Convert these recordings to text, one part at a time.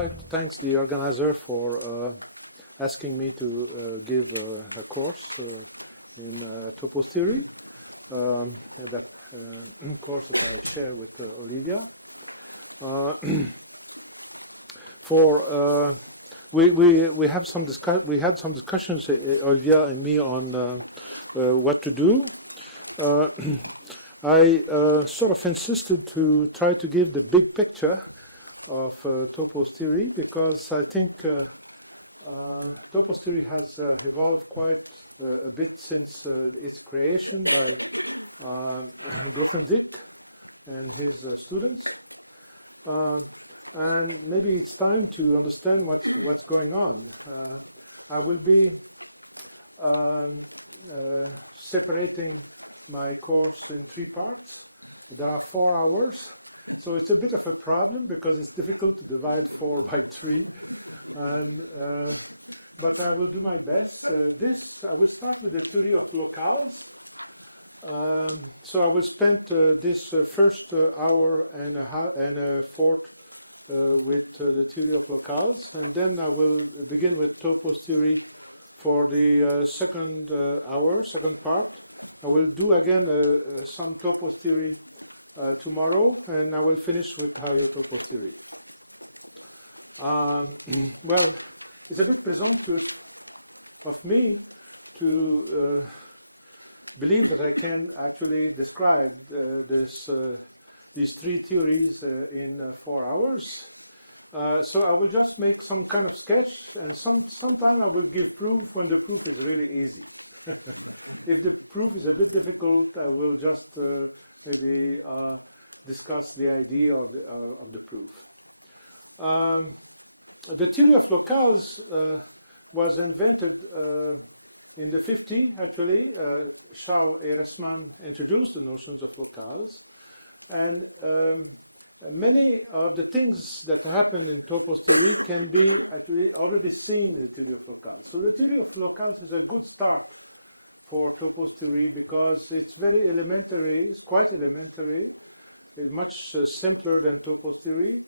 like to thank the organizer for asking me to give a course in Topos Theory, that course that I share with Olivia. We had some discussions, Olivia and me, on what to do. I sort of insisted to try to give the big picture of Topos Theory, because I think Topos Theory has evolved quite a bit since its creation by Grothendieck and his students. And maybe it's time to understand what's going on. I will be separating my course in 3 parts. There are 4 hours, so it's a bit of a problem because it's difficult to divide 4 by 3. And but I will do my best. I will start with the theory of locales. So I will spend this first hour and a fourth with the theory of locales, and then I will begin with Topos Theory for the second hour, second part. I will do again some Topos Theory tomorrow, and I will finish with higher Topos Theory. Well, it's a bit presumptuous of me to believe that I can actually describe these 3 theories in 4 hours. So I will just make some kind of sketch, and sometime I will give proof when the proof is really easy. If the proof is a bit difficult, I will just maybe discuss the idea of the proof. The theory of locales was invented in the 50s, actually. Charles Ehresmann introduced the notions of locales. And many of the things that happen in Topos Theory can be actually already seen in the theory of locales. So the theory of locales is a good start for Topos Theory because it's very elementary, it's quite elementary, it's much simpler than Topos Theory.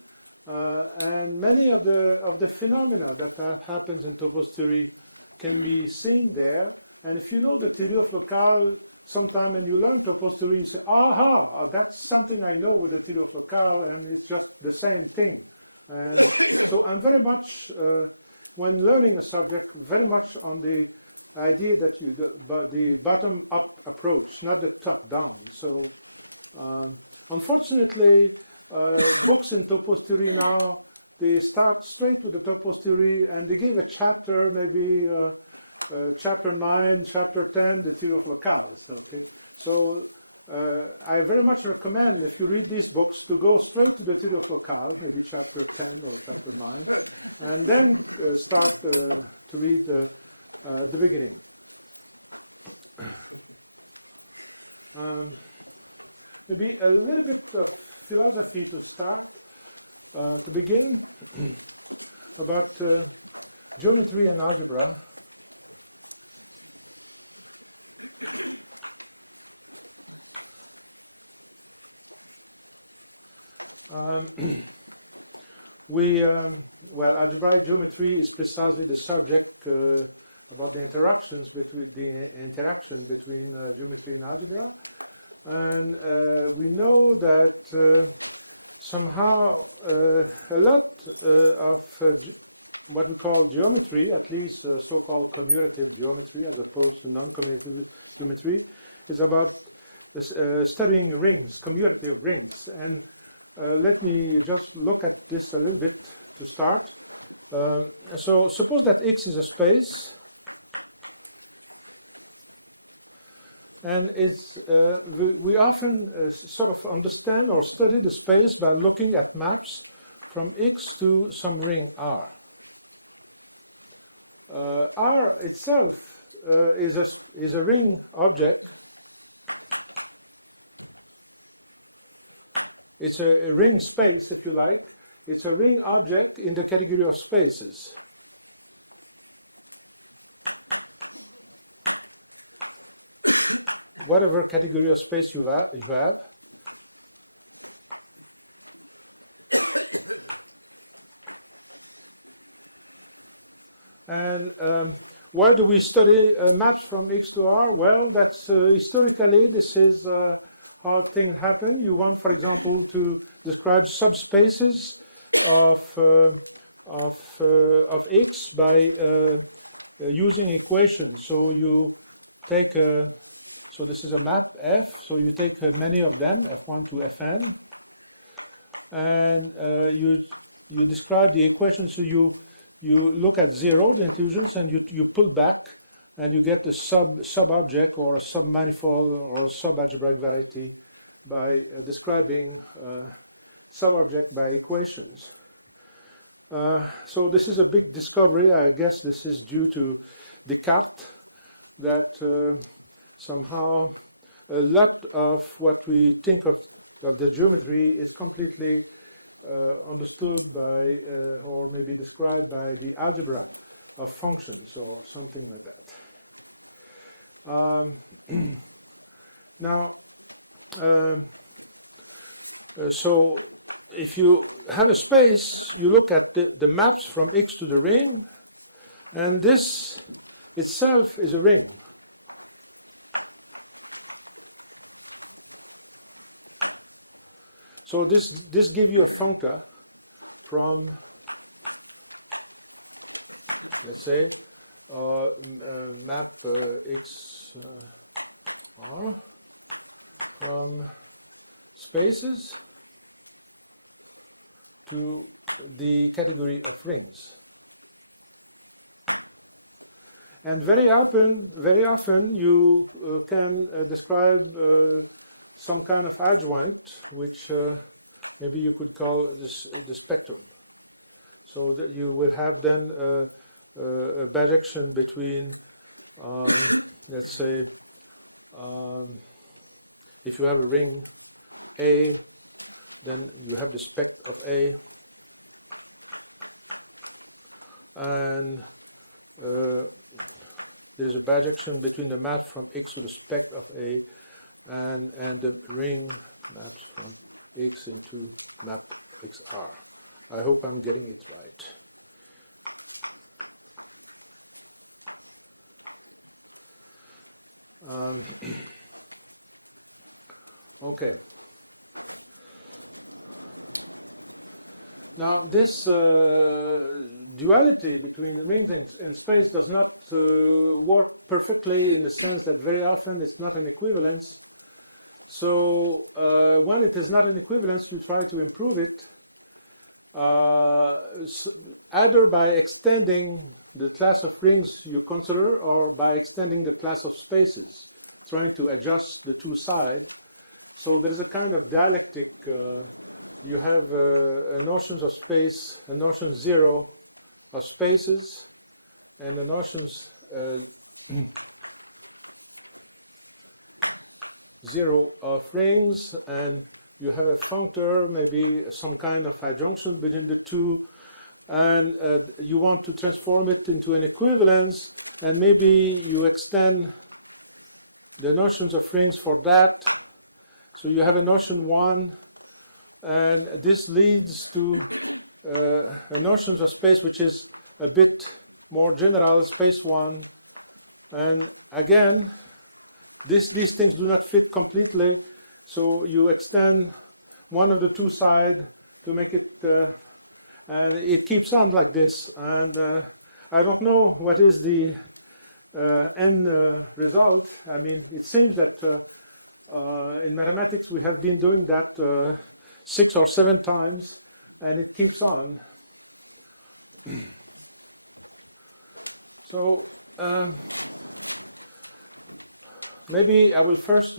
And many of the phenomena that happens in Topos Theory can be seen there. And if you know the theory of locale, sometime when you learn Topos Theory, you say, aha, that's something I know with the theory of locale, and it's just the same thing. And so I'm very much, when learning a subject, very much on the idea that the bottom-up approach, not the top-down. So unfortunately, books in Topos Theory now, they start straight with the Topos Theory, and they give a chapter, maybe chapter 9, chapter 10, the theory of locales. Okay, so I very much recommend, if you read these books, to go straight to the theory of locales, maybe chapter 10 or chapter 9, and then start to read the beginning. Maybe a little bit of philosophy to start, to begin, about geometry and algebra. Well, algebraic geometry is precisely the subject about the interaction between geometry and algebra. And we know that somehow a lot of what we call geometry, at least so-called commutative geometry as opposed to non-commutative geometry, is about studying rings, commutative rings. And let me just look at this a little bit to start. So suppose that X is a space. And it's, we often sort of understand or study the space by looking at maps from X to some ring R. R itself is a ring object. It's a ring space, if you like. It's a ring object in the category of spaces. Whatever category of space you have. And why do we study maps from X to R? Well, that's historically, this is how things happen. You want, for example, to describe subspaces of X by using equations. So you take so this is a map F. So you take many of them, F1 to Fn, and you describe the equation. So you look at zero, the inclusions, and you pull back, and you get a sub-object or a sub-manifold or a sub-algebraic variety by describing sub-object by equations. So this is a big discovery. I guess this is due to Descartes, that somehow a lot of what we think of the geometry is completely understood by or maybe described by the algebra of functions or something like that. Now, so if you have a space, you look at the maps from X to the ring, and this itself is a ring. So this gives you a functor from, let's say, map X R from spaces to the category of rings. And very often you can describe some kind of adjoint, which maybe you could call this the spectrum. So that you will have then a bijection between, let's say, if you have a ring A, then you have the spec of A, and there's a bijection between the map from X to the spec of A and the ring maps from X into map XR. I hope I'm getting it right. Okay. Now, this duality between the rings and space does not work perfectly, in the sense that very often it's not an equivalence. So when it is not an equivalence, we try to improve it, either by extending the class of rings you consider, or by extending the class of spaces, trying to adjust the two sides. So there is a kind of dialectic. You have notions of space, a notion 0 of spaces, and the notions 0 of rings, and you have a functor, maybe some kind of adjunction between the two, and you want to transform it into an equivalence, and maybe you extend the notions of rings for that. So you have a notion 1, and this leads to a notions of space which is a bit more general, space 1. And again, these things do not fit completely, so you extend one of the two sides to make it, and it keeps on like this. And I don't know what is the end result. I mean, it seems that in mathematics we have been doing that 6 or 7 times, and it keeps on. So maybe I will first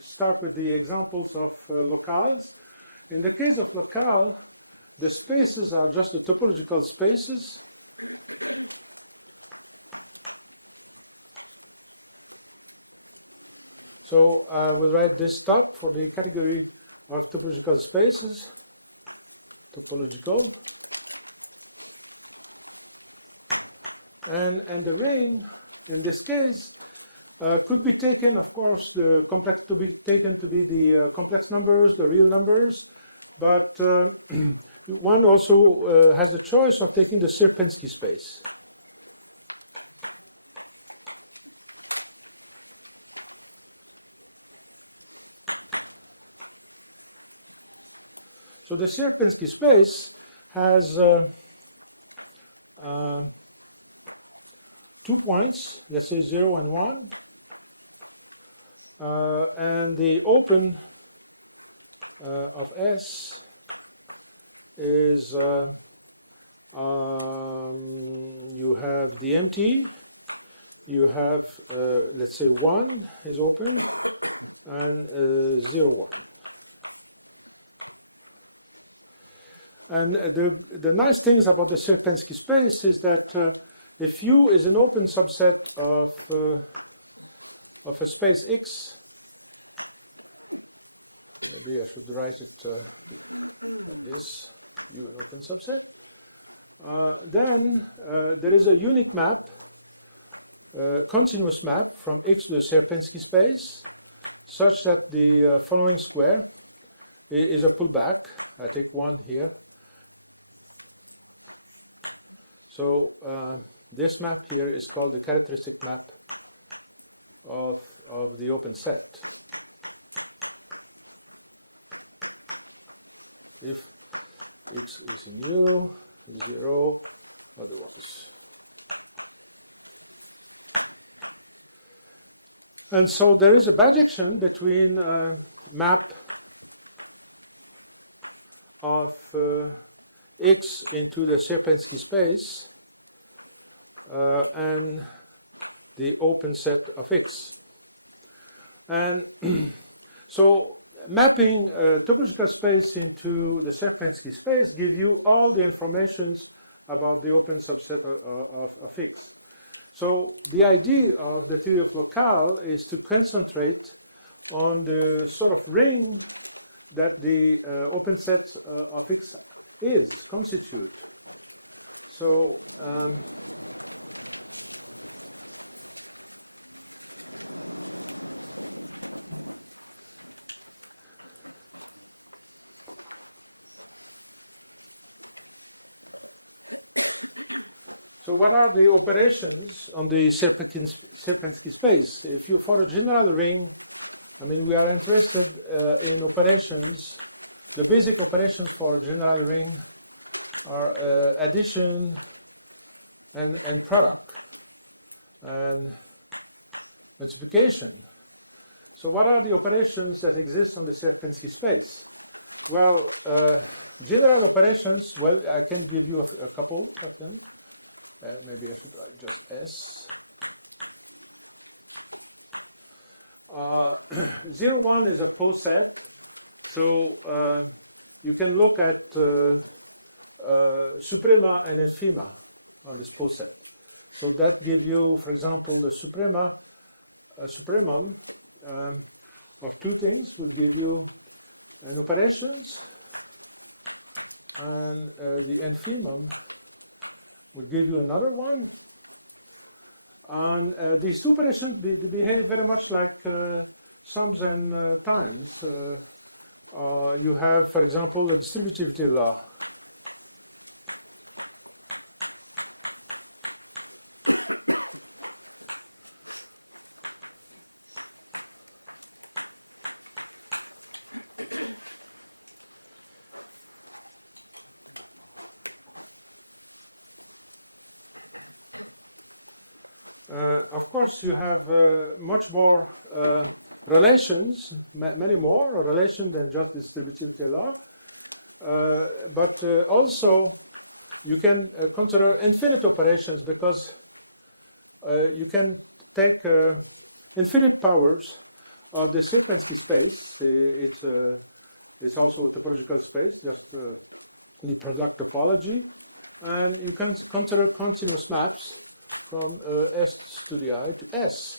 start with the examples of locales. In the case of locale, the spaces are just the topological spaces. So I will write this top for the category of topological spaces, topological. And the ring, in this case, could be taken, of course, the complex to be taken to be the complex numbers, the real numbers, but one also has the choice of taking the Sierpinski space. So the Sierpinski space has 2 points, let's say 0 and 1, and the open of S is you have the empty, you have let's say 1 is open, and 0, 1. And the nice things about the Sierpinski space is that if U is an open subset of a space X, maybe I should write it like this, U an open subset, then there is a unique map, continuous map from X to the Sierpinski space, such that the following square is a pullback. I take 1 here. So this map here is called the characteristic map of the open set. If X is in U, 0, otherwise. And so there is a bijection between map of X into the Sierpinski space and the open set of X. And so mapping topological space into the Sierpinski space gives you all the informations about the open subset of X. So the idea of the theory of locale is to concentrate on the sort of ring that the open set of X constitute. So so what are the operations on the Sierpinski space? If you, for a general ring, I mean, we are interested in operations. The basic operations for a general ring are addition and product and multiplication. So what are the operations that exist on the Sierpinski space? Well, general operations, well, I can give you a couple of them. Maybe I should write just S. 0, 1 is a poset. So you can look at suprema and infima on this poset. So that gives you, for example, the supremum of 2 things will give you an operations, and the infimum will give you another one. And these 2 operations behave very much like sums and times. You have, for example, the distributivity law. Of course, you have much more relations, many more relations than just distributivity law. But also, you can consider infinite operations, because you can take infinite powers of the Sierpinski space. It's also a topological space, just the product topology. And you can consider continuous maps from S to the I to S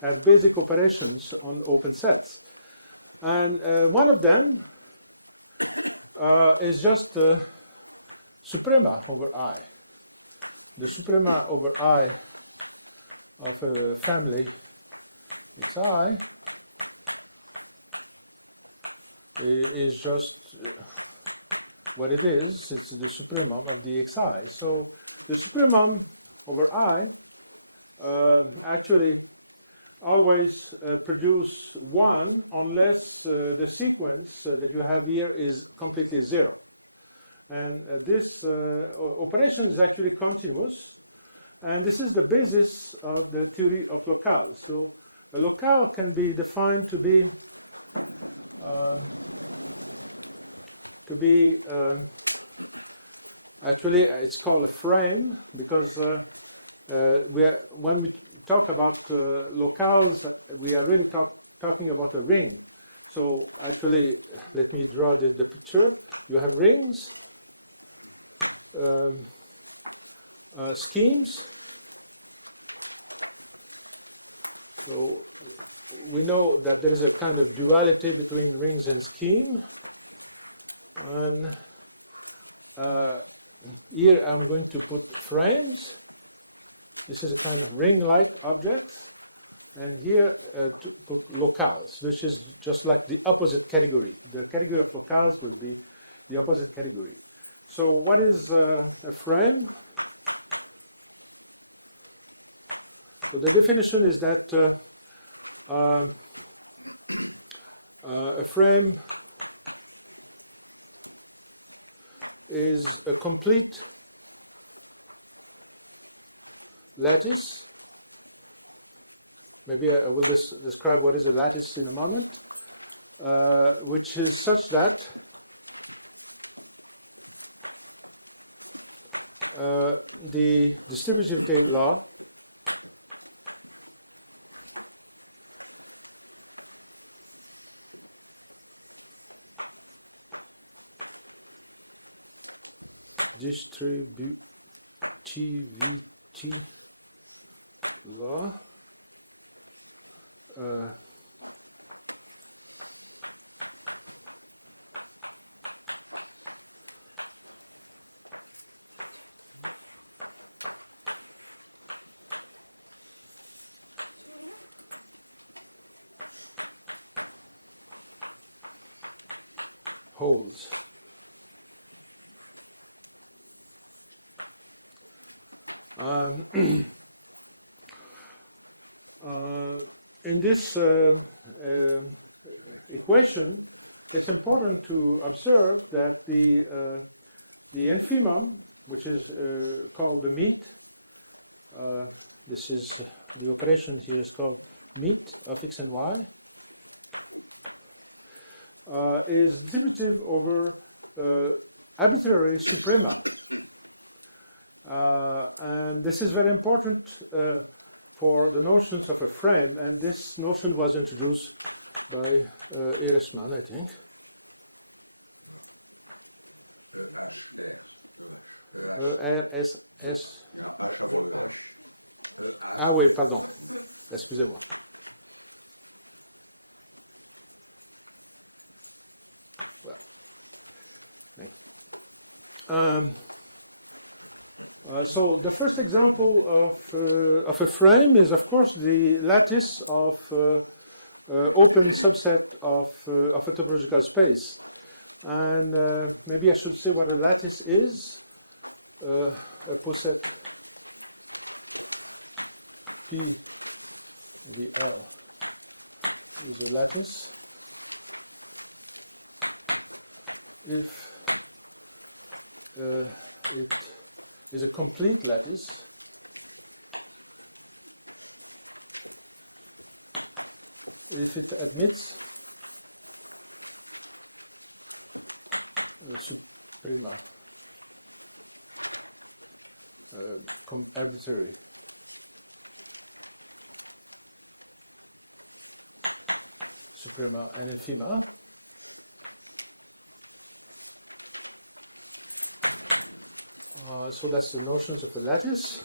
as basic operations on open sets. And one of them is just suprema over I. The suprema over I of a family Xi is just what it is. It's the supremum of the xi. So the supremum over I actually always produce 1 unless the sequence that you have here is completely 0. And this operation is actually continuous. And this is the basis of the theory of locales. So a locale can be defined to be actually it's called a frame, because when we talk about locales, we are really talking about a ring. So actually, let me draw the picture. You have rings, schemes. So we know that there is a kind of duality between rings and scheme. And here I'm going to put frames. This is a kind of ring-like objects. And here to put locales, which is just like the opposite category. The category of locales would be the opposite category. So what is a frame? So the definition is that a frame is a complete lattice. Maybe I will describe what is a lattice in a moment, which is such that the distributivity law distributivity law holds. In this equation, it's important to observe that the infimum, which is called the meet, this is the operation here is called meet of x and y, is distributive over arbitrary suprema. And this is very important for the notions of a frame, and this notion was introduced by Ehresmann, I think. RSS. Ah oui, pardon. Excusez-moi. Voilà. Thank you. So the first example of a frame is, of course, the lattice of open subset of a topological space. And maybe I should say what a lattice is. A poset P, maybe L, is a lattice if it is a complete lattice if it admits suprema arbitrary suprema and infima. So that's the notions of a lattice.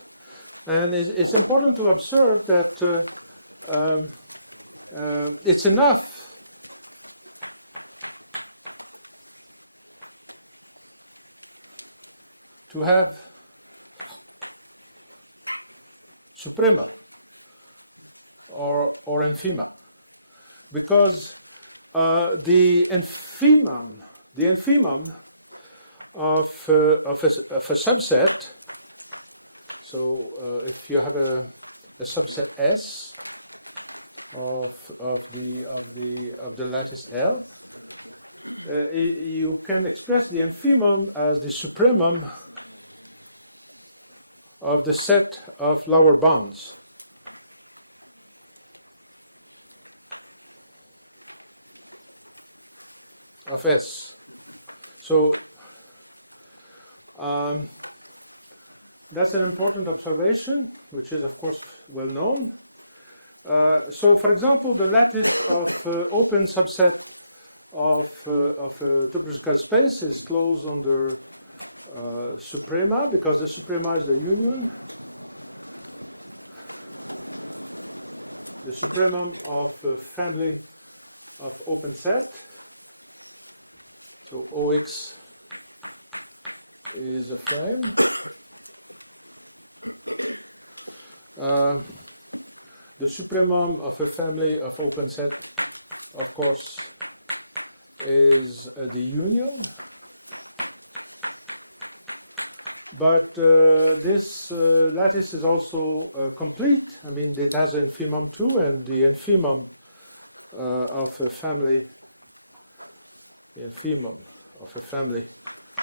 And it's important to observe that it's enough to have suprema or infima, because the infimum of a subset. So if you have a subset S of the lattice L, you can express the infimum as the supremum of the set of lower bounds. Of S. So that's an important observation, which is, of course, well known. So, for example, the lattice of open subset of a topological space is closed under suprema, because the suprema is the union. The supremum of a family of open set. So OX is a frame. The supremum of a family of open set, of course, is the union. But this lattice is also complete. I mean, it has an infimum too, and the infimum of a family,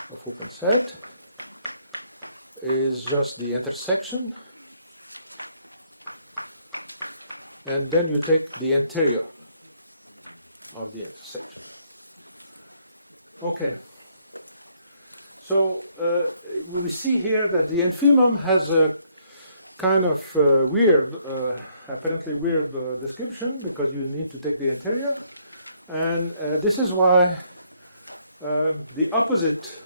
of open set is just the intersection. And then you take the interior of the intersection. Okay. So we see here that the infimum has a kind of weird, apparently weird description, because you need to take the interior. And this is why the opposite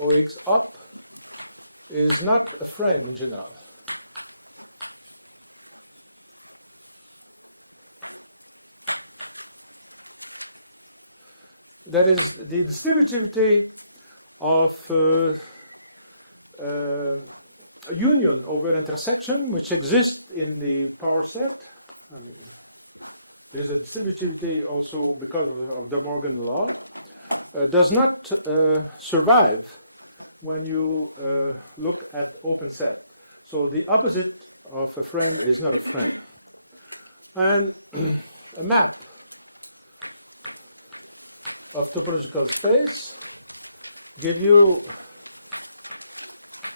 OX up is not a frame in general. That is the distributivity of union over intersection, which exists in the power set. I mean, there is a distributivity also because of the Morgan law. Does not survive when you look at open set. So the opposite of a frame is not a frame. And a map of topological space give you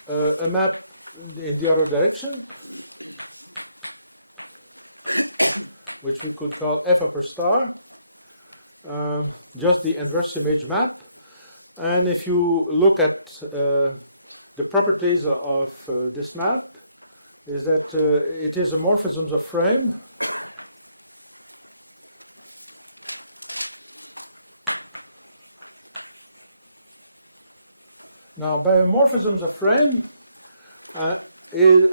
a map in the other direction, which we could call F upper star, just the inverse image map. And if you look at the properties of this map, is that it is a morphisms of frame. Now, by morphisms of frame, I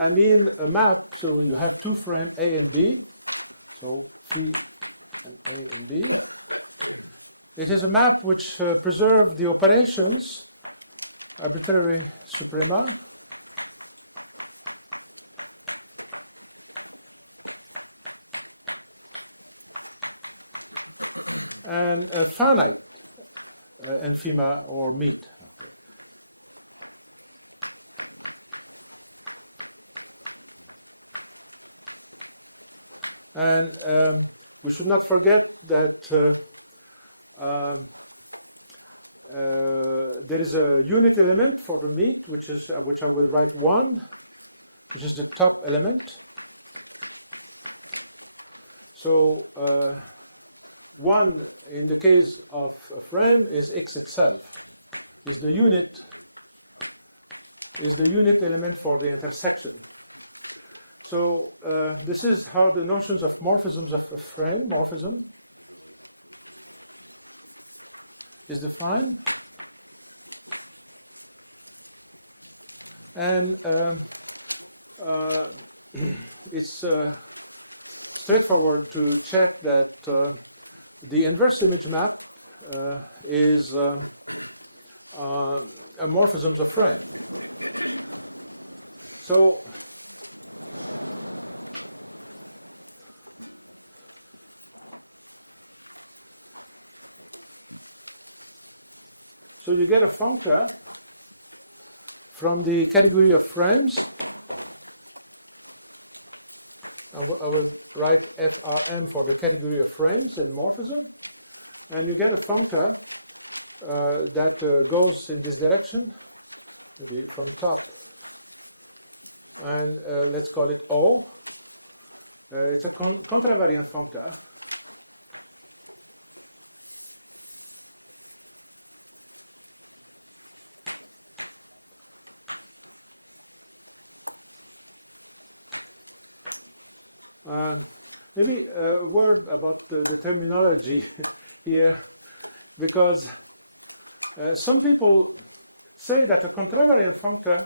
mean a map, so you have two frames, A and B, so phi and A and B. It is a map which preserves the operations, arbitrary suprema, and a finite infima or meet. And we should not forget that there is a unit element for the meet, which I will write 1, which is the top element. So 1 in the case of a frame is X itself, is the unit element for the intersection. So this is how the notions of morphisms of a frame, morphism, is defined. And it's straightforward to check that the inverse image map is a morphisms of frame. So So you get a functor from the category of frames. I will write FRM for the category of frames in morphism, and you get a functor that goes in this direction, maybe from top, and let's call it O. It's a contravariant functor. Maybe a word about the terminology here, because some people say that a contravariant functor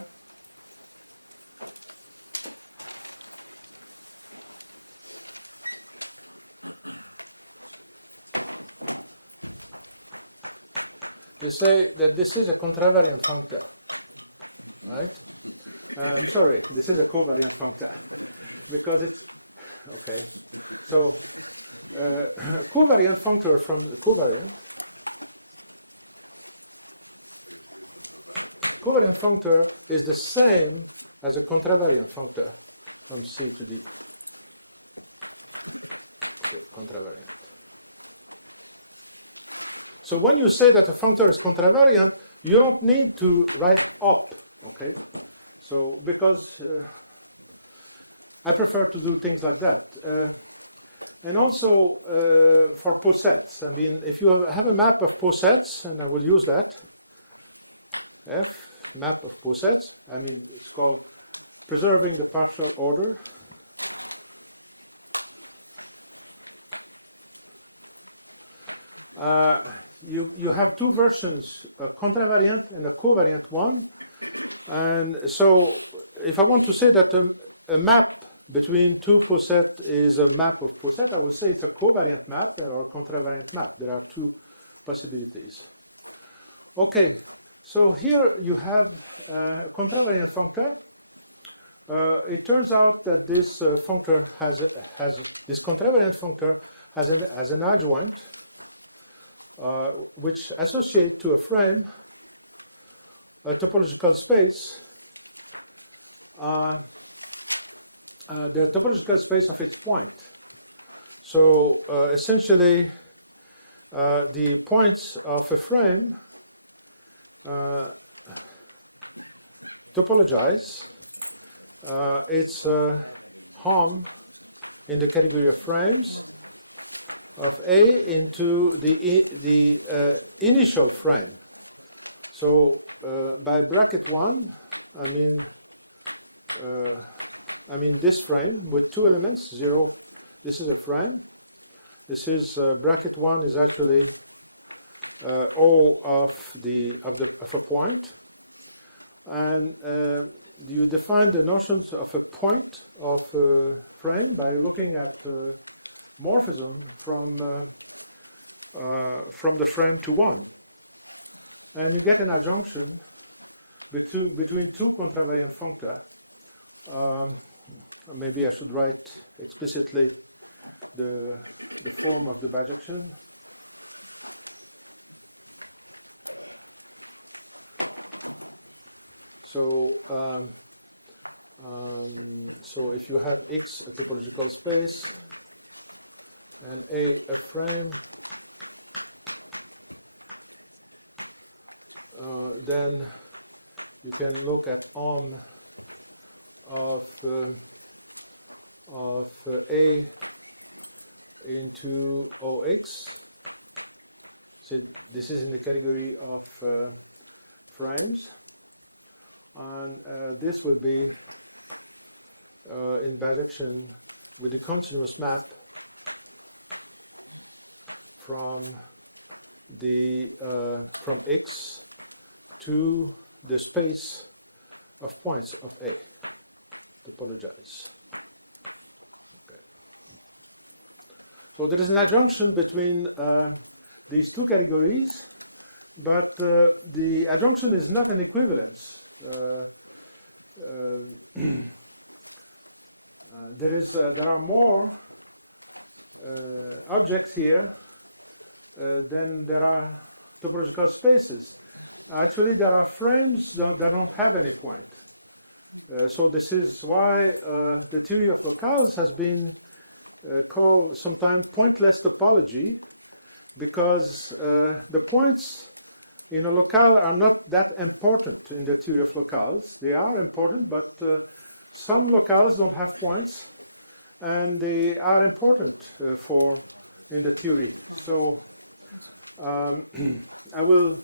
they say that this is a contravariant functor, right? I'm sorry, this is a covariant functor, because it's okay. So covariant functor from the covariant functor is the same as a contravariant functor from C to D. Contravariant. So when you say that a functor is contravariant, you don't need to write up, okay? So because I prefer to do things like that. And also for posets. I mean, if you have a map of posets, and I will use that, F, map of posets, I mean, it's called preserving the partial order. You have two versions, a contravariant and a covariant one. And so if I want to say that a map between two posets is a map of posets, I would say it's a covariant map or a contravariant map. There are two possibilities. Okay, so here you have a contravariant functor. It turns out that this functor this contravariant functor has an adjoint which associate to a frame a topological space, the topological space of its point. So essentially, the points of a frame topologize its home in the category of frames of A into the initial frame. So by bracket 1, I mean this frame with two elements, 0. This is a frame. This is bracket 1 is actually O of a point, and you define the notions of a point of a frame by looking at morphism from the frame to 1, and you get an adjunction between two contravariant functor. Maybe I should write explicitly the form of the bijection. So so if you have X a topological space and A a frame, then you can look at OM of A into OX. So this is in the category of frames, and this will be in bijection with the continuous map from from X to the space of points of A. Topologize. Okay. So there is an adjunction between these two categories, but the adjunction is not an equivalence. There are more objects here than there are topological spaces. Actually, there are frames that don't have any point. So this is why the theory of locales has been called sometimes pointless topology, because the points in a locale are not that important in the theory of locales. They are important, but some locales don't have points, and they are important in the theory. So I will,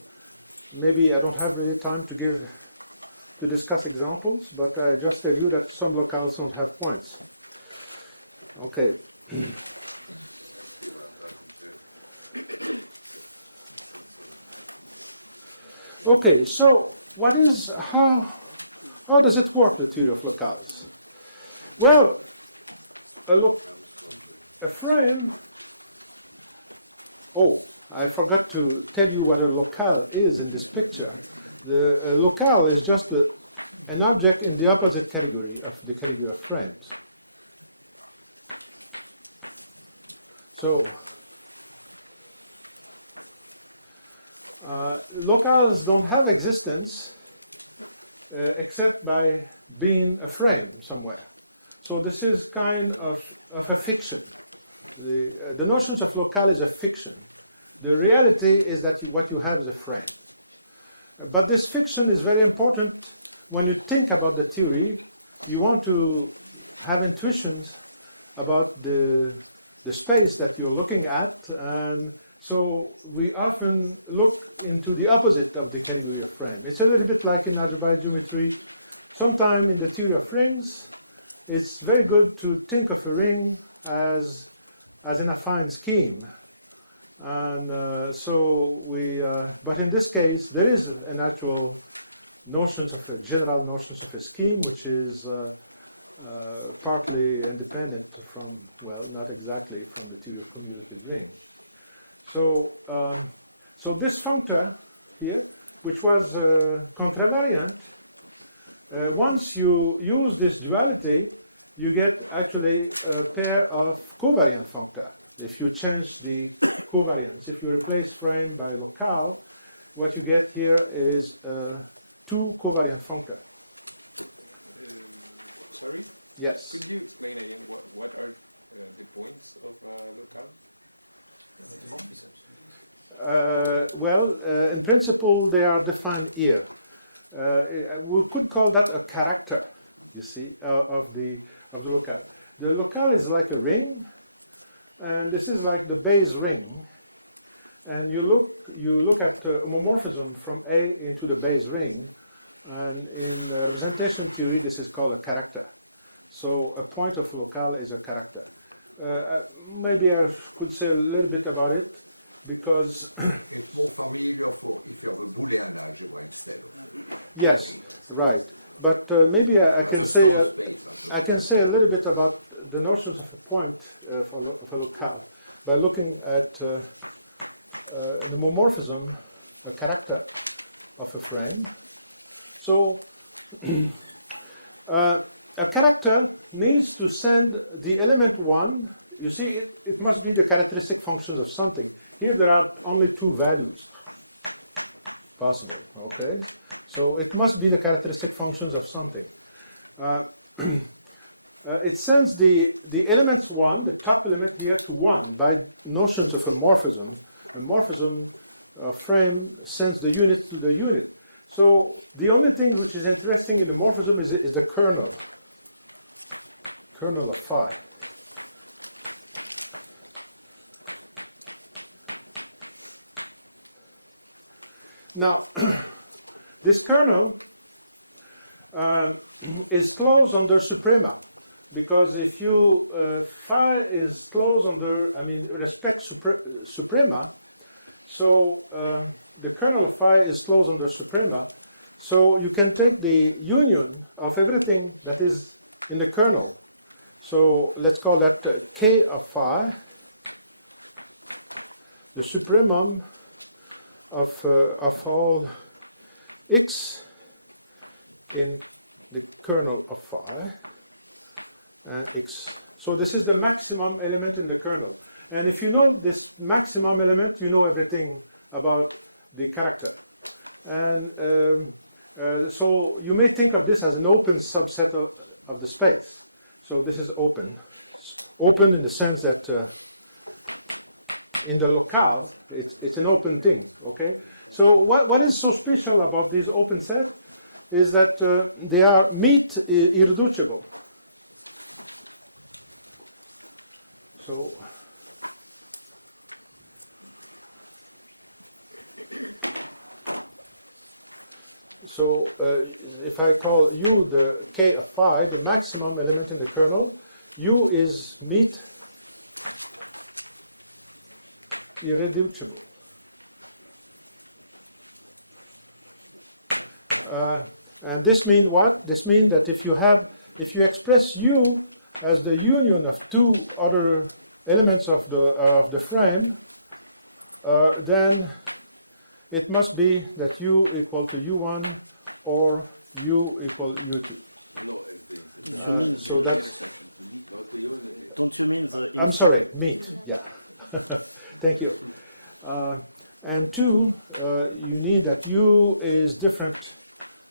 maybe I don't have really time to discuss examples, but I just tell you that some locales don't have points. Okay. Okay, so how does it work, the theory of locales? Well, a frame. Oh, I forgot to tell you what a locale is in this picture. The locale is just an object in the opposite category of the category of frames. So locales don't have existence except by being a frame somewhere. So this is kind of a fiction. The notions of locale is a fiction. The reality is that what you have is a frame. But this fiction is very important when you think about the theory. You want to have intuitions about the space that you're looking at, and so we often look into the opposite of the category of frame. It's a little bit like in algebraic geometry. Sometime in the theory of rings, it's very good to think of a ring as an affine scheme. And but in this case, there is an actual general notions of a scheme, which is partly independent from, well, not exactly from the theory of commutative ring. So, so this functor here, which was contravariant, once you use this duality, you get actually a pair of covariant functor. If you change the covariance, if you replace frame by locale, what you get here is two covariant functor. Yes. In principle, they are defined here. We could call that a character, you see, of the locale. The locale is like a ring, and this is like the base ring. And you look at homomorphism from A into the base ring, and in representation theory, this is called a character. So a point of locale is a character. Maybe I could say a little bit about it, because yes, right. But maybe I can say a little bit about the notions of a point of a locale by looking at the homomorphism, a character of a frame. So a character needs to send the element 1. You see, it must be the characteristic functions of something. Here there are only two values possible, okay? So it must be the characteristic functions of something. It sends the elements 1, the top element here, to 1 by notions of a morphism. A morphism frame sends the unit to the unit. So the only thing which is interesting in the morphism is the kernel of phi. Now, this kernel is closed under suprema, because if you phi is closed under, respect suprema, so the kernel of phi is closed under suprema. So you can take the union of everything that is in the kernel. So let's call that K of phi, the supremum of all x in the kernel of phi and x. So this is the maximum element in the kernel. And if you know this maximum element, you know everything about the character. And so you may think of this as an open subset of the space. So this is open. Open in the sense that in the locale, it's an open thing, okay? So what is so special about these open sets is that they are meet irreducible. So if I call U the K of phi, the maximum element in the kernel, U is meet irreducible. And this means what? This means that if you express U as the union of two other elements of the frame, then it must be that U equal to U1 or U equal U2. So that's, I'm sorry, meet, yeah. Thank you. And two, you need that U is different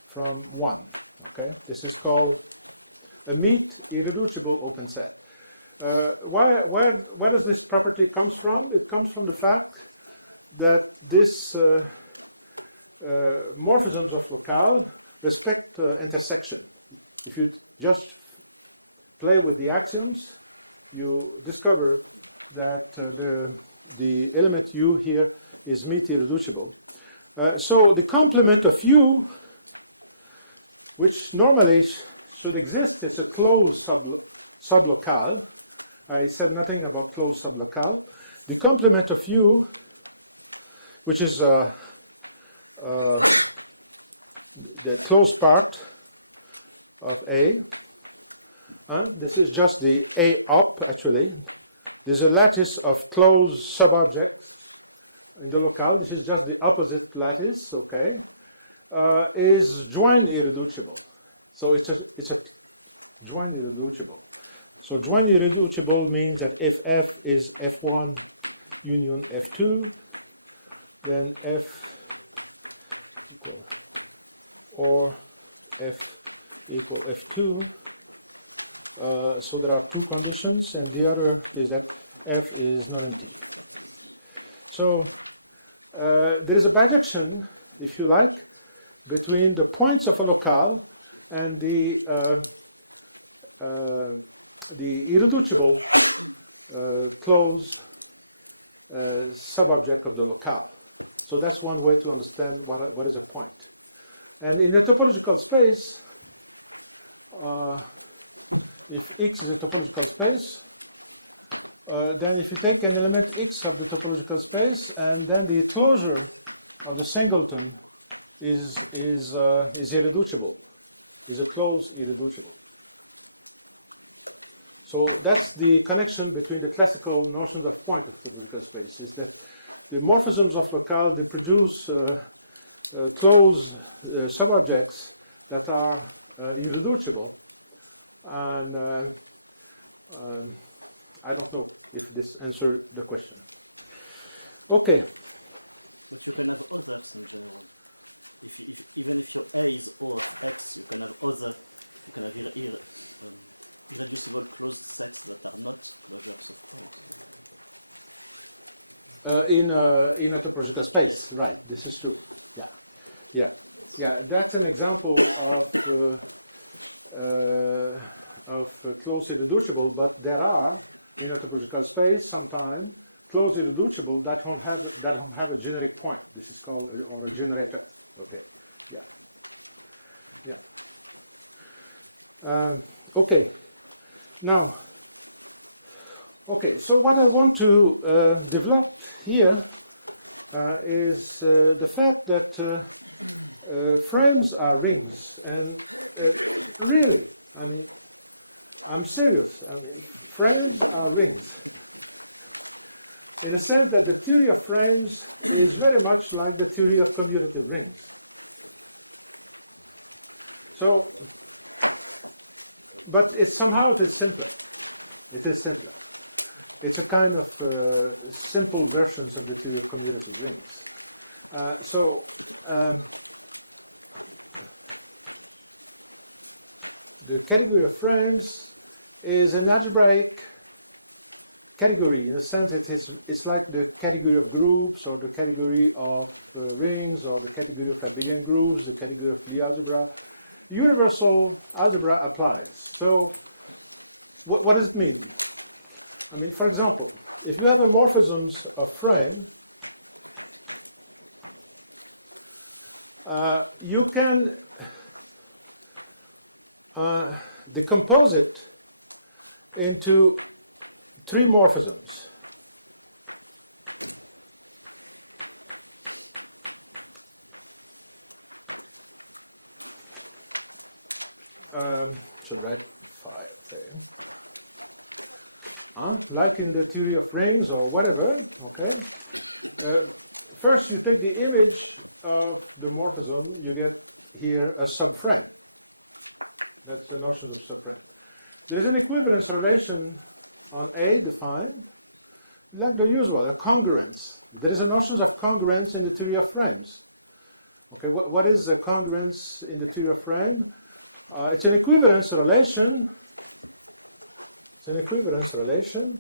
from 1, okay? This is called a meet irreducible open set. Where does this property comes from? It comes from the fact that this morphisms of locale respect intersection. If you just play with the axioms, you discover that the element U here is meet irreducible. So the complement of U, which normally should exist, is a closed sublocale. I said nothing about closed sublocale. The complement of U, which is the closed part of A. This is just the A up, actually. There's a lattice of closed subobjects in the locale. This is just the opposite lattice, okay, is joint irreducible. So it's a joint irreducible. So joint irreducible means that if F is F1 union F2, then F equal or F equal F2. So there are two conditions, and the other is that F is not empty. So there is a bijection, if you like, between the points of a locale and the irreducible closed subobject of the locale. So that's one way to understand what is a point. And in a topological space, if X is a topological space, then if you take an element X of the topological space, and then the closure of the singleton is irreducible, is a closed irreducible. So that's the connection between the classical notions of point of topological space, is that the morphisms of locale, they produce closed subobjects that are irreducible. And I don't know if this answered the question. Okay. In a topological space, right? This is true. Yeah. That's an example of closed irreducible, but there are in a topological space sometimes closed irreducible that don't have a generic point. This is called or a generator. Okay. Yeah. Okay. Now. Okay, so what I want to develop here is the fact that frames are rings, and really, I mean, I'm serious. I mean, frames are rings, in the sense that the theory of frames is very much like the theory of commutative rings. So, but somehow it is simpler. It is simpler. It's a kind of simple versions of the theory of commutative rings. the category of frames is an algebraic category. In a sense, it's like the category of groups, or the category of rings, or the category of abelian groups, the category of Lie algebra. Universal algebra applies. So what does it mean? I mean, for example, if you have a morphisms of frame, you can decompose it into three morphisms. Should write 5 there. Like in the theory of rings or whatever, okay? First, you take the image of the morphism, you get here a subframe. That's the notion of subframe. There is an equivalence relation on A defined, like the usual, a congruence. There is a notion of congruence in the theory of frames. Okay, what is the congruence in the theory of frame? It's an equivalence relation. It's an equivalence relation.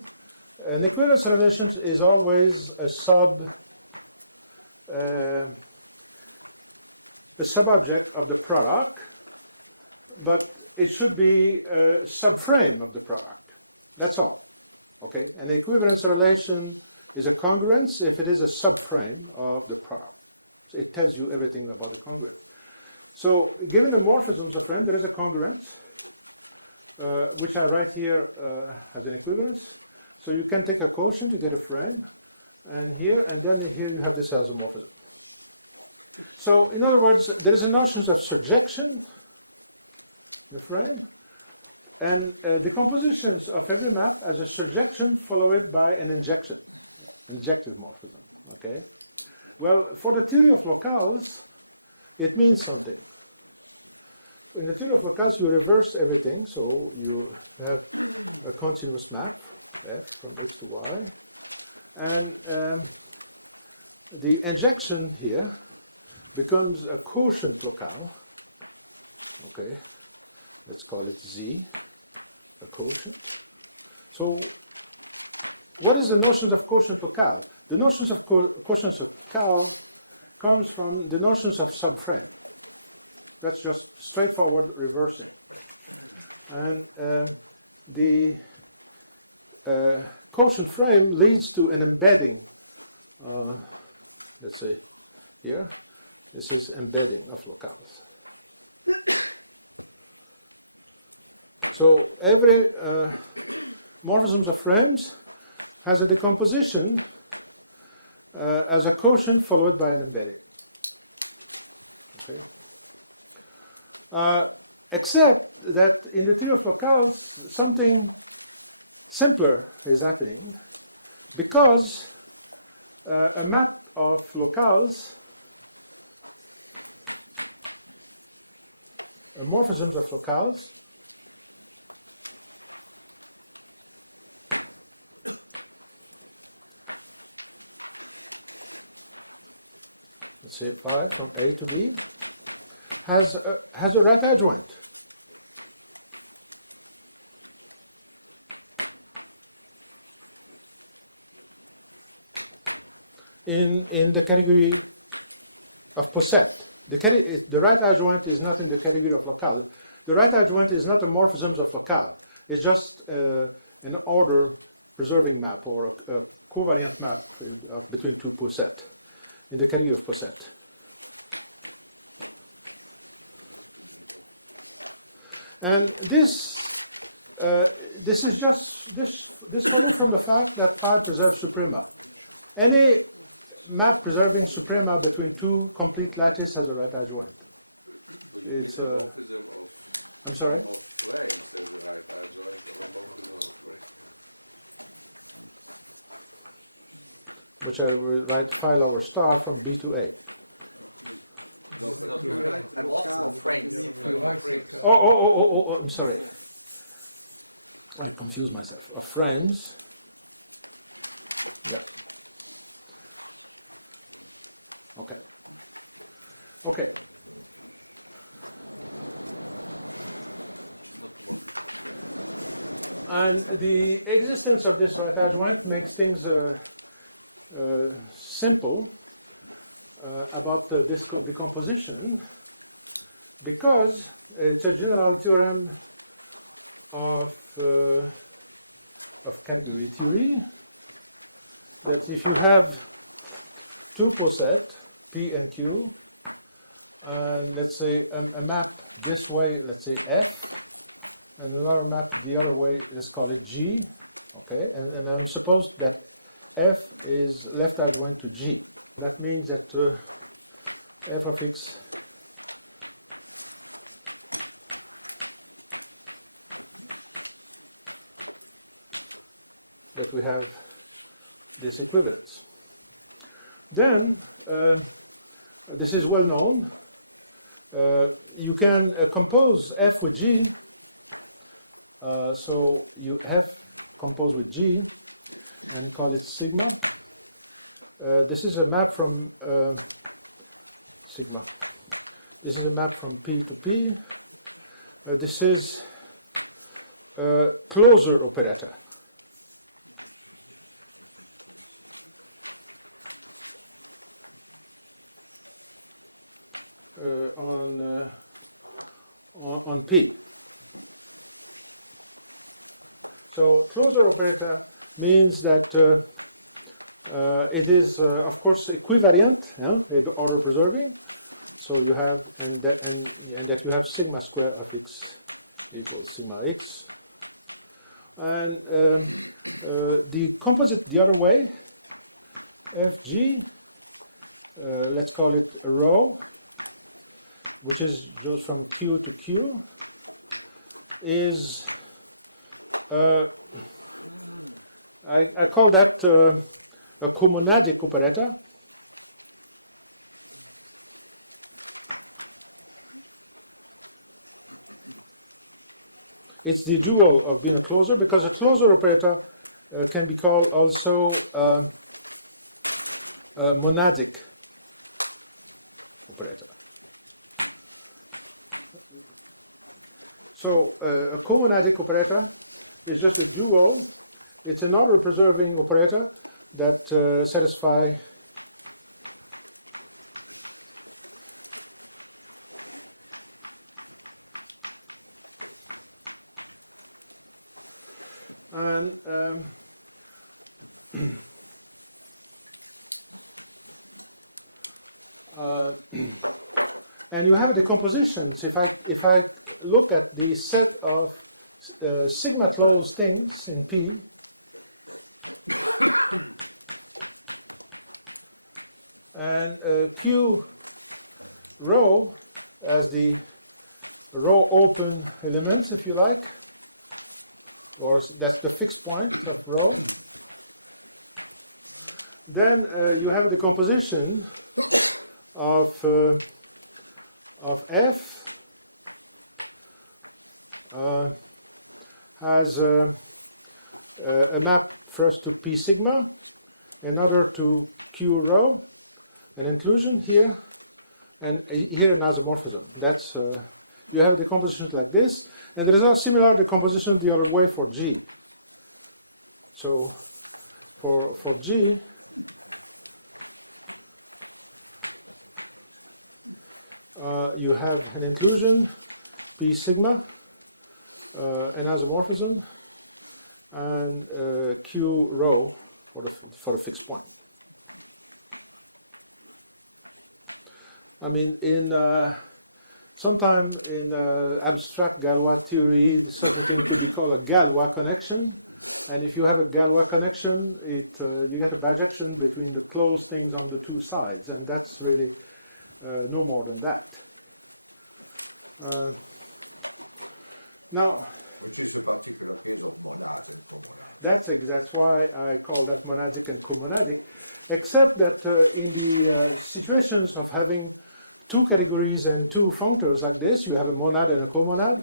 An equivalence relation is always a subobject of the product, but it should be a subframe of the product. That's all. Okay? An equivalence relation is a congruence if it is a subframe of the product. So it tells you everything about the congruence. So given the morphisms of frame, there is a congruence, which I write here as an equivalence. So you can take a quotient to get a frame, and then here you have this as a morphism. So in other words, there is a notion of surjection in the frame, and the compositions of every map as a surjection followed by an injection, injective morphism. Okay. Well, for the theory of locales, it means something. In the theory of locales, you reverse everything, so you have a continuous map, F from X to Y, and the injection here becomes a quotient locale. Okay, let's call it Z, a quotient. So what is the notion of quotient locale? The notions of quotients of locale comes from the notions of subframe. That's just straightforward reversing. And the quotient frame leads to an embedding. Let's say here, this is embedding of locales. So every morphisms of frames has a decomposition as a quotient followed by an embedding. Okay. Except that in the theory of locales, something simpler is happening, because a map of locales, morphisms of locales, let's say 5 from A to B, has a right adjoint. In the category of poset. The right adjoint is not in the category of locale. The right adjoint is not a morphisms of locale. It's just an order preserving map, or a covariant map between two poset in the category of poset. And this is just this follows from the fact that phi preserves suprema. Any map preserving suprema between two complete lattice has a right adjoint. It's I'm sorry. Which I will write phi lower star from B to A. Oh, I'm sorry. I confused myself. Of frames. Yeah. Okay. Okay. And the existence of this right adjoint makes things simple about this decomposition, because it's a general theorem of category theory that if you have two posets, P and Q, and let's say a map this way, let's say F, and another map the other way, let's call it G, okay? And I'm supposed that F is left adjoint to G. That means that f of x that we have this equivalence. Then, this is well known. You can compose F with G. So you F compose with G and call it sigma. This is a map from sigma. This is a map from P to P. This is a closure operator. On P. So closure operator means that it is, of course, equivariant, order preserving. So you have and that you have sigma square of x equals sigma x, and the composite the other way, Fg, let's call it a rho, which is goes from Q to Q, is I call that a comonadic operator. It's the dual of being a closure, because a closure operator can be called also a monadic operator. So a comonadic operator is just a dual. It's an order preserving operator that satisfy and and you have a decomposition. So if I look at the set of sigma closed things in P, and Q rho as the rho open elements, if you like, or that's the fixed point of rho, then you have the composition of F has a map first to P sigma, another to Q rho, an inclusion here, and here an isomorphism. That's you have a decomposition like this, and there is a similar decomposition the other way for G. So for G, you have an inclusion, P sigma, an isomorphism, and Q rho for the fixed point. I mean, sometime in abstract Galois theory, such a thing could be called a Galois connection. And if you have a Galois connection, you get a bijection between the closed things on the two sides, and that's really no more than that. Now, that's why I call that monadic and comonadic, except that in the situations of having two categories and two functors like this, you have a monad and a comonad,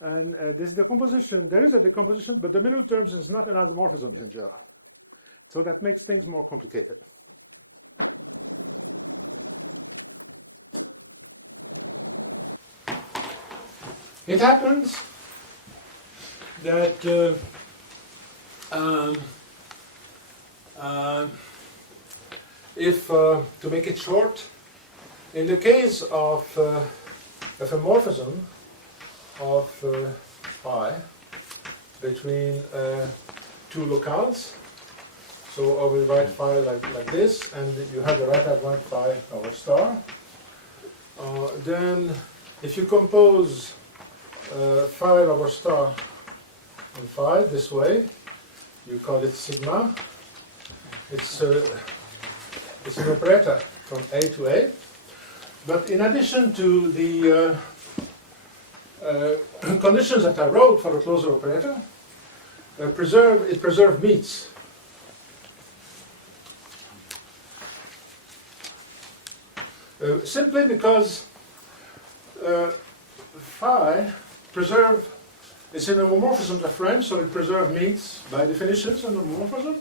and this decomposition, there is a decomposition, but the middle terms is not an isomorphism in general. So that makes things more complicated. It happens that To make it short, in the case of a morphism of phi between two locales, so I will write phi like this, and you have the right adjoint phi over star. Then, if you compose phi over star and phi this way, you call it sigma. It's an operator from A to A. But in addition to the conditions that I wrote for the closure operator, it preserved meets. Simply because phi is in a homomorphism of French, so it preserves meets by definition in the homomorphism.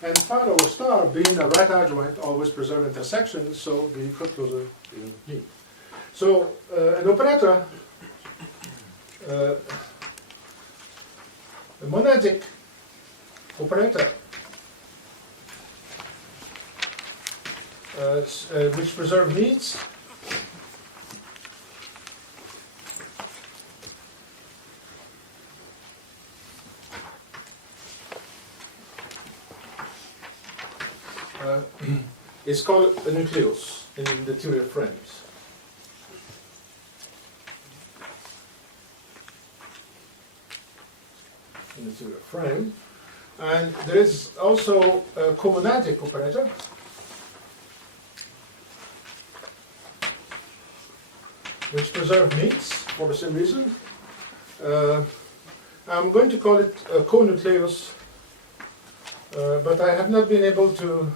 And phi over star, being a right adjoint, always preserve intersections, so the equal closure is meet. So an operator, a monadic operator, which preserve meets, is called a nucleus in the theory of frames. In the theory of frame. And there is also a comonadic operator, which preserve meets for the same reason. I'm going to call it a co-nucleus, but I have not been able to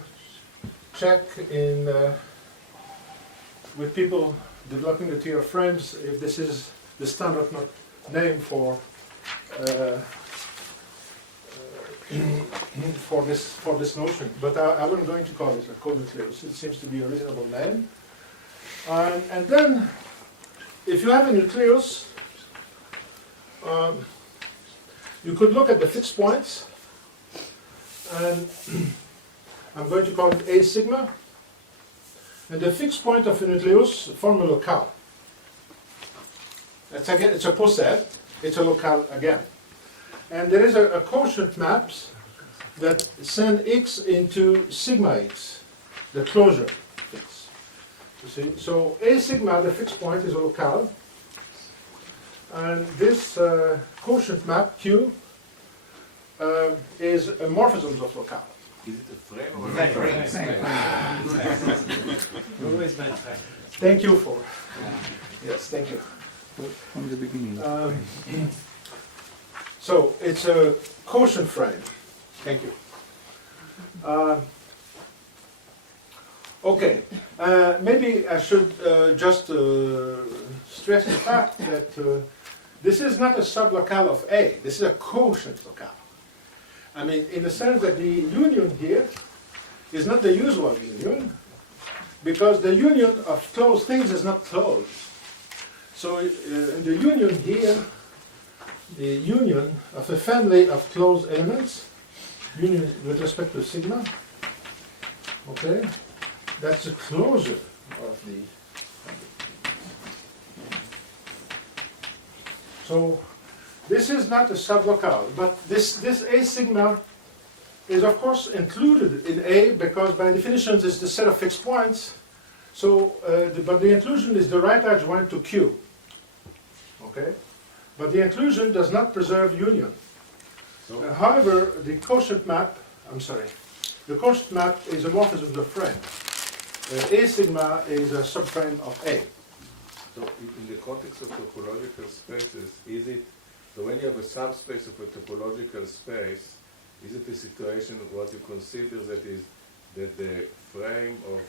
check with people developing the theory of frames if this is the standard name for this notion. But I am going to call it a co-nucleus. It seems to be a reasonable name. And then, if you have a nucleus, you could look at the fixed points, and I'm going to call it A sigma. And the fixed point of a nucleus form a locale. It's a poset, it's a locale again. And there is a quotient maps that send x into sigma x, the closure x. You see? So A sigma, the fixed point, is a locale. And this quotient map Q is a morphism of locale. Is it a frame or a frame? Thank you for. Yes, thank you. From the beginning. So it's a quotient frame. Thank you. Okay. Maybe I should just stress the fact that this is not a sublocale of A. This is a quotient locale. I mean, in the sense that the union here is not the usual union, because the union of closed things is not closed. So in the union here, the union of a family of closed elements, union with respect to sigma, okay, that's a closure of the. So this is not a sublocale, but this A sigma is of course included in A because by definition it's the set of fixed points. So, but the inclusion is the right adjoint to Q. Okay, but the inclusion does not preserve union. So However, the quotient map, the quotient map is a morphism of frame. A sigma is a subframe of A. So in the context of topological spaces, is it, so when you have a subspace of a topological space, is it a situation what you consider that is that the frame of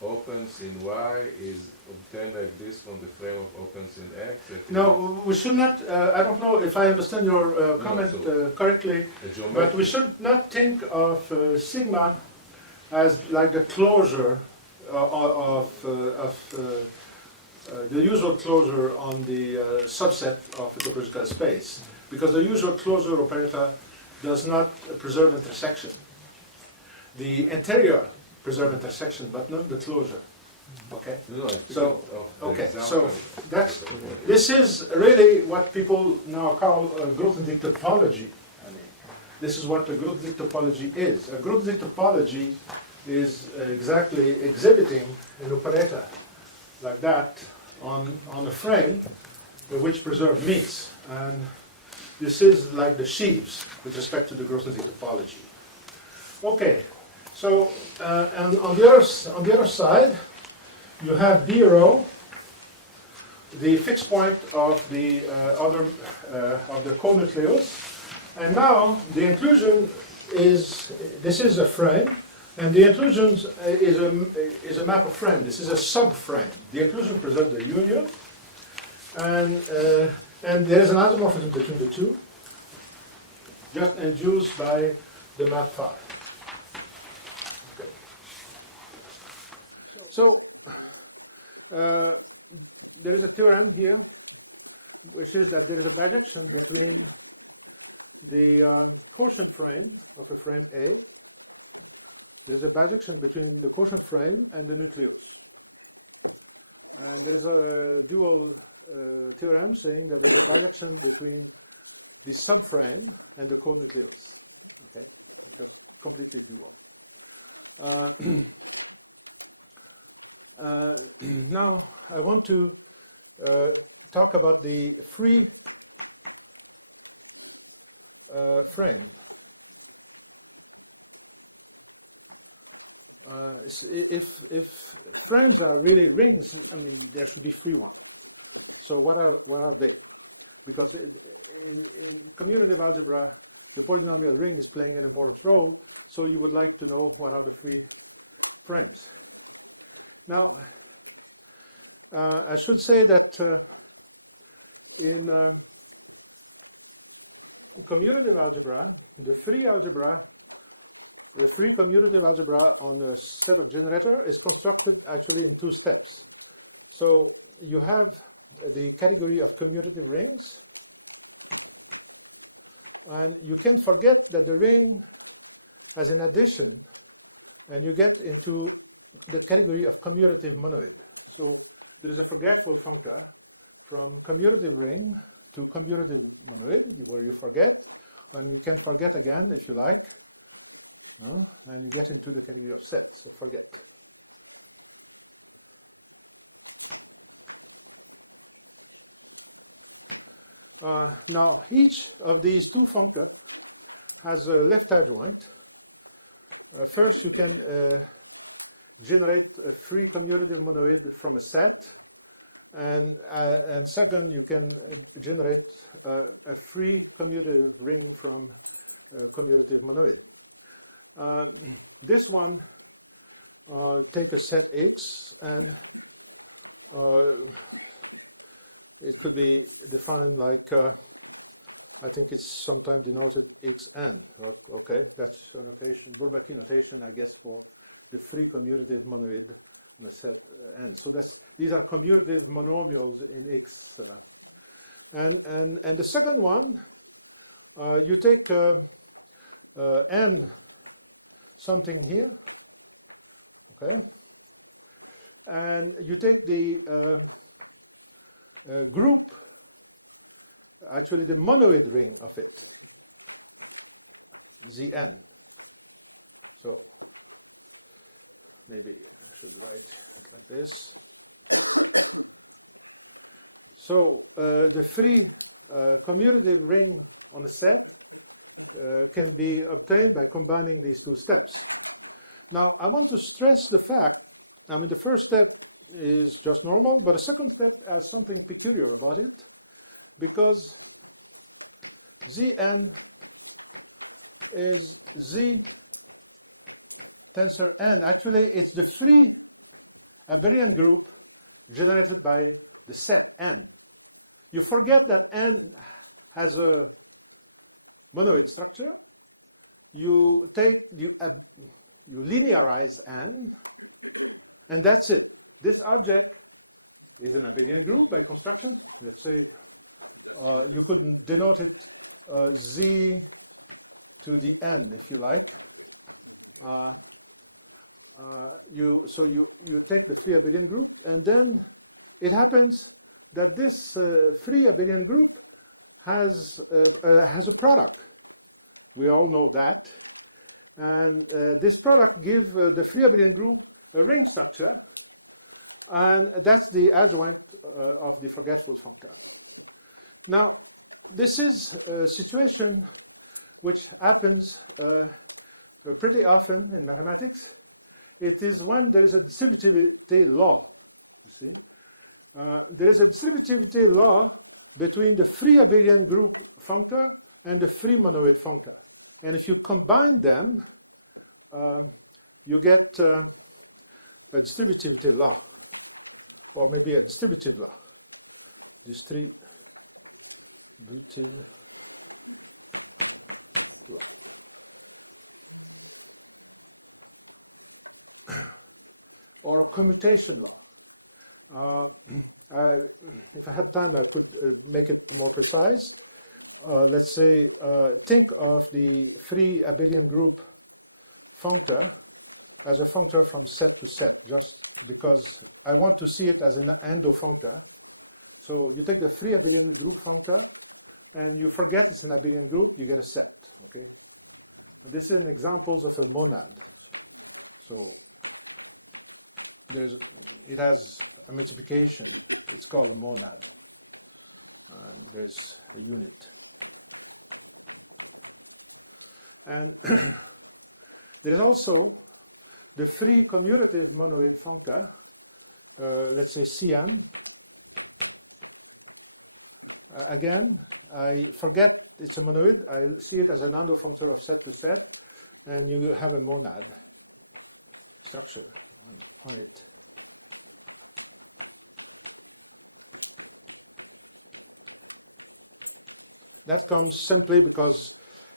opens in Y is obtained like this from the frame of opens in X? No, we should not, I don't know if I understand your comment correctly, but we should not think of sigma as like the closure of the usual closure on the subset of a topological space, because the usual closure operator does not preserve intersection. The interior preserve intersection, but not the closure. Okay. No, So, okay, so this is really what people now call grothendieck topology. I mean, this is what the grothendieck topology is. A grothendieck topology is exactly exhibiting an operator like that on a frame which preserve meets. And this is like the sheaves with respect to the grothendieck topology. Okay, so and on the other side, you have B rho, the fixed point of the of the co-nucleus, and now the inclusion is this is a frame, and the inclusion is a map of frame. This is a subframe. The inclusion preserves the union, and there is an isomorphism between the two, just induced by the map phi. Okay. So. There is a theorem here, which is that there is a bijection between the quotient frame of a frame A. There is a bijection between the quotient frame and the nucleus. And there is a dual theorem saying that there is a bijection between the subframe and the co-nucleus. Okay, just completely dual. Now, I want to talk about the free frame. If frames are really rings, I mean, there should be free ones. So what are they? Because in commutative algebra, the polynomial ring is playing an important role. So you would like to know what are the free frames. Now, I should say that in commutative algebra, the free commutative algebra on a set of generator is constructed actually in two steps. So you have the category of commutative rings, and you can forget that the ring has an addition, and you get into the category of commutative monoid. So there is a forgetful functor from commutative ring to commutative monoid, where you forget, and you can forget again if you like, and you get into the category of set, so forget. Now, each of these two functor has a left adjoint. First, you can generate a free commutative monoid from a set, and second, you can generate a free commutative ring from a commutative monoid. This one, take a set X, and it could be defined like, I think it's sometimes denoted Xn. Okay, that's a notation, Bourbaki notation, I guess, for the free commutative monoid on a set N. So these are commutative monomials in X. And the second one, you take N something here, okay, and you take the group, actually the monoid ring of it, Zn. So maybe I should write it like this. So the free commutative ring on a set can be obtained by combining these two steps. Now, I want to stress the fact, I mean, the first step is just normal, but the second step has something peculiar about it, because Zn is Z tensor N. Actually, it's the free abelian group generated by the set N. You forget that N has a monoid structure. You linearize N, and that's it. This object is an abelian group by construction. Let's say you could denote it Z to the n, if you like. So you take the free abelian group, and then it happens that this free abelian group has a product. We all know that, and this product gives the free abelian group a ring structure, and that's the adjoint of the forgetful functor. Now, this is a situation which happens pretty often in mathematics. It is when there is a distributivity law. You see, there is a distributivity law between the free abelian group functor and the free monoid functor, and if you combine them, you get a distributivity law, or maybe a distributive law. Distributive law. Or a commutation law. If I had time, I could make it more precise. Let's say, think of the free abelian group functor as a functor from set to set, just because I want to see it as an endofunctor. So you take the free abelian group functor, and you forget it's an abelian group, you get a set. Okay. And this is an examples of a monad. So it has a multiplication. It's called a monad. And there's a unit. And there is also the free commutative monoid functor, let's say Cn. Again, I forget it's a monoid. I see it as an endofunctor of set to set, and you have a monad structure on it. That comes simply because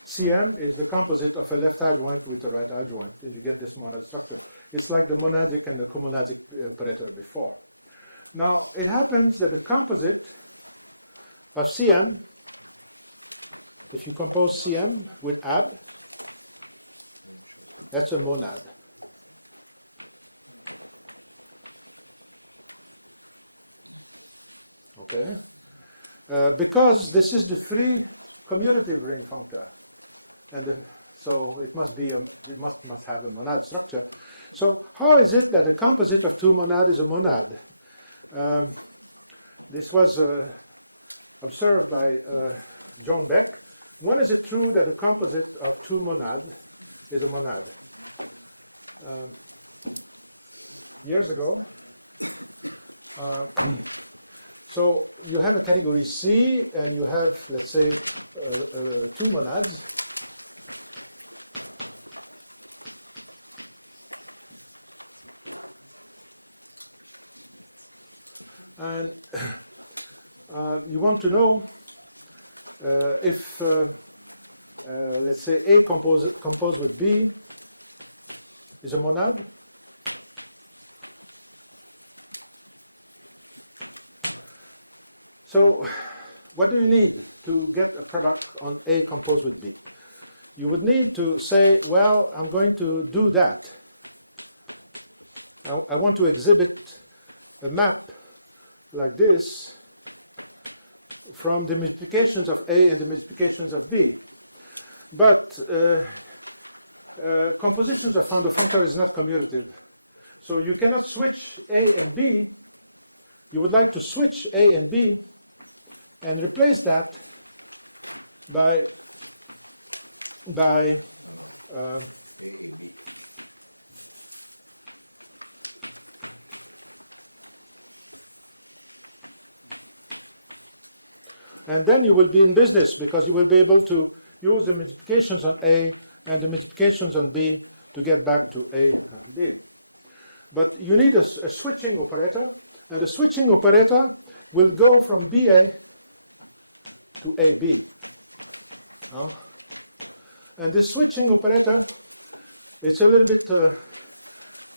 Cm is the composite of a left adjoint with a right adjoint, and you get this monad structure. It's like the monadic and the comonadic operator before. Now, it happens that the composite of Cm, if you compose Cm with ab, that's a monad. Okay? Because this is the free commutative ring functor, and so it must be it must have a monad structure. So how is it that the composite of two monad is a monad? This was observed by John Beck. When is it true that the composite of two monad is a monad? Years ago. So you have a category C, and you have, let's say, two monads. And you want to know if, let's say, A composed with B is a monad. So what do you need to get a product on A composed with B? You would need to say, well, I'm going to do that. I want to exhibit a map like this from the multiplications of A and the multiplications of B. But compositions of endofunctor is not commutative. So you cannot switch A and B. You would like to switch A and B and replace that by and then you will be in business, because you will be able to use the multiplications on A and the multiplications on B to get back to A and B. But you need a switching operator, and the switching operator will go from BA to AB. And this switching operator, it's a little bit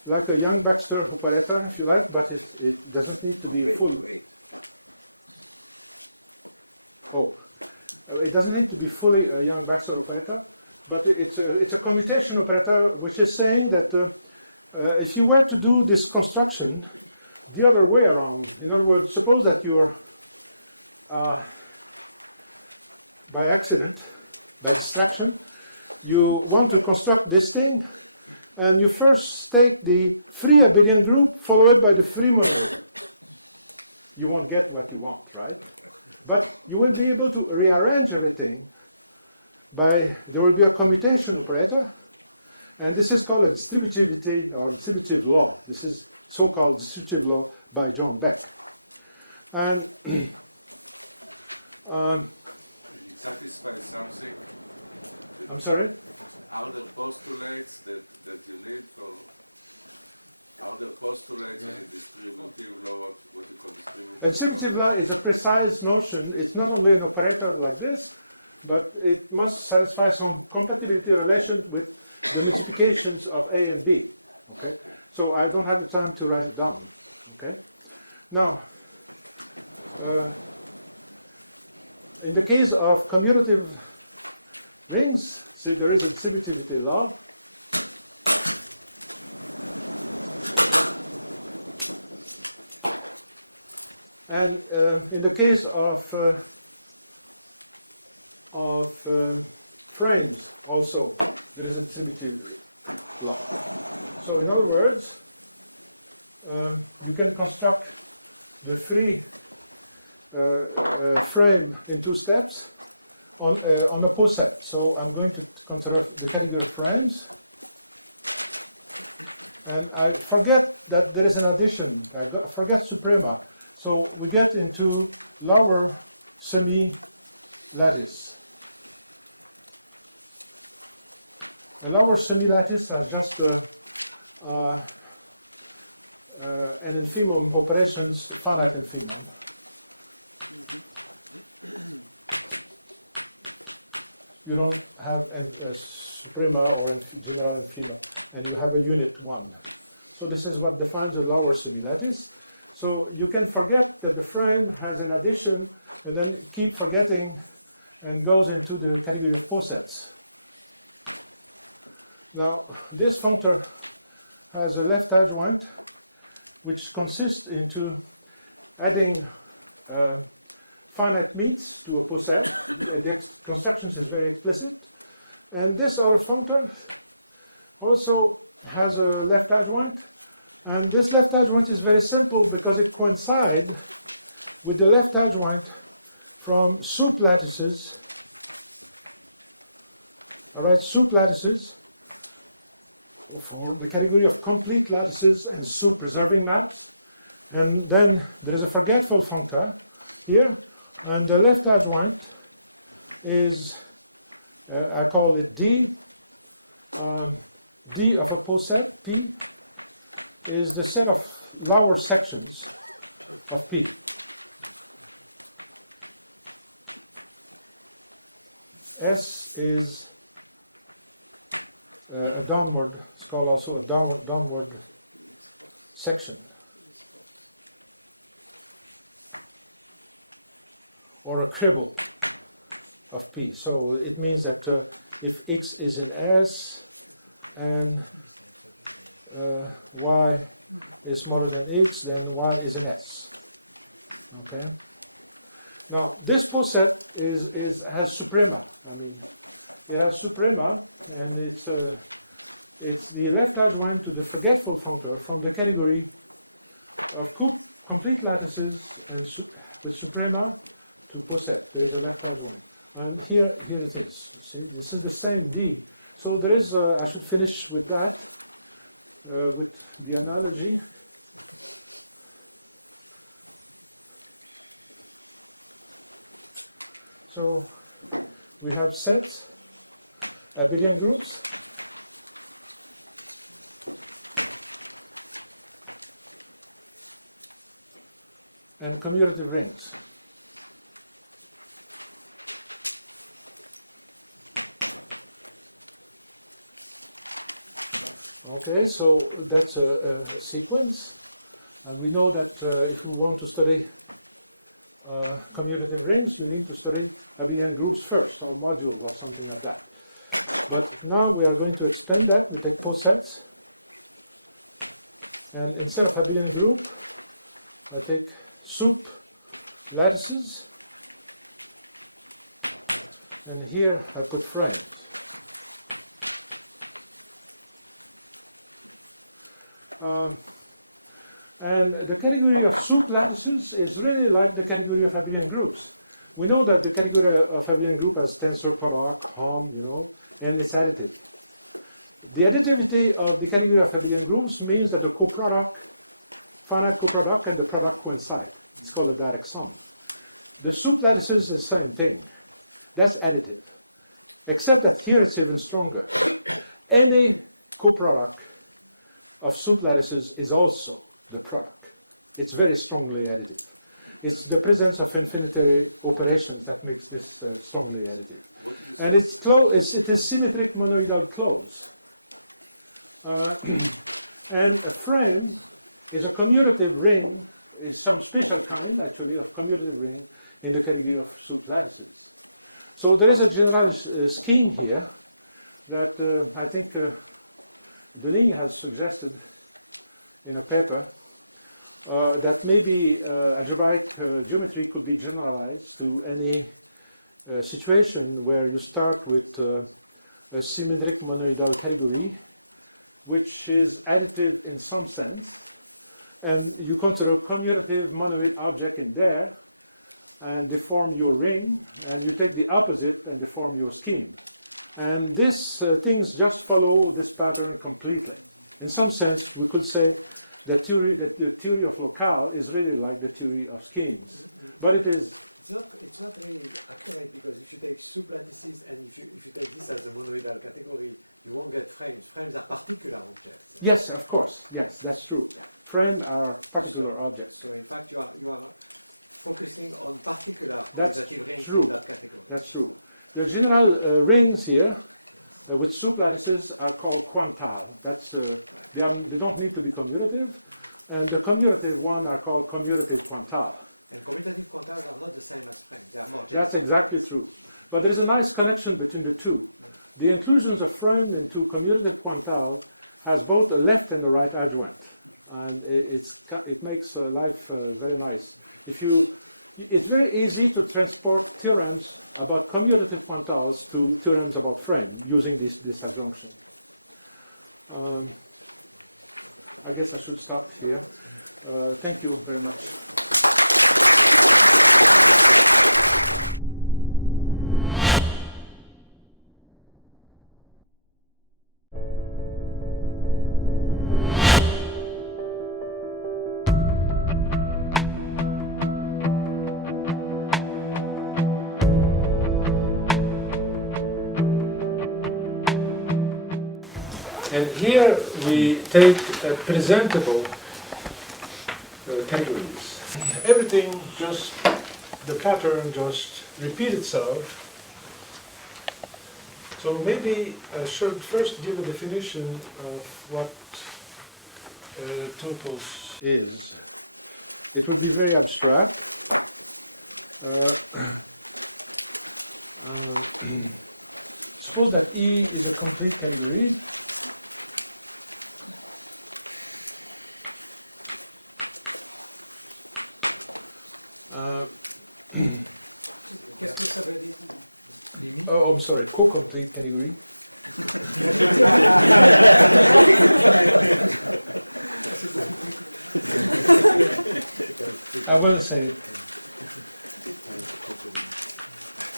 like a Young-Baxter operator, if you like, but it doesn't need to be full. It doesn't need to be fully a Young-Baxter operator. but it's a commutation operator which is saying that if you were to do this construction the other way around, in other words, suppose that you're by accident, by distraction, you want to construct this thing, and you first take the free abelian group followed by the free monoid. You won't get what you want, right? But you will be able to rearrange everything by, there will be a commutation operator, and this is called a distributivity or distributive law. This is so-called distributive law by John Beck. And I'm sorry? A distributive law is a precise notion. It's not only an operator like this, but it must satisfy some compatibility relation with the multiplications of A and B. Okay, so I don't have the time to write it down. Okay, now in the case of commutative rings, see, there is a distributivity law. And in the case of frames, also, there is a distributive law. So in other words, you can construct the free frame in two steps on a poset. So I'm going to consider the category of frames. And I forget that there is an addition. I forget suprema. So we get into lower semi-lattice. A lower semi-lattice are just an infimum operations, finite infimum. You don't have a suprema or general infima, and you have a unit 1. So this is what defines a lower semi-lattice. So you can forget that the frame has an addition, and then keep forgetting and goes into the category of posets. Now, this functor has a left adjoint, which consists into adding finite means to a poset. The construction is very explicit. And this other functor also has a left adjoint. And this left adjoint is very simple because it coincides with the left adjoint from soup lattices. All right, soup lattices for the category of complete lattices and soup preserving maps. And then there is a forgetful functor here, and the left adjoint is, I call it D. D of a poset, P, is the set of lower sections of P. S is a downward, it's called also a downward section. Or a cribble of P. So it means that if X is in S and Y is smaller than X, then Y is in S. Okay. Now this poset has suprema. I mean, it has suprema, and it's the left adjoint to the forgetful functor from the category of complete lattices and with suprema to poset. There is a left adjoint, and here it is. See, this is the same D. So there is. I should finish with that. With the analogy. So we have sets, abelian groups, and commutative rings. Okay, so that's a sequence, and we know that if you want to study commutative rings, you need to study abelian groups first, or modules, or something like that. But now we are going to expand that. We take posets, and instead of abelian group, I take soup lattices, and here I put frames. And the category of soup lattices is really like the category of abelian groups. We know that the category of abelian group has tensor product, Hom, and it's additive. The additivity of the category of abelian groups means that the coproduct, finite coproduct, and the product coincide. It's called a direct sum. The soup lattices is the same thing. That's additive, except that here it's even stronger. Any coproduct of soup lattices is also the product. It's very strongly additive. It's the presence of infinitary operations that makes this strongly additive. And it is symmetric monoidal close. And a frame is a commutative ring, is some special kind, actually, of commutative ring in the category of soup lattices. So there is a general scheme here that I think Deling has suggested in a paper that maybe algebraic geometry could be generalized to any situation where you start with a symmetric monoidal category, which is additive in some sense, and you consider a commutative monoid object in there, and they form your ring, and you take the opposite and they form your scheme. And these things just follow this pattern completely. In some sense, we could say that the theory of locale is really like the theory of schemes, but it is. Yes, of course. Yes, that's true. Frame are particular objects. That's true. That's true. The general rings here with soup lattices are called quantile. That's they don't need to be commutative, and the commutative one are called commutative quantile. That's exactly true. But there is a nice connection between the two. The inclusions of frame into commutative quantile has both a left and a right adjoint, and it makes life very nice. It's very easy to transport theorems about commutative quantiles to theorems about frame using this adjunction. I guess I should stop here. Thank you very much. And here we take presentable categories. Everything the pattern just repeats itself. So maybe I should first give a definition of what topos is. It would be very abstract. Suppose that E is a complete category. I'm sorry, co-complete category. I will say,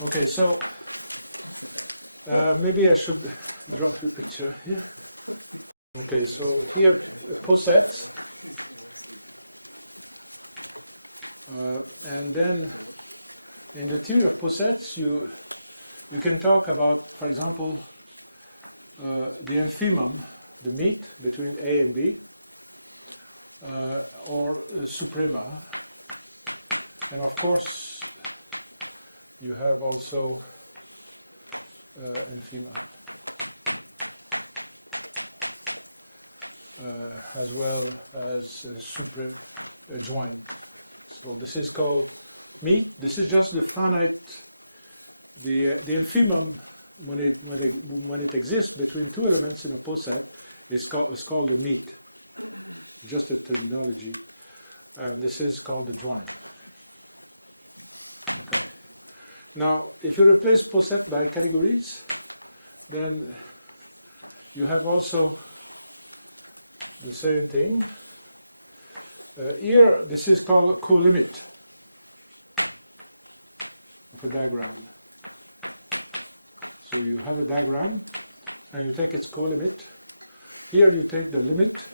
okay, so maybe I should draw the picture here. Okay, so here, posets. And then in the theory of posets, you can talk about, for example, the infimum, the meet between A and B, or suprema. And of course, you have also infima, as well as join. So this is called meet. This is just the finite, the infimum when it exists between two elements in a poset, is called a meet. Just a terminology, and this is called the join. Okay. Now, if you replace poset by categories, then you have also the same thing. Here, this is called co-limit of a diagram. So you have a diagram, and you take its co-limit. Here you take the limit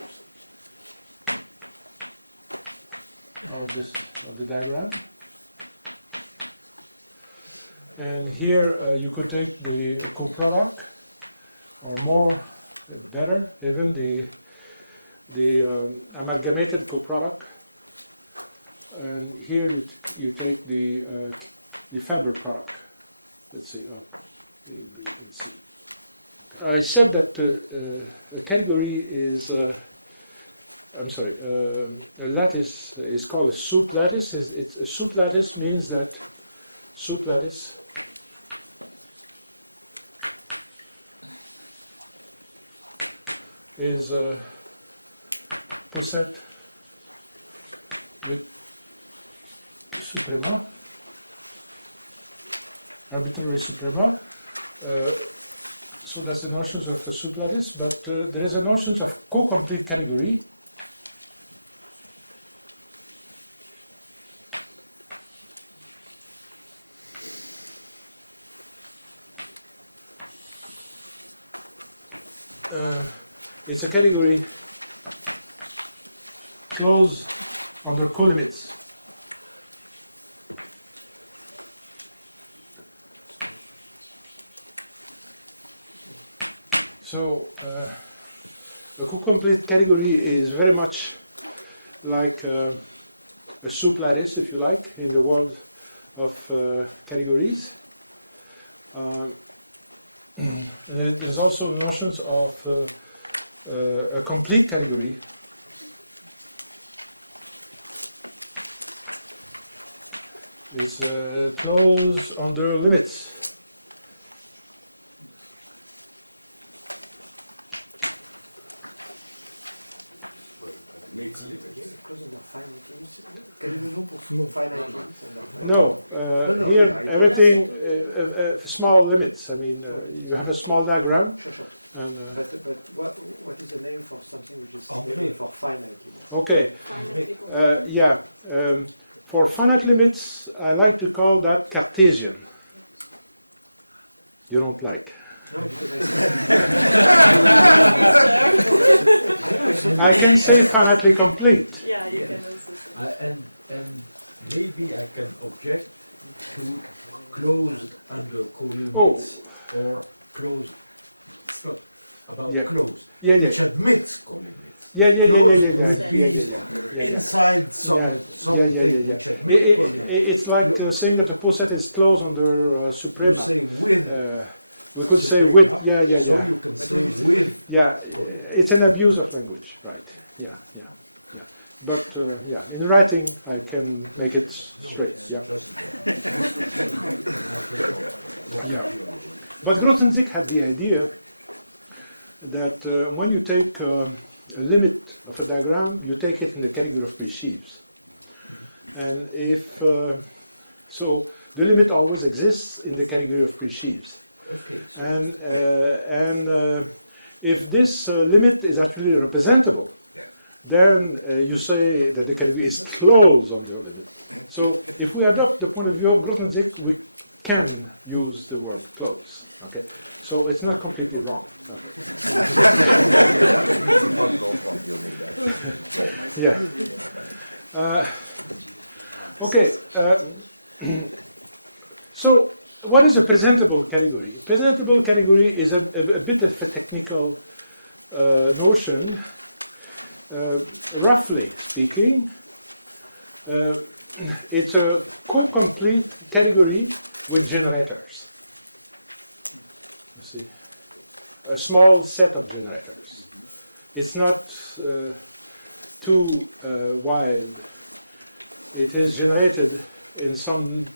of the diagram, and here you could take the coproduct, or more, better, even the amalgamated coproduct, and here you take the fiber product. Let's see, A, B, and C. Okay. I said that a category is, I'm sorry, a lattice is called a soup lattice. A soup lattice means that soup lattice is poset with suprema, arbitrary suprema. So that's the notions of a soup lattice, but there is a notions of co-complete category. It's a category closed under co-limits. So a co-complete category is very much like a soup lattice, if you like, in the world of categories. There's also notions of a complete category. It's closed under limits. Okay. No, here everything small limits. I mean, you have a small diagram, and okay, yeah. For finite limits, I like to call that Cartesian. You don't like? I can say finitely complete. Oh, yeah, yeah, yeah, yeah, yeah, yeah, yeah, yeah, yeah, yeah, yeah, yeah, yeah, yeah, yeah, yeah, yeah. It's like saying that the poset is closed under suprema. We could say with, yeah, yeah, yeah, yeah. It's an abuse of language, right? Yeah, yeah, yeah. But yeah, in writing, I can make it straight. Yeah, yeah. But Grothendieck had the idea that when you take a limit of a diagram, you take it in the category of presheaves. And if so, the limit always exists in the category of presheaves. And if this limit is actually representable, then you say that the category is closed on the limit. So if we adopt the point of view of Grothendieck, we can use the word close. Okay, so it's not completely wrong. Okay. Yeah. Okay. So what is a presentable category? A presentable category is a bit of a technical notion. Roughly speaking, it's a co-complete category with generators. You see, a small set of generators. It's not too wild. It is generated in some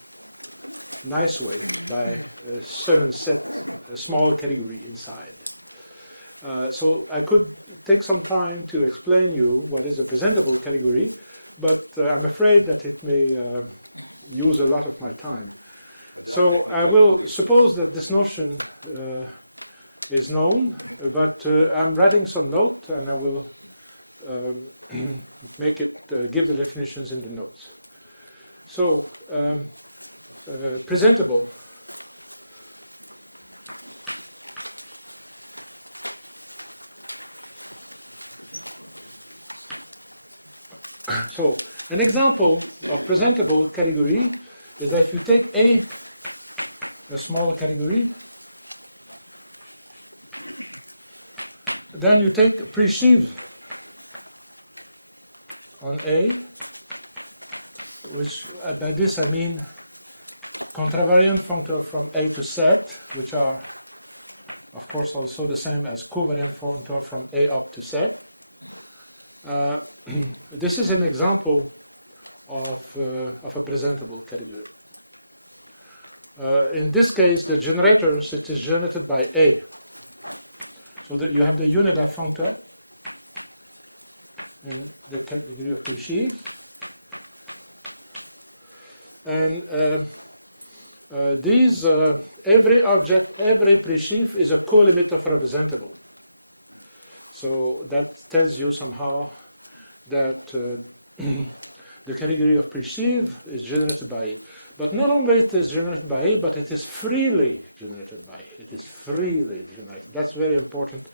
nice way by a certain set a small category inside. So I could take some time to explain you what is a presentable category, but I'm afraid that it may use a lot of my time. So I will suppose that this notion is known, but I'm writing some note and I will make it, give the definitions in the notes. So presentable. So an example of presentable category is that if you take a small category, then you take pre-sheaves on A, which by this I mean contravariant functor from A to set, which are of course also the same as covariant functor from A up to set. This is an example of a presentable category. In this case, the generators, it is generated by A. So that you have the unit of functor in the category of pre-sheaves. And these, every object, every pre-sheaf is a co-limit of representable. So that tells you somehow that the category of pre-sheaf is generated by A. But not only it is generated by A, but it is freely generated by A. It is freely generated. That's very important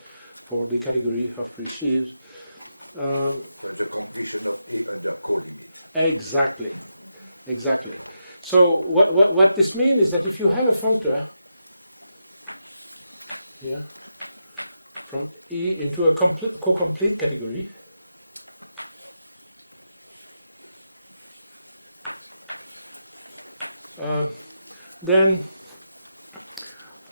for the category of pre-sheaves. Exactly. Exactly. So what this means is that if you have a functor here from E into a co-complete category, then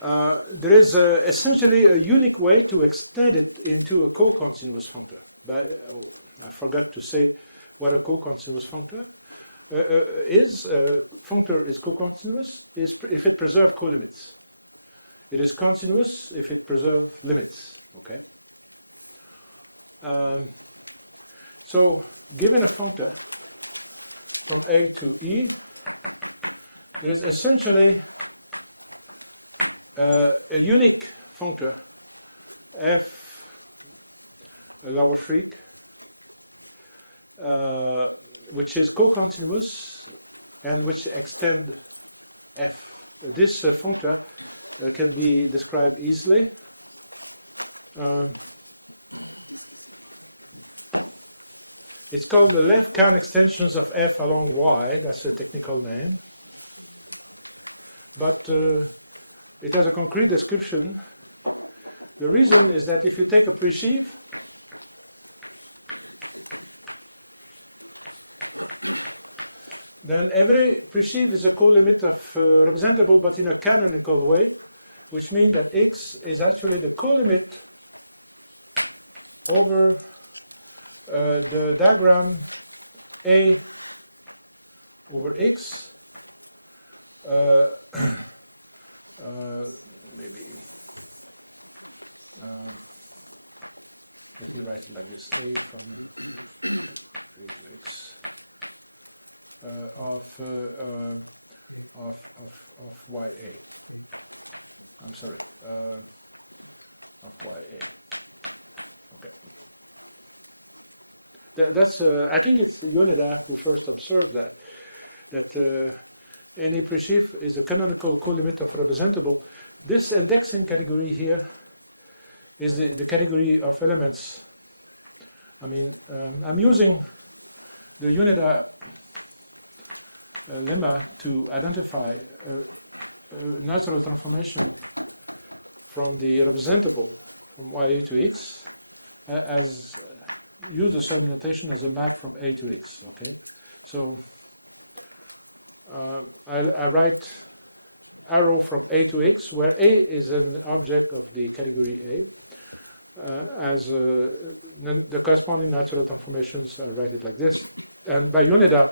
there is essentially a unique way to extend it into a co-continuous functor. But I forgot to say what a co-continuous functor is. Functor is co-continuous if it preserves co-limits. It is continuous if it preserves limits. Okay. So given a functor from A to E, there is essentially a unique functor f lower freq, which is co-continuous and which extend f. This functor can be described easily. It's called the left count extensions of f along y. That's a technical name. But it has a concrete description. The reason is that if you take a pre-sheaf, then every pre-sheaf is a co-limit of representable, but in a canonical way, which means that X is actually the co-limit over the diagram A over X. Maybe let me write it like this: A from A to X of YA. I'm sorry, of YA. Okay. That's I think it's Yoneda who first observed that any pre-sheaf is a canonical co-limit of representable. This indexing category here is the category of elements. I mean, I'm using the Yoneda lemma to identify a natural transformation from the representable from YA to X as use the same notation as a map from A to X. Okay, so I write arrow from A to X, where A is an object of the category A, as the corresponding natural transformations. I write it like this, and by Yoneda,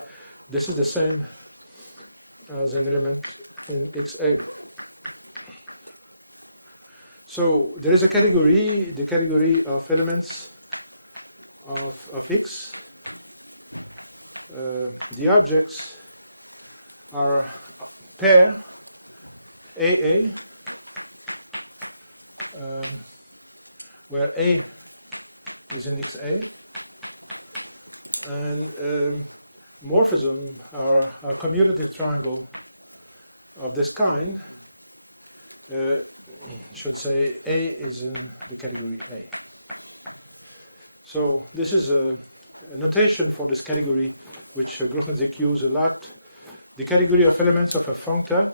this is the same as an element in XA. So there is a category, the category of elements of X. The objects are pair AA, where A is index A, and morphism are a commutative triangle of this kind. Should say A is in the category A. So this is a notation for this category which Grothendieck used a lot. The category of elements of a functor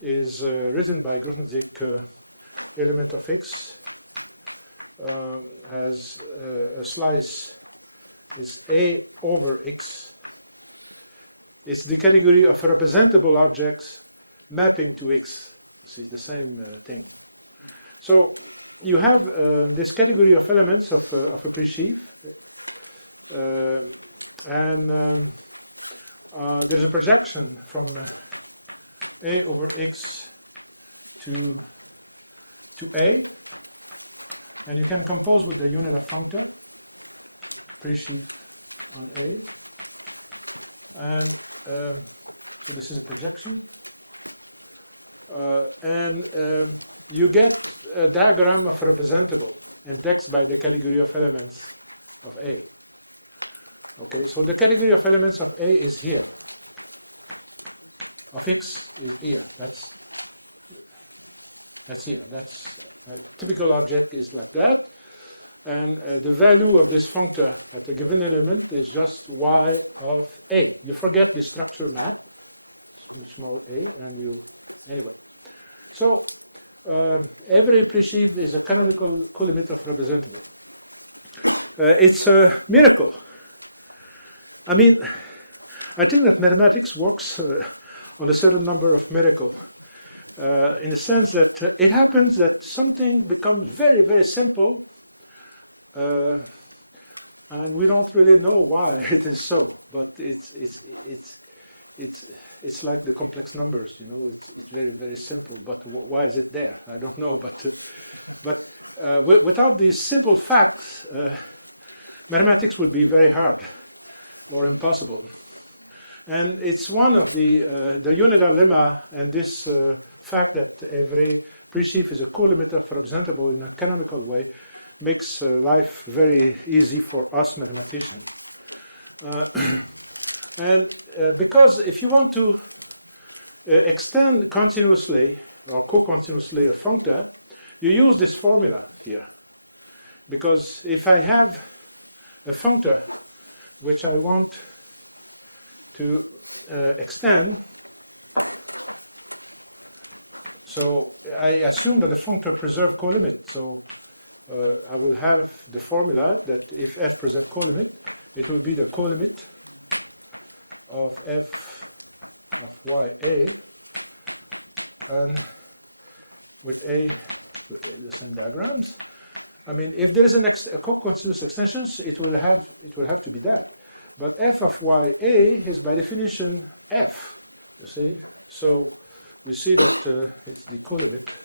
is written by Grothendieck element of X as a slice is A over X. It's the category of representable objects mapping to X. This is the same thing. So you have this category of elements of a presheaf, and there's a projection from A over X to A, and you can compose with the unit of functor, presheaf on A, and so this is a projection, and you get a diagram of representable indexed by the category of elements of A. Okay, so the category of elements of A is here. Of X is here. That's here. That's a typical object is like that, and the value of this functor at a given element is just y of A. You forget the structure map, small a, and you anyway. So every presheaf is a canonical colimit of representable. It's a miracle. I mean, I think that mathematics works on a certain number of miracles, in the sense that it happens that something becomes very, very simple, and we don't really know why it is so. But it's like the complex numbers, you know. It's very, very simple. But why is it there? I don't know. But without these simple facts, mathematics would be very hard or impossible. And it's one of the unidal lemma, and this fact that every presheaf is a colimit of representable in a canonical way makes life very easy for us mathematicians. And because if you want to extend continuously or co-continuously a functor, you use this formula here. Because if I have a functor which I want to extend, so I assume that the functor preserves colimit. So I will have the formula that if f preserves colimit, it will be the colimit of f of y a, and with a the same diagrams. I mean, if there is a co-continuous extensions, it will have to be that. But f of y a is by definition f. You see, so we see that it's the colimit.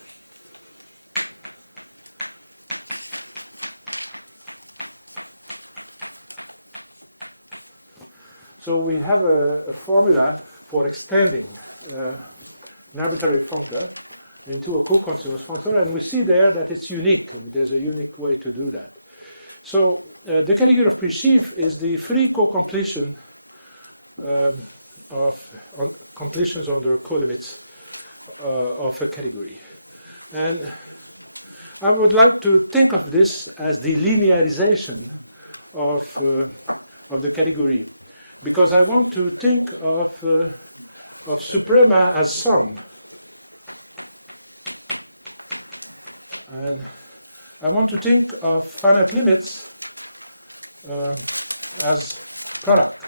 So we have a formula for extending an arbitrary functor into a co-continuous functor, and we see there that it's unique. I mean, there's a unique way to do that. So the category of presheaf is the free co-completion of completions under colimits of a category. And I would like to think of this as the linearization of the category, because I want to think of suprema as sum. And I want to think of finite limits as product.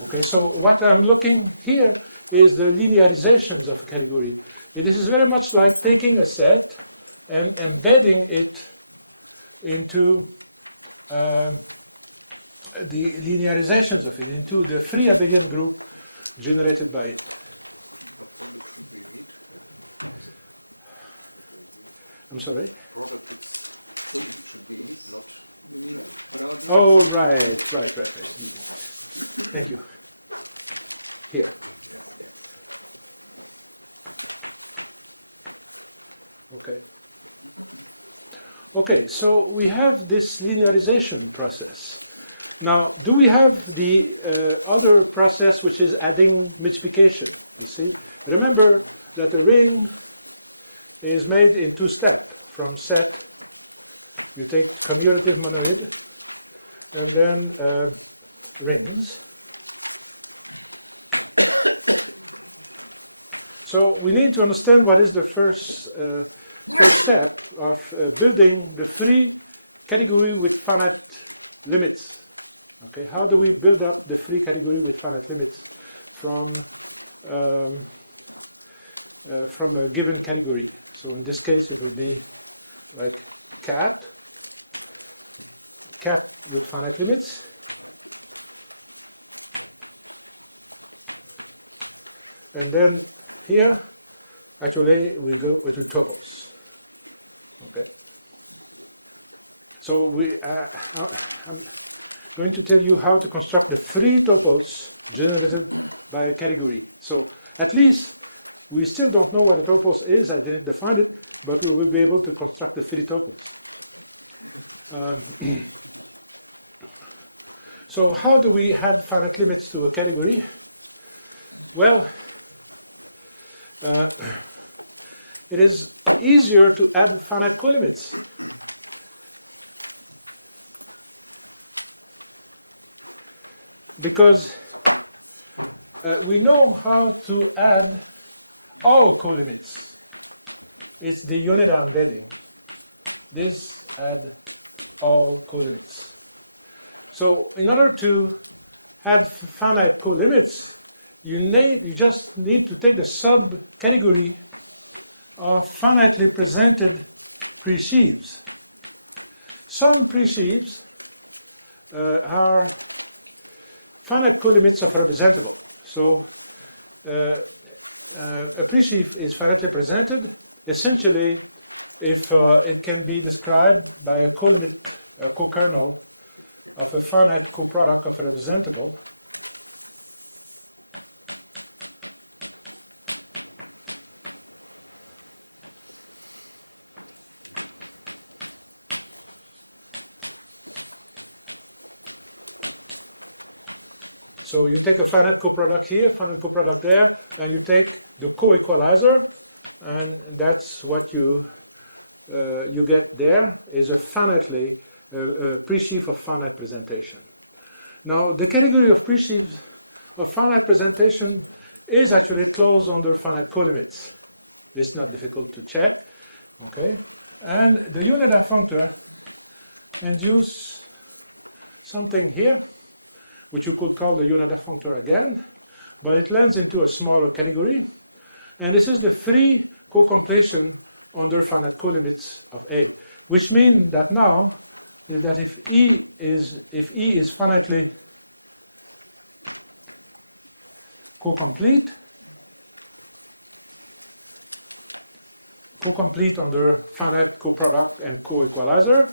Okay, so what I'm looking here is the linearizations of a category. This is very much like taking a set and embedding it into the linearizations of it, into the free abelian group generated by I'm sorry. Oh, right. Thank you. Here. Okay. Okay, so we have this linearization process. Now, do we have the other process, which is adding multiplication? You see, remember that a ring is made in two steps. From set, you take commutative monoid, and then rings. So we need to understand what is the first step of building the free category with finite limits. Okay, how do we build up the free category with finite limits from a given category? So in this case, it will be like cat with finite limits, and then here, actually, we go to topos. Okay. So I'm going to tell you how to construct the free topos generated by a category. So at least we still don't know what a topos is. I didn't define it, but we will be able to construct the free topos. So how do we add finite limits to a category? Well, it is easier to add finite colimits. Because we know how to add all colimits. It's the unit embedding. This add all colimits. So in order to add finite colimits, you just need to take the subcategory of finitely presented presheaves. Some presheaves are finite colimits of representable. So a presheaf is finitely presented essentially if it can be described by a colimit, a co-kernel of a finite coproduct of a representable. So you take a finite coproduct here, finite coproduct there, and you take the co-equalizer, and that's what you get there is a finitely presheaf of finite presentation. Now the category of presheaves of finite presentation is actually closed under finite colimits. It's not difficult to check, okay? And the unit functor induce something here, which you could call the unit functor again, but it lands into a smaller category. And this is the free co-completion under finite colimits of A, which means that now is that if E is finitely co-complete under finite coproduct and co-equalizer,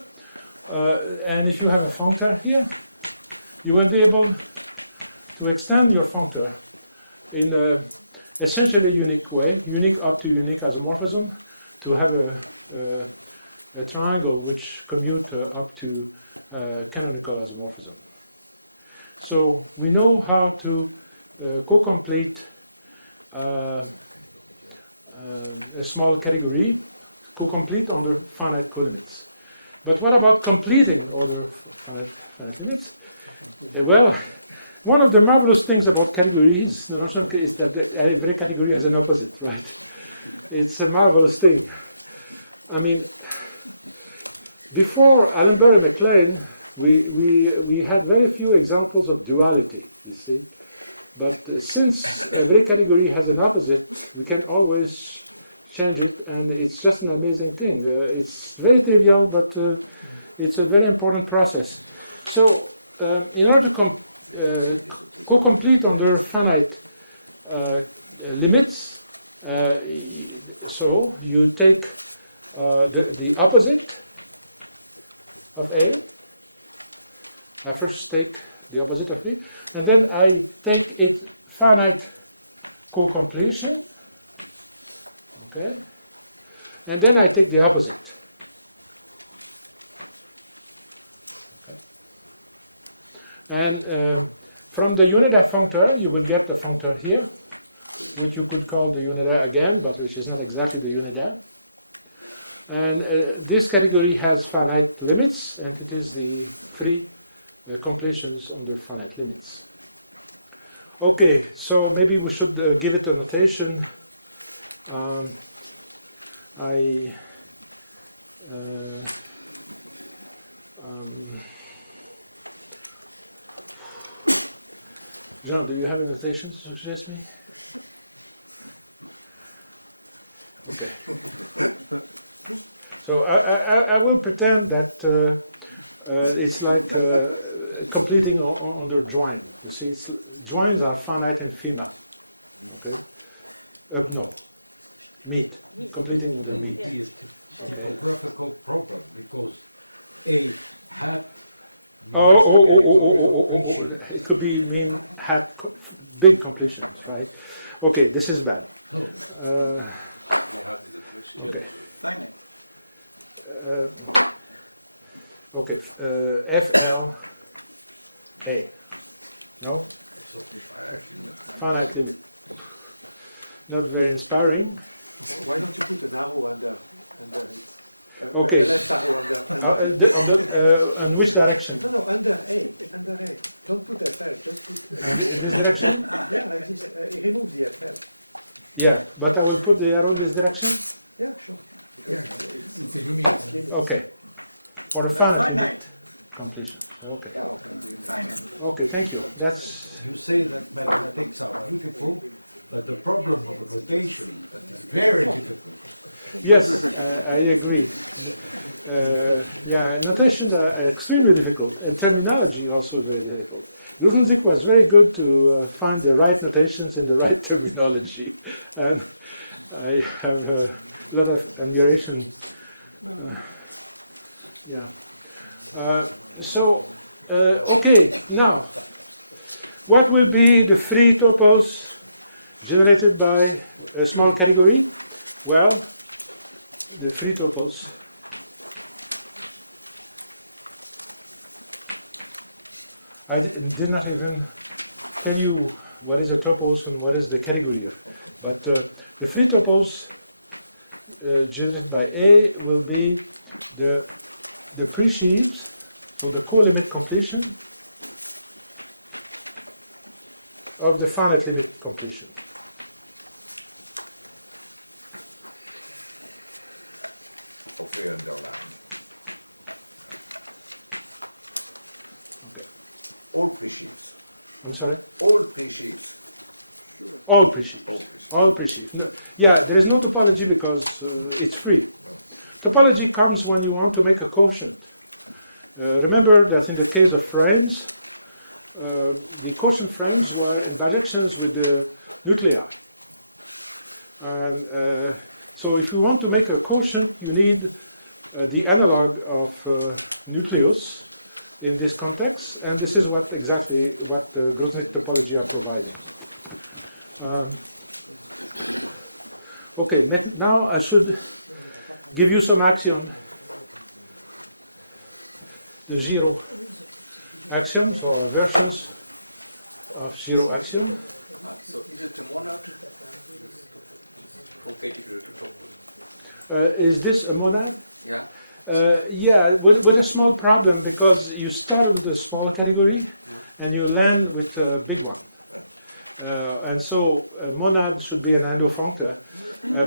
and if you have a functor here, you will be able to extend your functor in a essentially unique way, unique up to unique isomorphism, to have a triangle which commute up to canonical isomorphism. So we know how to co-complete a small category, co-complete under finite colimits. But what about completing other finite limits? Well, one of the marvelous things about categories, the notion is that every category has an opposite, right? It's a marvelous thing. I mean, before Allenbury-MacLean, we had very few examples of duality, you see. But since every category has an opposite, we can always change it, and it's just an amazing thing. It's very trivial, but it's a very important process. So in order to co-complete under finite limits. So you take the opposite of A. I first take the opposite of A, and then I take its finite co-completion. Okay, and then I take the opposite. Okay, and from the unidad functor, you will get the functor here, which you could call the unidad again, but which is not exactly the unidad. And this category has finite limits, and it is the free completions under finite limits. Okay, so maybe we should give it a notation. Jean, do you have a notation to suggest me? Okay. So I will pretend that it's like completing under join. You see, joins are finite in FEMA. Okay. No, meet, completing under meet. Okay. Oh. It could be mean had big completions, right? Okay, this is bad. Okay. Okay, FLA. No? Finite limit. Not very inspiring. Okay. On which direction? And this direction? Yeah, but I will put the arrow in this direction. Okay. For the finite limit completion. So, okay. Okay, thank you. That's. Yes, I agree. Yeah, notations are extremely difficult, and terminology also is very difficult. Grothendieck was very good to find the right notations in the right terminology, and I have a lot of admiration. Yeah. Okay, now, what will be the free topos generated by a small category? Well, the free topos I did not even tell you what is a topos and what is the category of, but the free topos generated by A will be the pre-sheaves, so the co-limit completion of the finite limit completion. Okay. I'm sorry? All pre-sheaves. All pre-sheaves. No, yeah, there is no topology because it's free. Topology comes when you want to make a quotient. Remember that in the case of frames, the quotient frames were in bijections with the nuclei. And so if you want to make a quotient, you need the analog of nucleus in this context, and this is exactly what Grothendieck topology are providing. Okay, now I should give you some axiom, the zero axioms or versions of zero axiom. Is this a monad? Yeah, with a small problem, because you start with a small category and you land with a big one. And so a monad should be an endofunctor,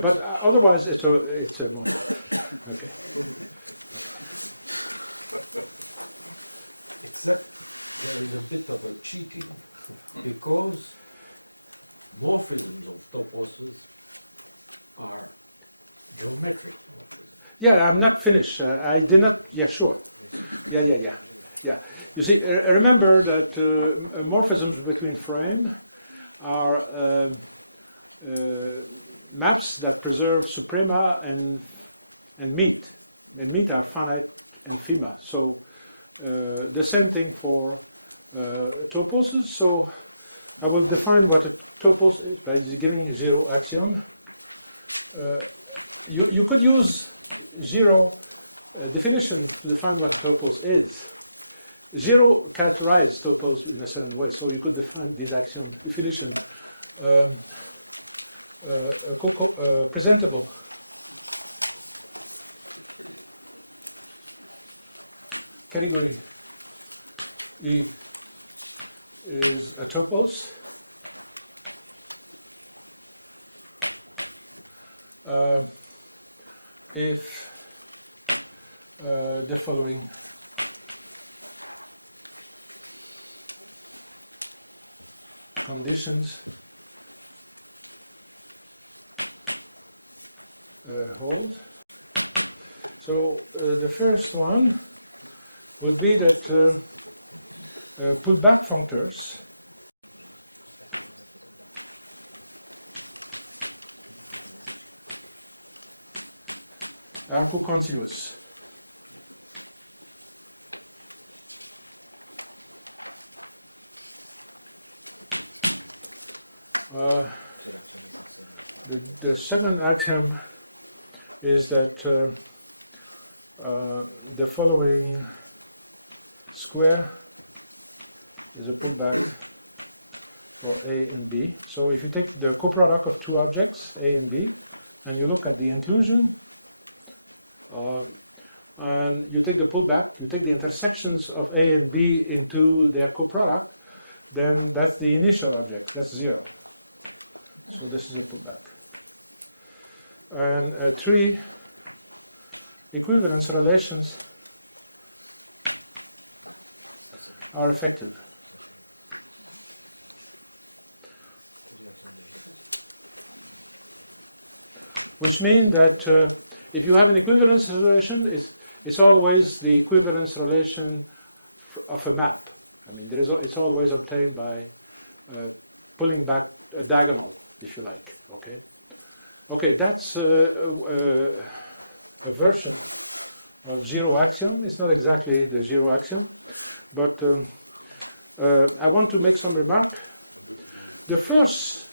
but otherwise it's a monad. Okay. Okay. Yeah, I'm not finished. I did not. Yeah, sure. Yeah. You see, remember that morphisms between frame are maps that preserve suprema and meat. And meat are finite and FEMA. So the same thing for toposes. So I will define what a topos is by giving a zero axiom. You could use zero definition to define what a topos is. Zero characterizes topos in a certain way, so you could define this axiom definition. Presentable category E is a topos if the following conditions hold. So the first one would be that pullback functors are co-continuous. The second axiom is that the following square is a pullback for A and B. So if you take the coproduct of two objects, A and B, and you look at the inclusion, and you take the pullback, you take the intersections of A and B into their coproduct, then that's the initial object, that's zero. So this is a pullback. And three equivalence relations are effective. Which means that if you have an equivalence relation, it's always the equivalence relation of a map. I mean, it's always obtained by pulling back a diagonal, if you like. Okay. Okay, that's a version of zero axiom. It's not exactly the zero axiom, but I want to make some remark. The first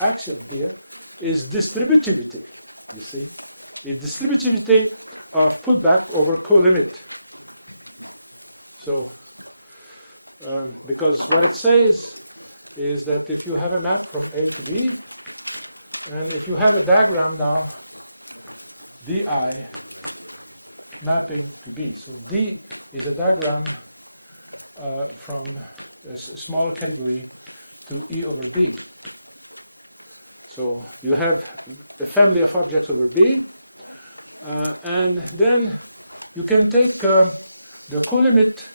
axiom here is distributivity. You see, it's distributivity of pullback over co-limit. So, because what it says is that if you have a map from A to B, and if you have a diagram now, di mapping to B. So D is a diagram from a small category to E over B. So you have a family of objects over B, and then you can take the co-limit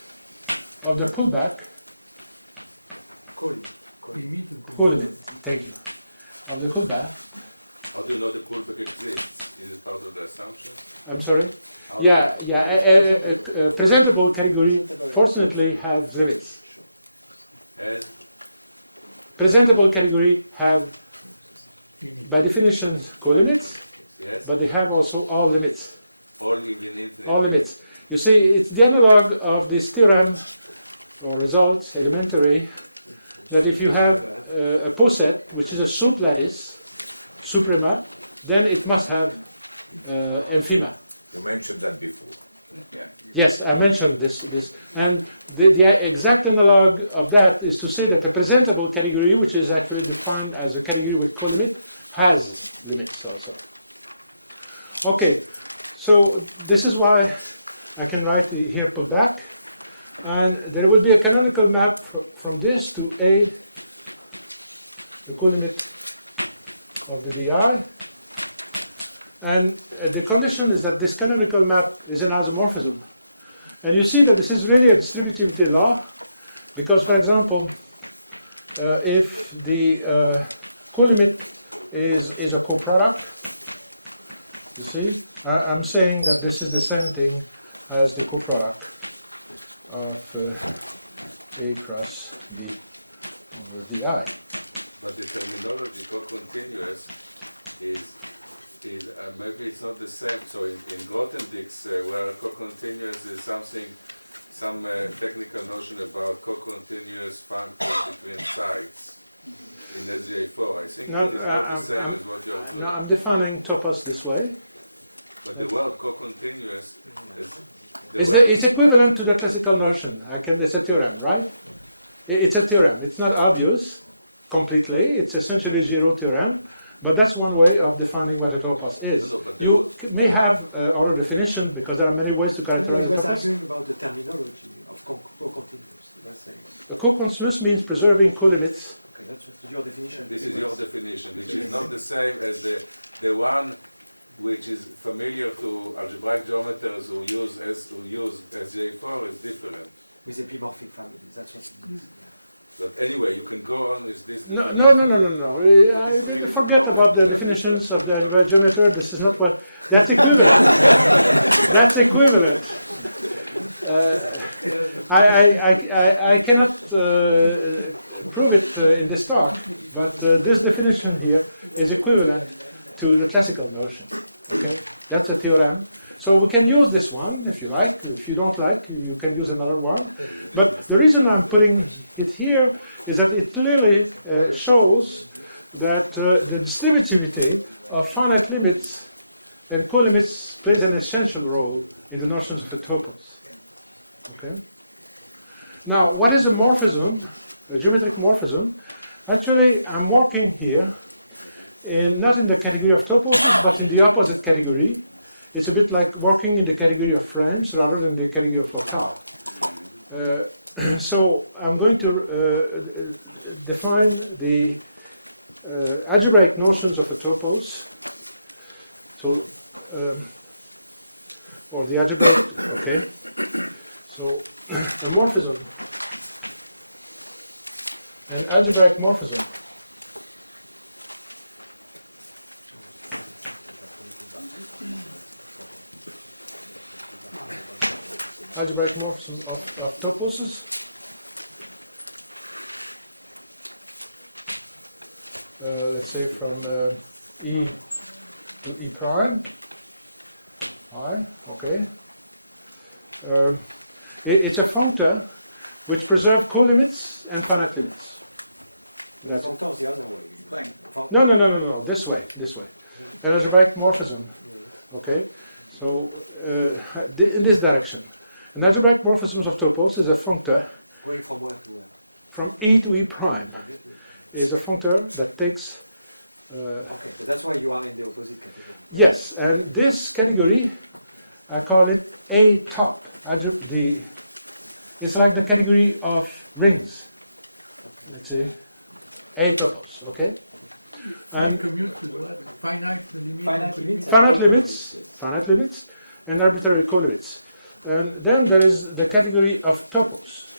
of the pullback, co-limit, thank you, of the pullback. I'm sorry? Yeah, a presentable category fortunately has limits. Presentable category have, by definition, co-limits, but they have also all limits. All limits. You see, it's the analog of this theorem or result, elementary, that if you have a poset, which is a soup lattice, suprema, then it must have enfima. Yes, I mentioned this. And the exact analog of that is to say that a presentable category, which is actually defined as a category with co-limit, has limits also. Okay, so this is why I can write here pullback. And there will be a canonical map from this to A, the co-limit of the DI. And the condition is that this canonical map is an isomorphism. And you see that this is really a distributivity law, because, for example, if the co-limit is a coproduct, you see, I'm saying that this is the same thing as the coproduct of A cross B over DI. No, I'm defining topos this way. It's equivalent to the classical notion. It's a theorem, right? It's a theorem. It's not obvious completely. It's essentially zero theorem, but that's one way of defining what a topos is. You may have other definition because there are many ways to characterize a topos. A co-consensus means preserving co-limits. No. Forget about the definitions of the algebraic geometry. This is not what. That's equivalent. That's equivalent. I cannot prove it in this talk, but this definition here is equivalent to the classical notion. Okay, that's a theorem. So we can use this one if you like. If you don't like, you can use another one. But the reason I'm putting it here is that it clearly shows that the distributivity of finite limits and co-limits plays an essential role in the notions of a topos. Okay. Now, what is a morphism, a geometric morphism? Actually, I'm working here not in the category of toposes, but in the opposite category. It's a bit like working in the category of frames rather than the category of locale. So I'm going to define the algebraic notions of a topos. So, or the algebraic, okay. So a morphism, an algebraic morphism. Algebraic morphism of toposes. Let's say from E to E prime, I, okay. It's a functor which preserves co-limits and finite limits. That's it. No. This way. An algebraic morphism, okay. So in this direction. An algebraic morphism of topos is a functor from E to E prime. Is a functor that takes. Yes, and this category, I call it A top. It's like the category of rings. Let's see, A topos, okay? And finite limits, and arbitrary co-limits. And then there is the category of topos.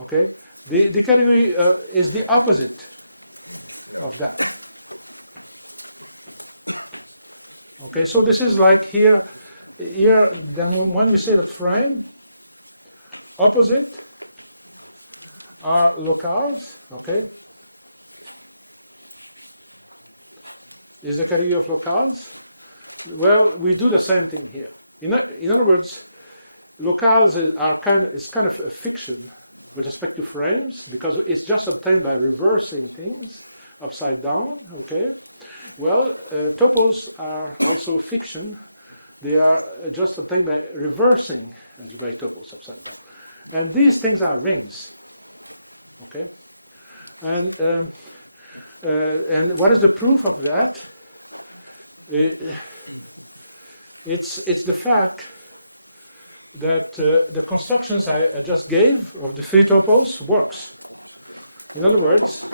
Okay, the category is the opposite of that. Okay, so this is like here. Then when we say that frame, opposite are locales. Okay, is the category of locales. Well, we do the same thing here. In other words, locales is kind of a fiction with respect to frames, because it's just obtained by reversing things upside down, okay? Well, topos are also fiction. They are just obtained by reversing algebraic topos upside down. And these things are rings, okay? And what is the proof of that? It's the fact that the constructions I just gave of the free topos works. In other words,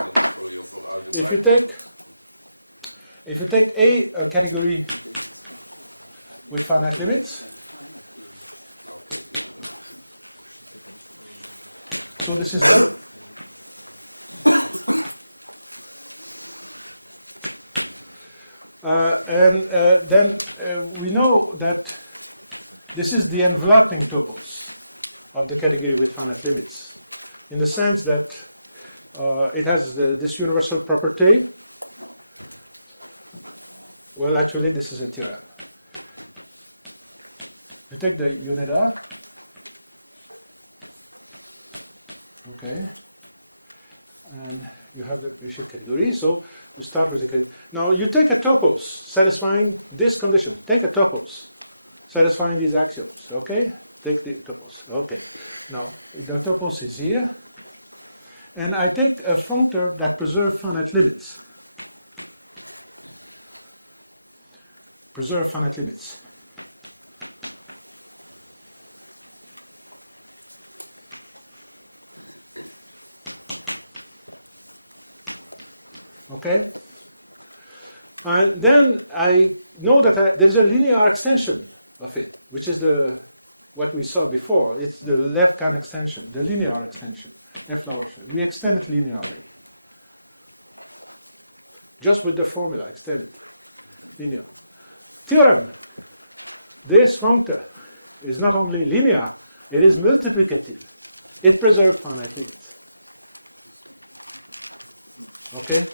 if you take a category with finite limits, so this is like then we know that this is the enveloping topos of the category with finite limits, in the sense that it has this universal property. Well, actually, this is a theorem. You take the unit R, Okay, and you have the appreciate category. So you start with the category. Now you take a topos satisfying this condition. Take a topos satisfying these axioms. Okay, take the topos. Okay, now the topos is here, and I take a functor that preserves finite limits. Preserve finite limits. Okay, and then I know that there is a linear extension of it, which is what we saw before. It's the Levkan extension, the linear extension, F lower. We extend it linearly, just with the formula, extend it linear. Theorem: this functor is not only linear, it is multiplicative. It preserves finite limits. Okay.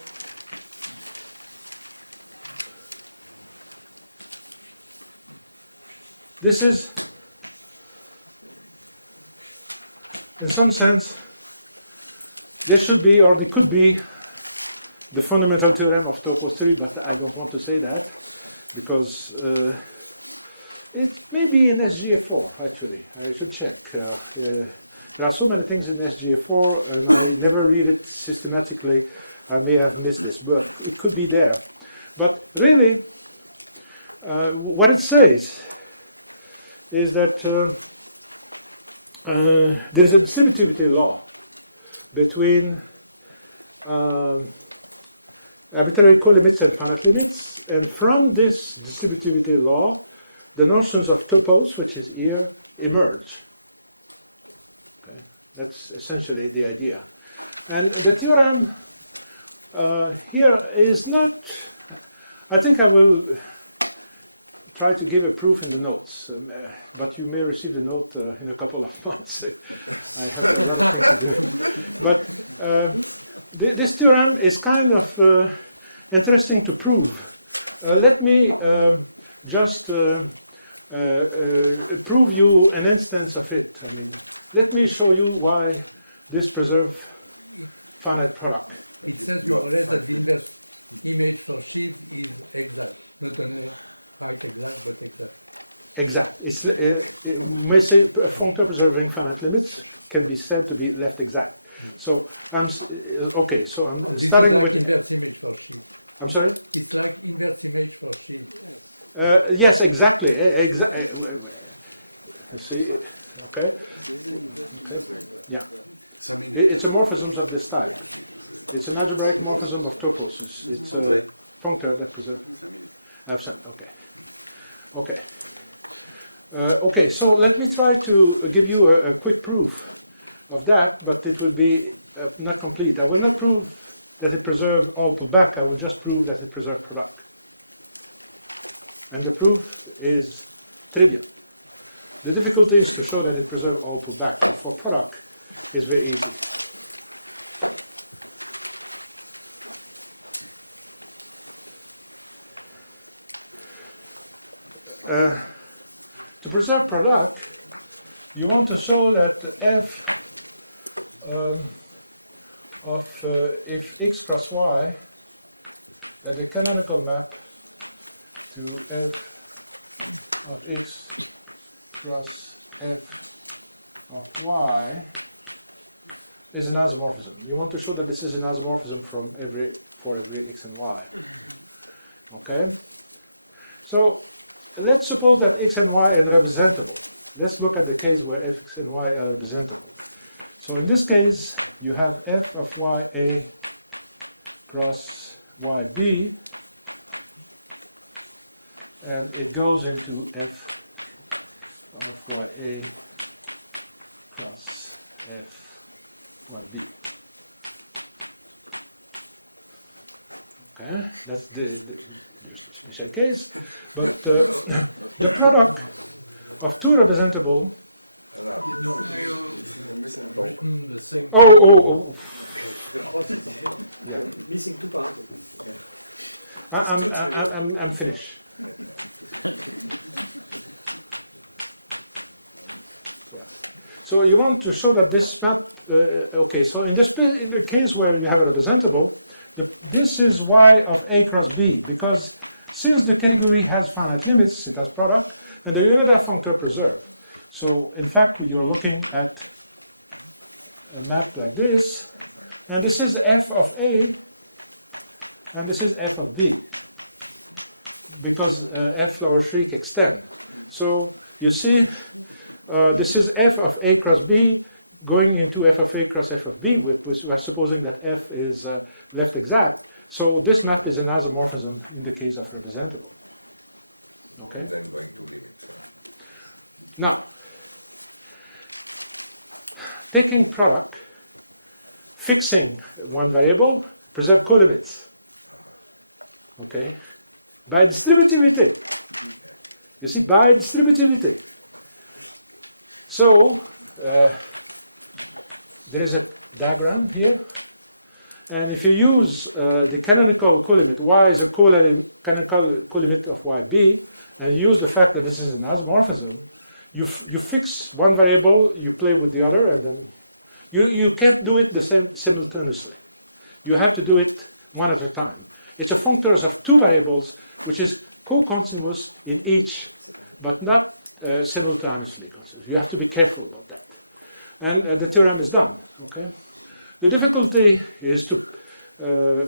This is, in some sense, this should be, or it could be, the fundamental theorem of Topos theory, but I don't want to say that because it may be in SGA4, actually. I should check. There are so many things in SGA4, and I never read it systematically. I may have missed this, but it could be there. But really, what it says is that there is a distributivity law between arbitrary colimits and finite limits, and from this distributivity law, the notions of topos, which is here, emerge. Okay, that's essentially the idea. And the theorem here is not, I think I will try to give a proof in the notes, but you may receive the note in a couple of months. I have a lot of things to do. But this theorem is kind of interesting to prove. Let me just prove you an instance of it. I mean, let me show you why this preserves finite product. Exact. It's we may say a functor preserving finite limits can be said to be left exact. So I'm okay. So I'm starting with. I'm sorry. Yes, exactly. See, okay, okay, yeah. It's a morphisms of this type. It's an algebraic morphism of topos. It's a functor that preserves. I've sent. Okay, okay. Okay, so let me try to give you a quick proof of that, but it will be not complete. I will not prove that it preserves all pullback. I will just prove that it preserves product. And the proof is trivial. The difficulty is to show that it preserves all pullback, but for product, it's very easy. To preserve product, you want to show that f of if x cross y, that the canonical map to f of x cross f of y is an isomorphism. You want to show that this is an isomorphism for every x and y. Okay? So let's suppose that x and y are representable. Let's look at the case where f, x, and y are representable. So in this case, you have f of ya cross yb, and it goes into f of ya cross f yb. Okay, that's just a special case, but the product of two representable. Oh, yeah. I'm finished. Yeah. So you want to show that this map okay, so in the case where you have a representable, this is Y of A cross B, because since the category has finite limits, it has product, and the unit functor preserved. So in fact, you are looking at a map like this, and this is F of A, and this is F of B, because F lower shriek extend. So you see, this is F of A cross B going into F of A cross F of B, which we are supposing that F is left exact. So this map is an isomorphism in the case of representable. Okay. Now, taking product, fixing one variable, preserve colimits. Okay. By distributivity. You see, by distributivity. So there is a diagram here, and if you use the canonical colimit, Y is a canonical colimit of YB, and you use the fact that this is an isomorphism, you fix one variable, you play with the other, and then you can't do it the same simultaneously. You have to do it one at a time. It's a functors of two variables, which is co-continuous in each, but not simultaneously. You have to be careful about that. And the theorem is done. Okay. The difficulty is to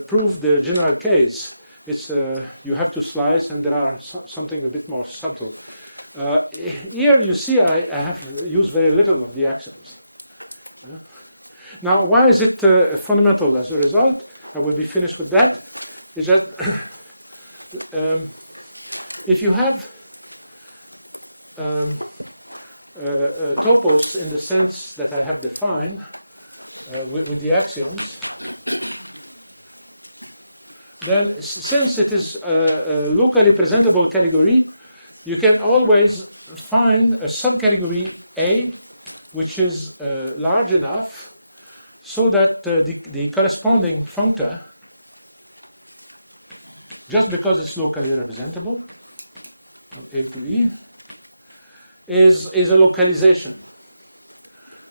prove the general case. It's you have to slice, and there are something a bit more subtle. Here you see I have used very little of the axioms. Now, why is it fundamental as a result? I will be finished with that. It's just if you have topos in the sense that I have defined with the axioms, then since it is a locally presentable category, you can always find a subcategory A which is large enough so that the corresponding functor, just because it's locally representable, from A to E, is a localization,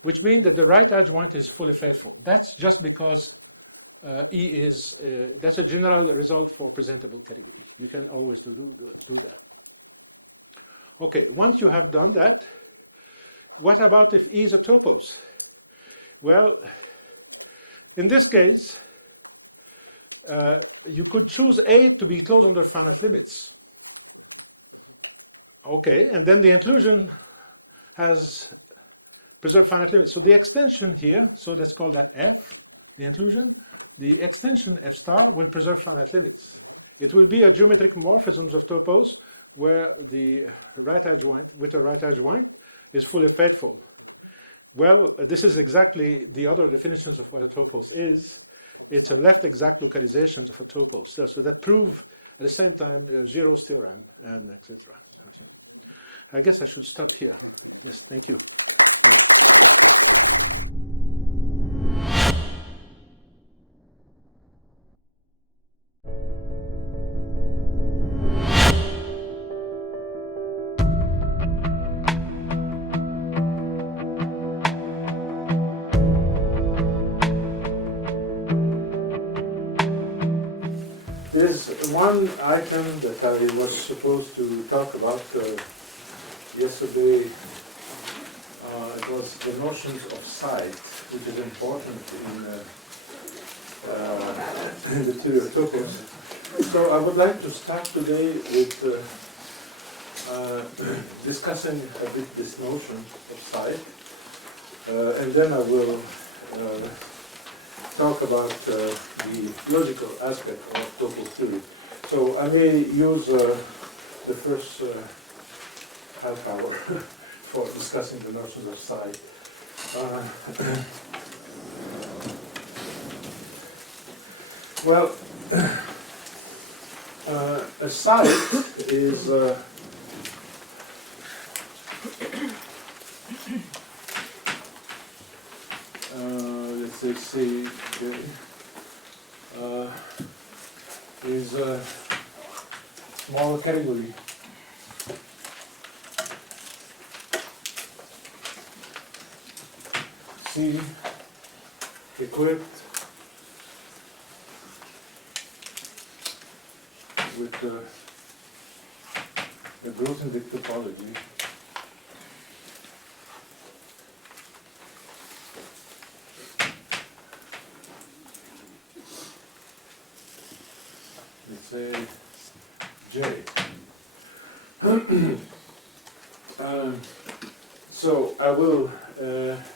which means that the right adjoint is fully faithful. That's just because E is, that's a general result for presentable category. You can always do that. Okay, once you have done that, what about if E is a topos? Well, in this case, you could choose A to be closed under finite limits. Okay, and then the inclusion has preserved finite limits. So the extension here, so let's call that F, the inclusion. The extension F star will preserve finite limits. It will be a geometric morphisms of topos where the right adjoint with a right adjoint is fully faithful. Well, this is exactly the other definitions of what a topos is. It's a left exact localizations of a topos. So that prove at the same time Giro's theorem and etc. I guess I should stop here. Yes, thank you. Yeah. There's one item that I was supposed to talk about yesterday. It was the notions of site, which is important in the theory of topos. So I would like to start today with discussing a bit this notion of site, and then I will talk about the logical aspect of Topos theory. So I may use the first half hour for discussing the notions of site. Well, a site is let's say is a small category. C equipped with the Grothendieck topology. Let's say J. So I will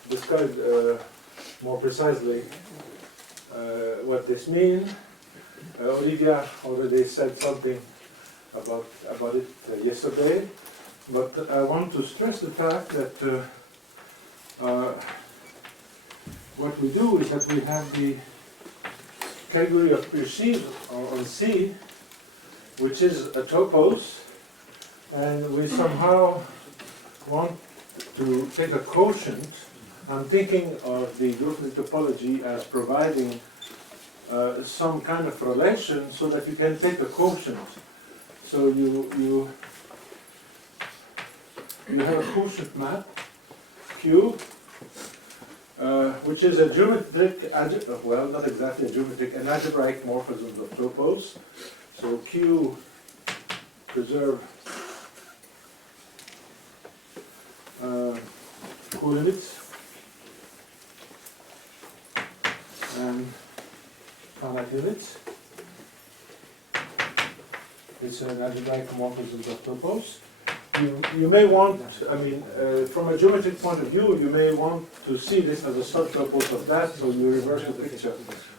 describe more precisely what this means. Olivia already said something about it yesterday, but I want to stress the fact that what we do is that we have the category of perceived on C, which is a topos, and we somehow want to take a quotient. I'm thinking of the Grothendieck topology as providing some kind of relation so that you can take a quotient. So you have a quotient map, Q, which is a geometric, well, not exactly a geometric, an algebraic morphism of topos. So Q preserve colimits and finite units. It's an algebraic morphism of topos. You may want, I mean, from a geometric point of view, you may want to see this as a subtopos of that, so you reverse the picture.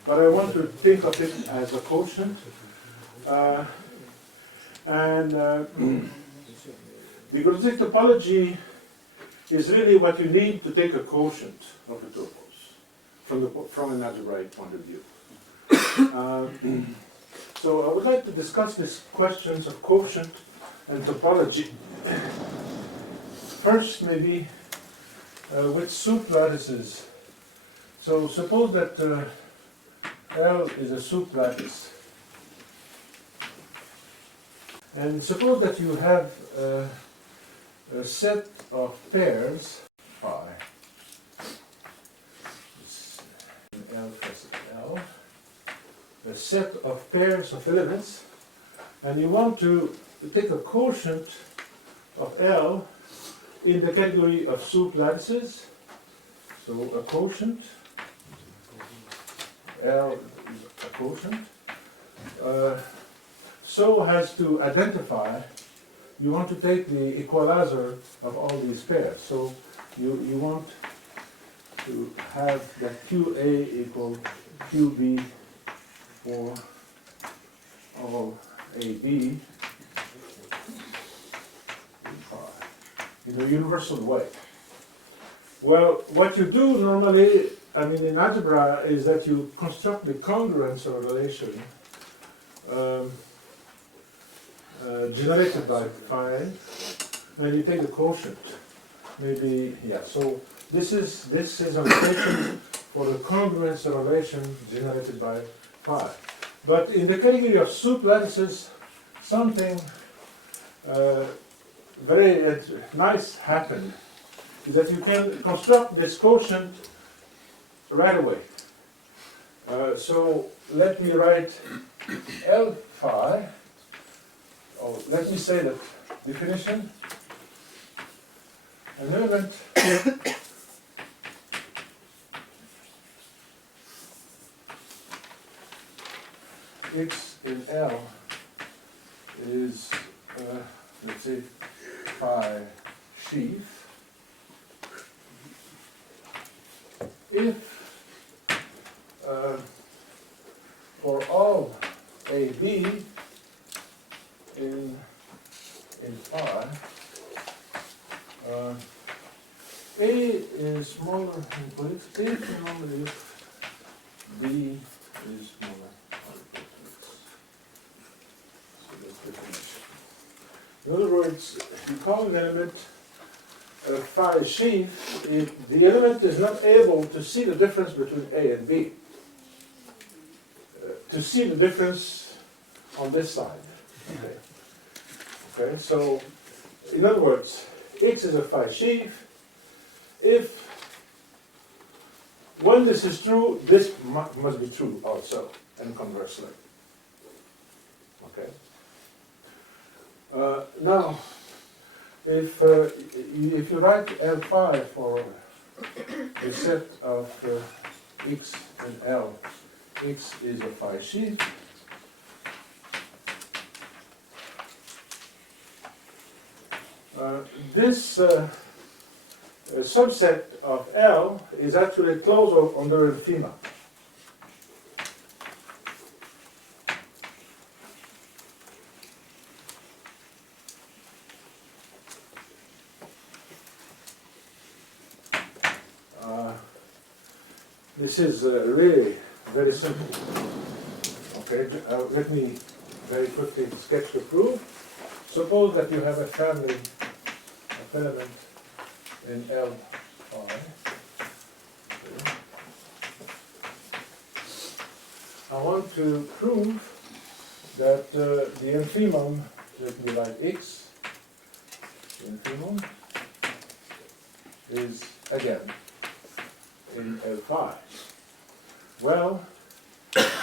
But I want to think of it as a quotient. The Grothendieck topology is really what you need to take a quotient of a topos from an algebraic point of view. So I would like to discuss these questions of quotient and topology. First, maybe with soup lattices. So suppose that L is a soup lattice. And suppose that you have a set of pairs, phi, L plus L, a set of pairs of elements, and you want to take a quotient of L in the category of soup lattices. So a quotient, L is a quotient, so as to identify, you want to take the equalizer of all these pairs. So you want to have that QA equal QB for all AB in a universal way. Well, what you do normally, I mean in algebra, is that you construct the congruence of a relation generated by phi, and you take the quotient. Maybe, yeah, so this is a notation for the congruence of a relation generated by phi. But in the category of soup lattices, something very nice happened, is that you can construct this quotient right away. So let me write L phi, or let me say the definition. An element X in L is, let's say, phi sheaf if for all AB in phi, A is smaller than equal to X, if normally B is smaller than equal to X. So that's the definition. In other words, if you call an element phi sheaf, if the element is not able to see the difference between A and B, to see the difference on this side. Okay, so in other words, X is a phi sheaf if when this is true, this must be true also, and conversely. Okay. Now, if you write L5 for a set of X and L, X is a phi sheaf. This subset of L is actually closed under infima. This is really very simple. Okay, let me very quickly sketch the proof. Suppose that you have a family of elements in L phi. Okay. I want to prove that the infimum, let me write X, the infimum is again in L phi. Well,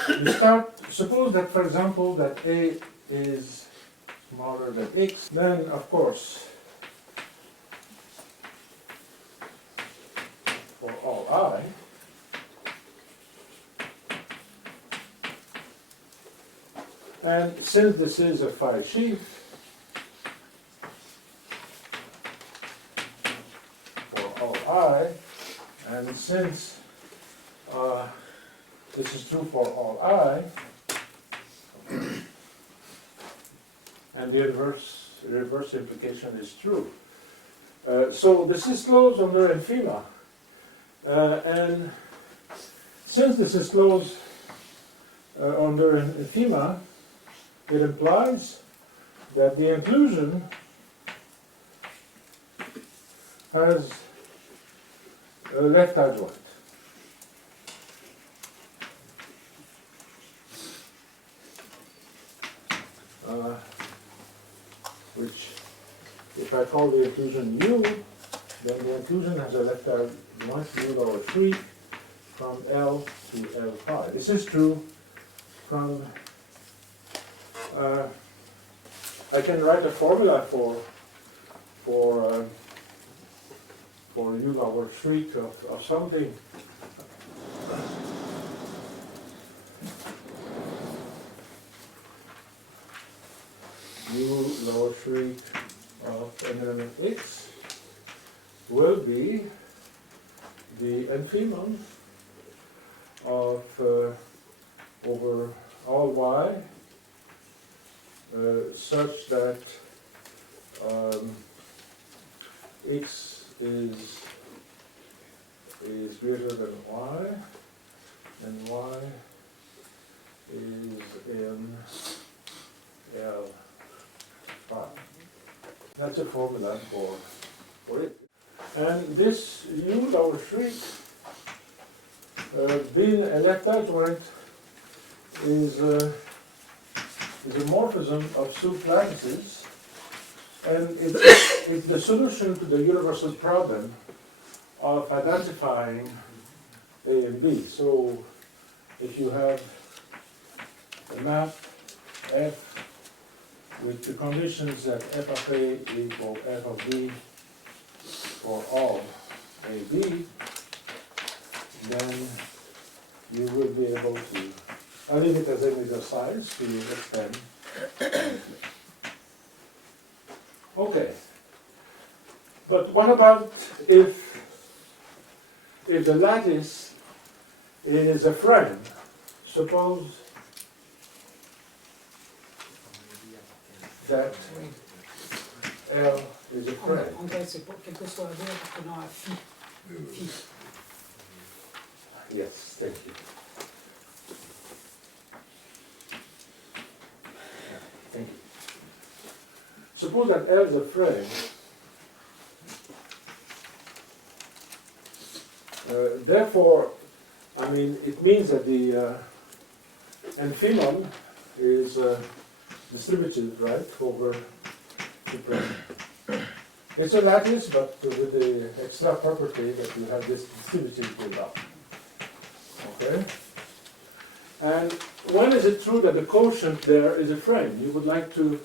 you start, suppose that, for example, that A is smaller than X, then of course, for all I, and since this is a phi sheaf, for all I, and since this is true for all I, and the reverse implication is true. So this is closed under infima, and since this is closed under infima, it implies that the inclusion has a left adjoint. Which, if I call the inclusion U, then the inclusion has a left adjoint U lower 3 from L to L phi. This is true from, I can write a formula for U lower 3 of something. U lower 3 of an element X will be the infimum of over all Y such that X is greater than Y and Y is in L phi. That's a formula for it. And this U lower 3 being a left adjoint is a morphism of soup lattices, and it's the solution to the universal problem of identifying A and B. So if you have a map F with the conditions that f of A equal f of B for all AB, then you will be able to, I'll leave it as an exercise to extend. Okay. But what about if the lattice is a friend? Suppose that L is a friend. En fait, c'est pour quel que soit V appartenant à phi. Phi. Yes, thank you. Thank you. Suppose that L is a friend. Therefore, I mean, it means that the infimum is distributed, right, over the plane. It's a lattice, but with the extra property that you have this distributed build up. Okay? And when is it true that the quotient there is a frame? You would like to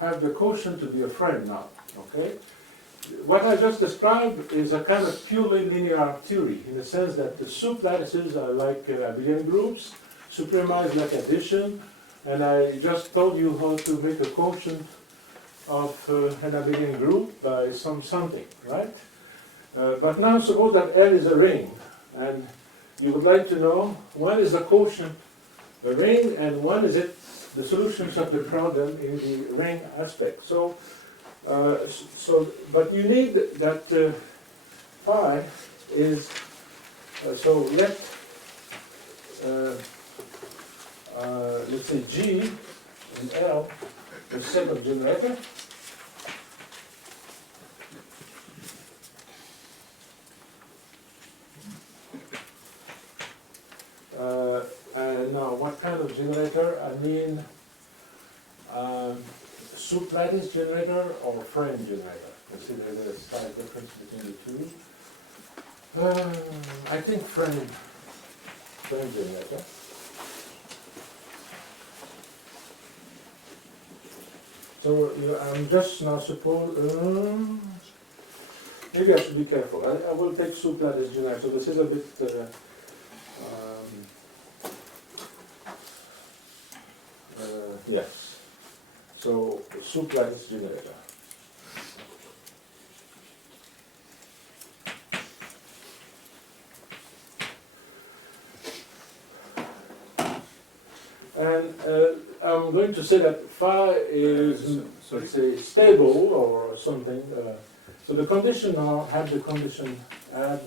have the quotient to be a frame now. Okay? What I just described is a kind of purely linear theory, in the sense that the soup lattices are like abelian groups, suprema is like addition, and I just told you how to make a quotient of an abelian group by something, right? But now suppose that L is a ring, and you would like to know when is the quotient a ring and when is it the solutions of the problem in the ring aspect. But you need that phi is, so let's say G and L, the set of generator. And now, what kind of generator? I mean, soup lattice generator or frame generator? You see there's a slight difference between the two. I think frame generator. So I'm just now maybe I should be careful. I will take soup lattice generator. So this is a bit. Yes. So soup lattice generator. And I'm going to say that phi is, let's say, stable or something. So the condition now, add the condition that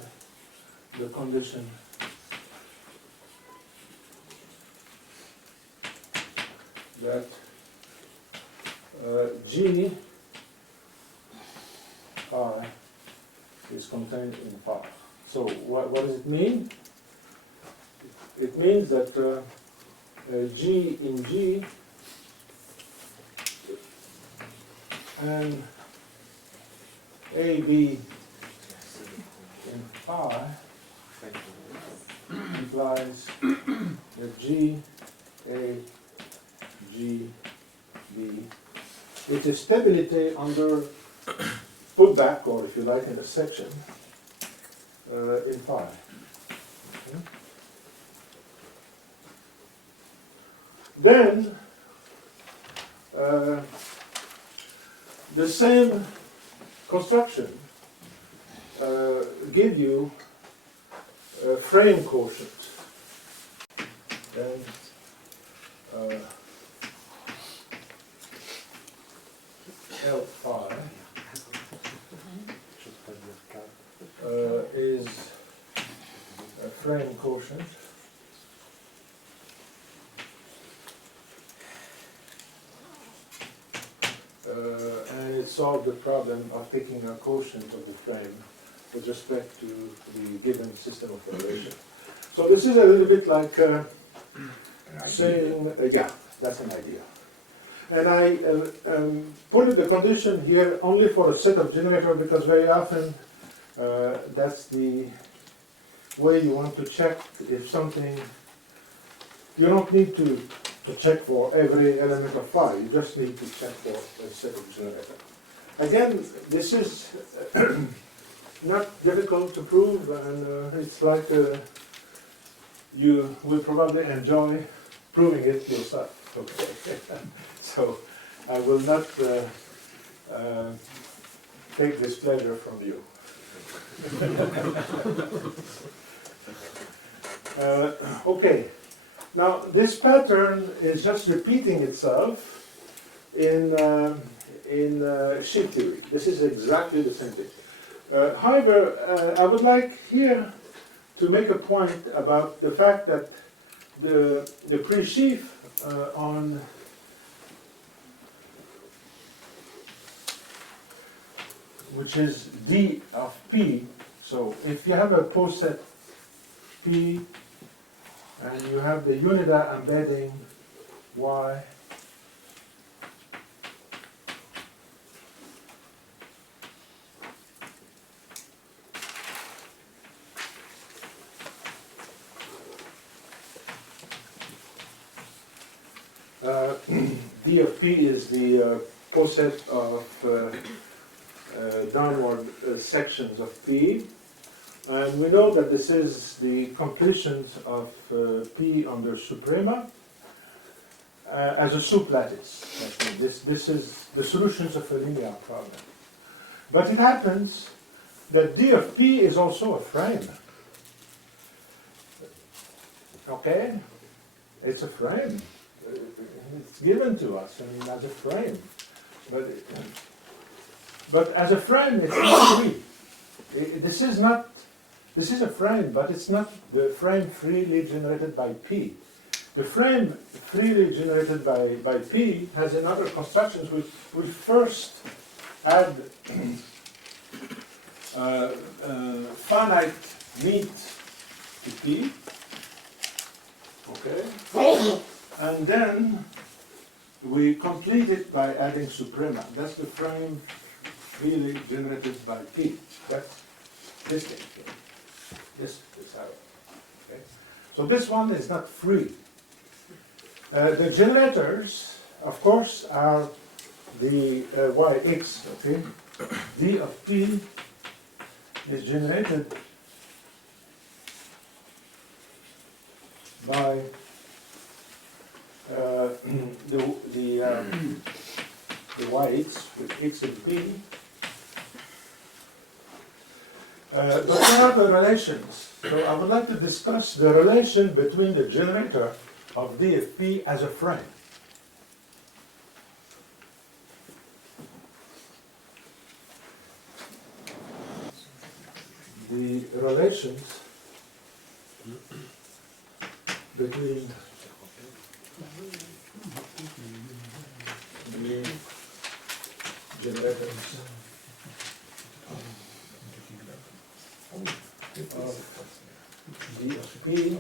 G phi is contained in phi. So what does it mean? It means that G in G and AB in phi implies that G, A, G, B, which is stability under putback, or if you like, intersection in phi. Okay. Then the same construction give you a frame quotient. Then L phi is a frame quotient. And it solved the problem of taking a quotient of the frame with respect to the given system of relation. So this is a little bit like saying, yeah, that's an idea. And I put the condition here only for a set of generator because very often that's the way you want to check if something, you don't need to check for every element of phi, you just need to check for a set of generator. Again, this is not difficult to prove, and it's like you will probably enjoy proving it yourself. Okay. So I will not take this pleasure from you. Okay. Now, this pattern is just repeating itself in sheet theory. This is exactly the same thing. However, I would like here to make a point about the fact that the pre-sheaf on which is D of P. So if you have a poset P and you have the unida embedding Y, D of P is the coset of downward sections of P. And we know that this is the completion of P under suprema as a soup lattice. This is the solutions of a linear problem. But it happens that D of P is also a frame. Okay? It's a frame. It's given to us, I mean, as a frame. But as a frame, it's not free. This is a frame, but it's not the frame freely generated by P. The frame freely generated by P has another construction. We first add finite meat to P, okay? And then we complete it by adding suprema. That's the frame freely generated by P. That's this thing here. This arrow. Okay? So this one is not free. The generators, of course, are the Yx, okay? D of P is generated by the Yx with x and P. But there are the relations. So I would like to discuss the relation between the generator of D of P as a frame. The relations between the generators of D of P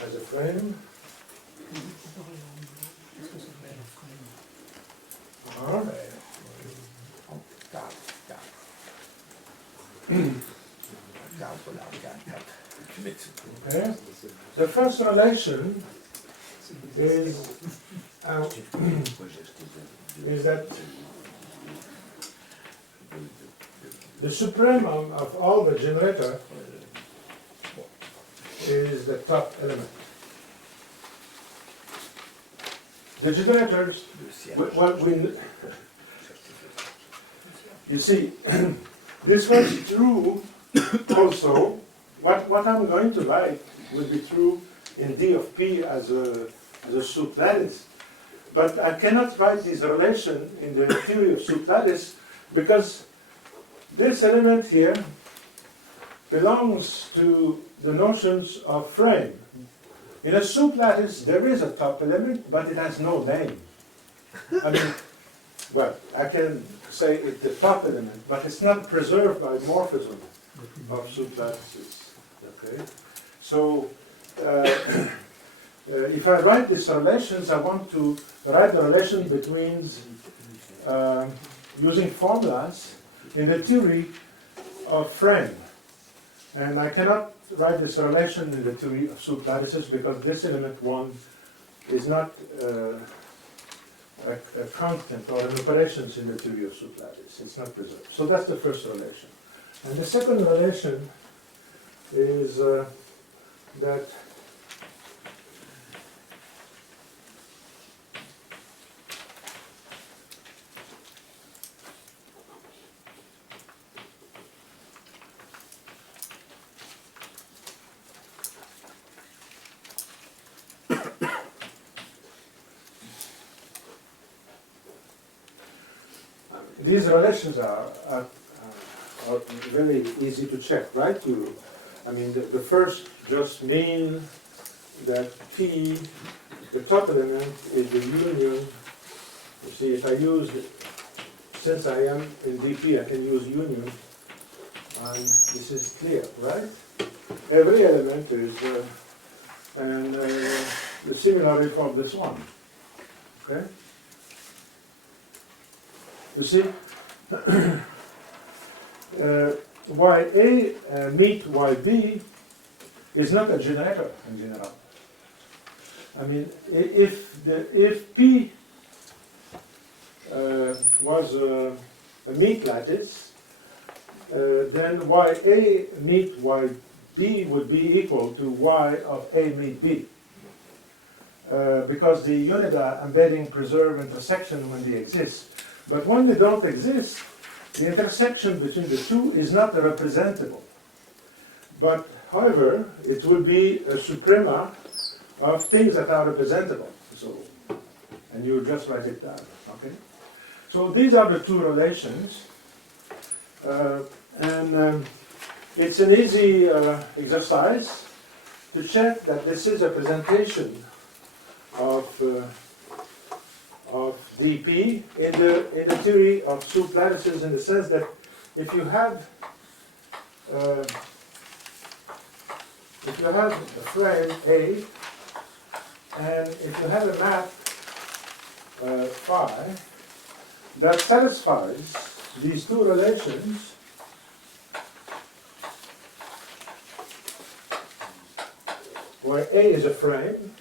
as a frame are okay. The first relation is that the supremum of all the generator is the top element. The generators, you see, this was true also. What I'm going to write will be true in D of P as a soup lattice. But I cannot write this relation in the theory of soup lattice because this element here belongs to the notions of frame. In a soup lattice, there is a top element, but it has no name. I mean, well, I can say it's the top element, but it's not preserved by morphism of soup lattices. Okay? So, if I write these relations, I want to write the relation between using formulas in the theory of frame. And I cannot write this relation in the theory of soup lattices because this element 1 is not a constant or an operation in the theory of soup lattice. It's not preserved. So that's the first relation. And the second relation is that these relations are very easy to check, right? I mean, the first just mean that P, the top element, is the union. You see, if I use, since I am in dP, I can use union, and this is clear, right? Every element is, and similarly for this one, okay? You see, YA meet YB is not a generator in general. I mean, if P was a meet lattice, then YA meet YB would be equal to Y of A meet B. Because the unida embedding preserve intersection when they exist. But when they don't exist, the intersection between the two is not representable. But, however, it will be a suprema of things that are representable. So, and you just write it down, okay? So these are the two relations. It's an easy exercise to check that this is a presentation of dp in the theory of soup lattices, in the sense that if you have a frame A, and if you have a map phi that satisfies these two relations, where A is a frame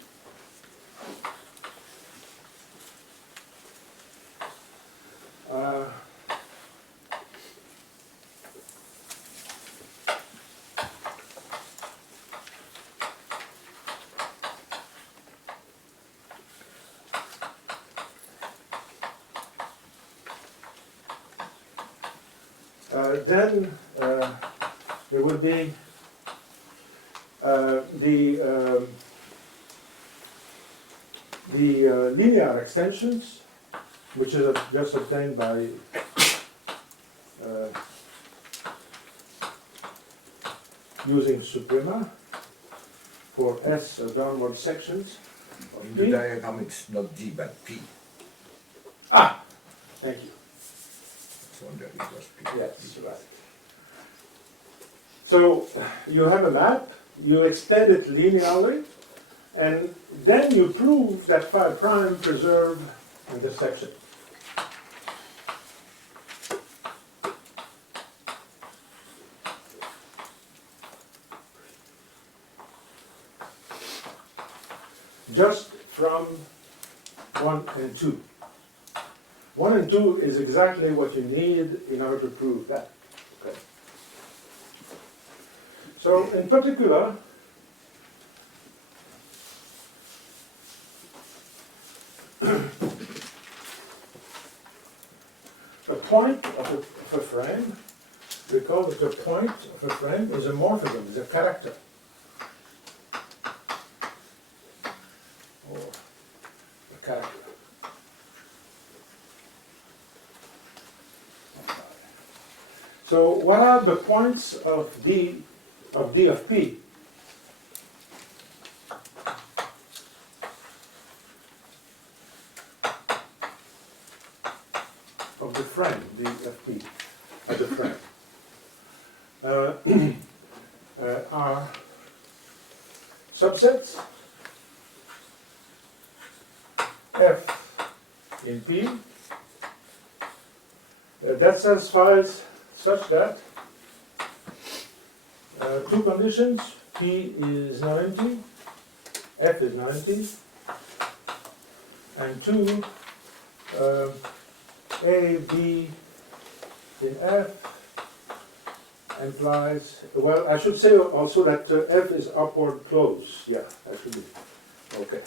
then there will be the linear extensions, which is just obtained by using suprema for S downward sections. In the diagram it's not D but P. Ah, thank you. So there it was P. Yes, right. So you have a map, you extend it linearly, and then you prove that phi prime preserve intersection. Just from 1 and 2. 1 and 2 is exactly what you need in order to prove that. Okay. So in particular, a point of a frame, recall that the point of a frame is a morphism, is a character. Or a character. So what are the points of D of P? Of the frame, D of P, of the frame. Are subsets F in P that satisfies such that two conditions, P is non-empty, F is non-empty, and two, A, B in F implies, well, I should say also that F is upward close. Yeah, that should be. Okay.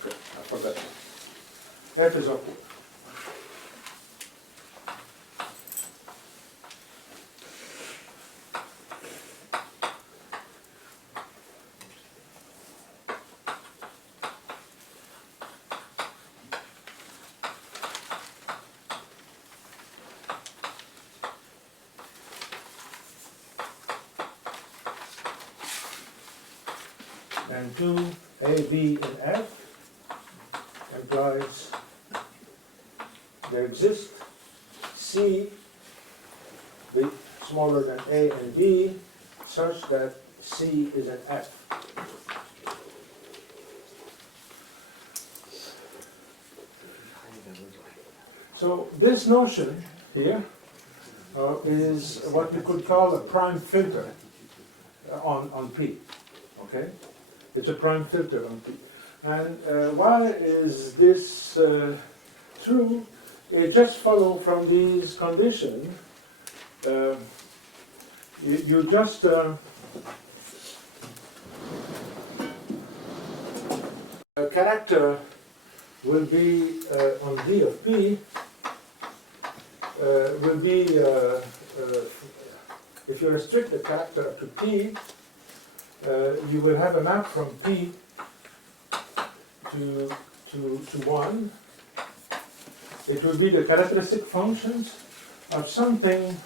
Okay, I forgot. F is upward. And 2 A, B, and F implies there exists C be smaller than A and B such that C is an F. So this notion here is what we could call a prime filter on P. Okay? It's a prime filter on P. And why is this true? It just follows from these conditions. You just a character will be on D of P will be if you restrict the character to P, you will have a map from P to 1. It will be the characteristic functions of something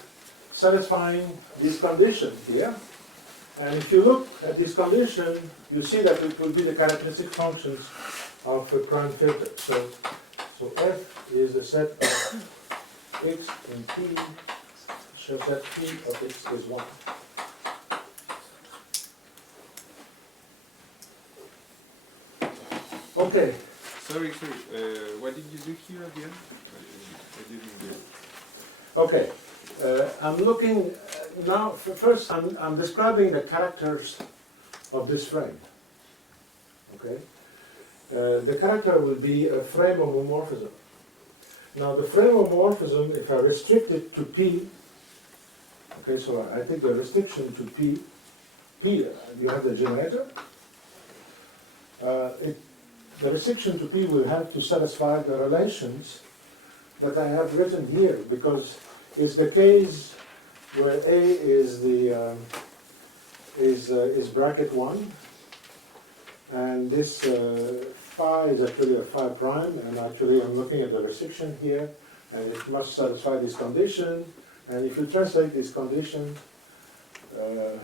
satisfying these conditions here. And if you look at this condition, you see that it will be the characteristic functions of a prime filter. So F is a set of x in P such that P of x is 1. Okay. Sorry. What did you do here again? I didn't get it. Okay. I'm looking now. First, I'm describing the characters of this frame. Okay. The character will be a frame homomorphism. Now, the frame homomorphism, if I restrict it to P, okay, so I take the restriction to P. You have the generator. The restriction to P will have to satisfy the relations that I have written here, because it's the case where A is the is bracket 1, and this phi is actually a phi prime, and actually I'm looking at the restriction here, and it must satisfy this condition. And if you translate this condition, you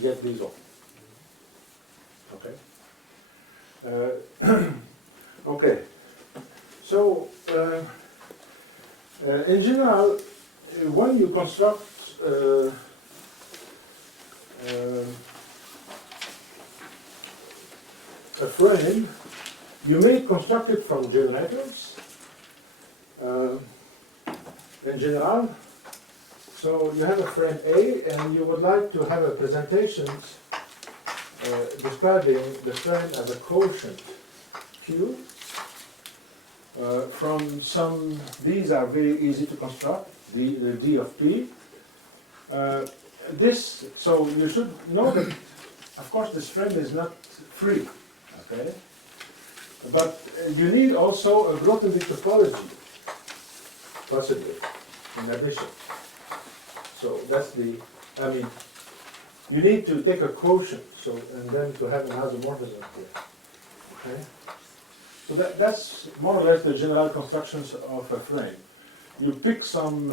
get these all. Okay. Okay. So in general, when you construct a frame, you may construct it from generators in general. So you have a frame A, and you would like to have a presentation describing the frame as a quotient Q from some. These are very easy to construct. The D of P. So you should know that, of course, this frame is not free. Okay, but you need also a Grothendieck topology, possibly, in addition. So that's you need to take a quotient, and then to have an isomorphism here. Okay, so that's more or less the general constructions of a frame. You pick some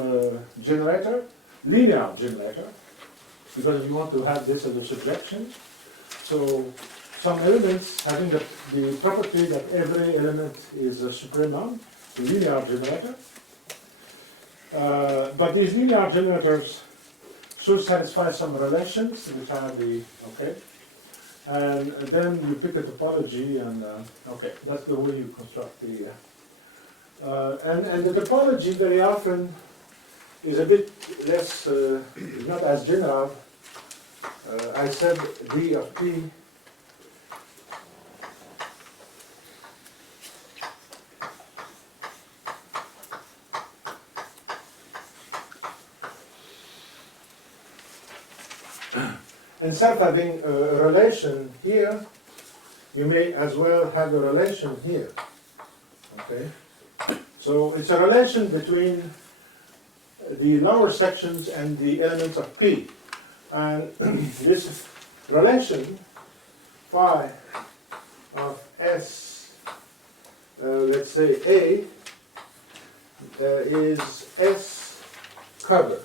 generator, linear generator, because you want to have this as a surjection. So some elements having the property that every element is a supremum, a linear generator. But these linear generators should satisfy some relations, which are and then you pick a topology, and that's the way you construct the. And the topology very often is a bit less, not as general. I said D of P. Instead of having a relation here, you may as well have a relation here. Okay? So it's a relation between the lower sections and the elements of P. And this relation, phi of S, let's say A, is S cover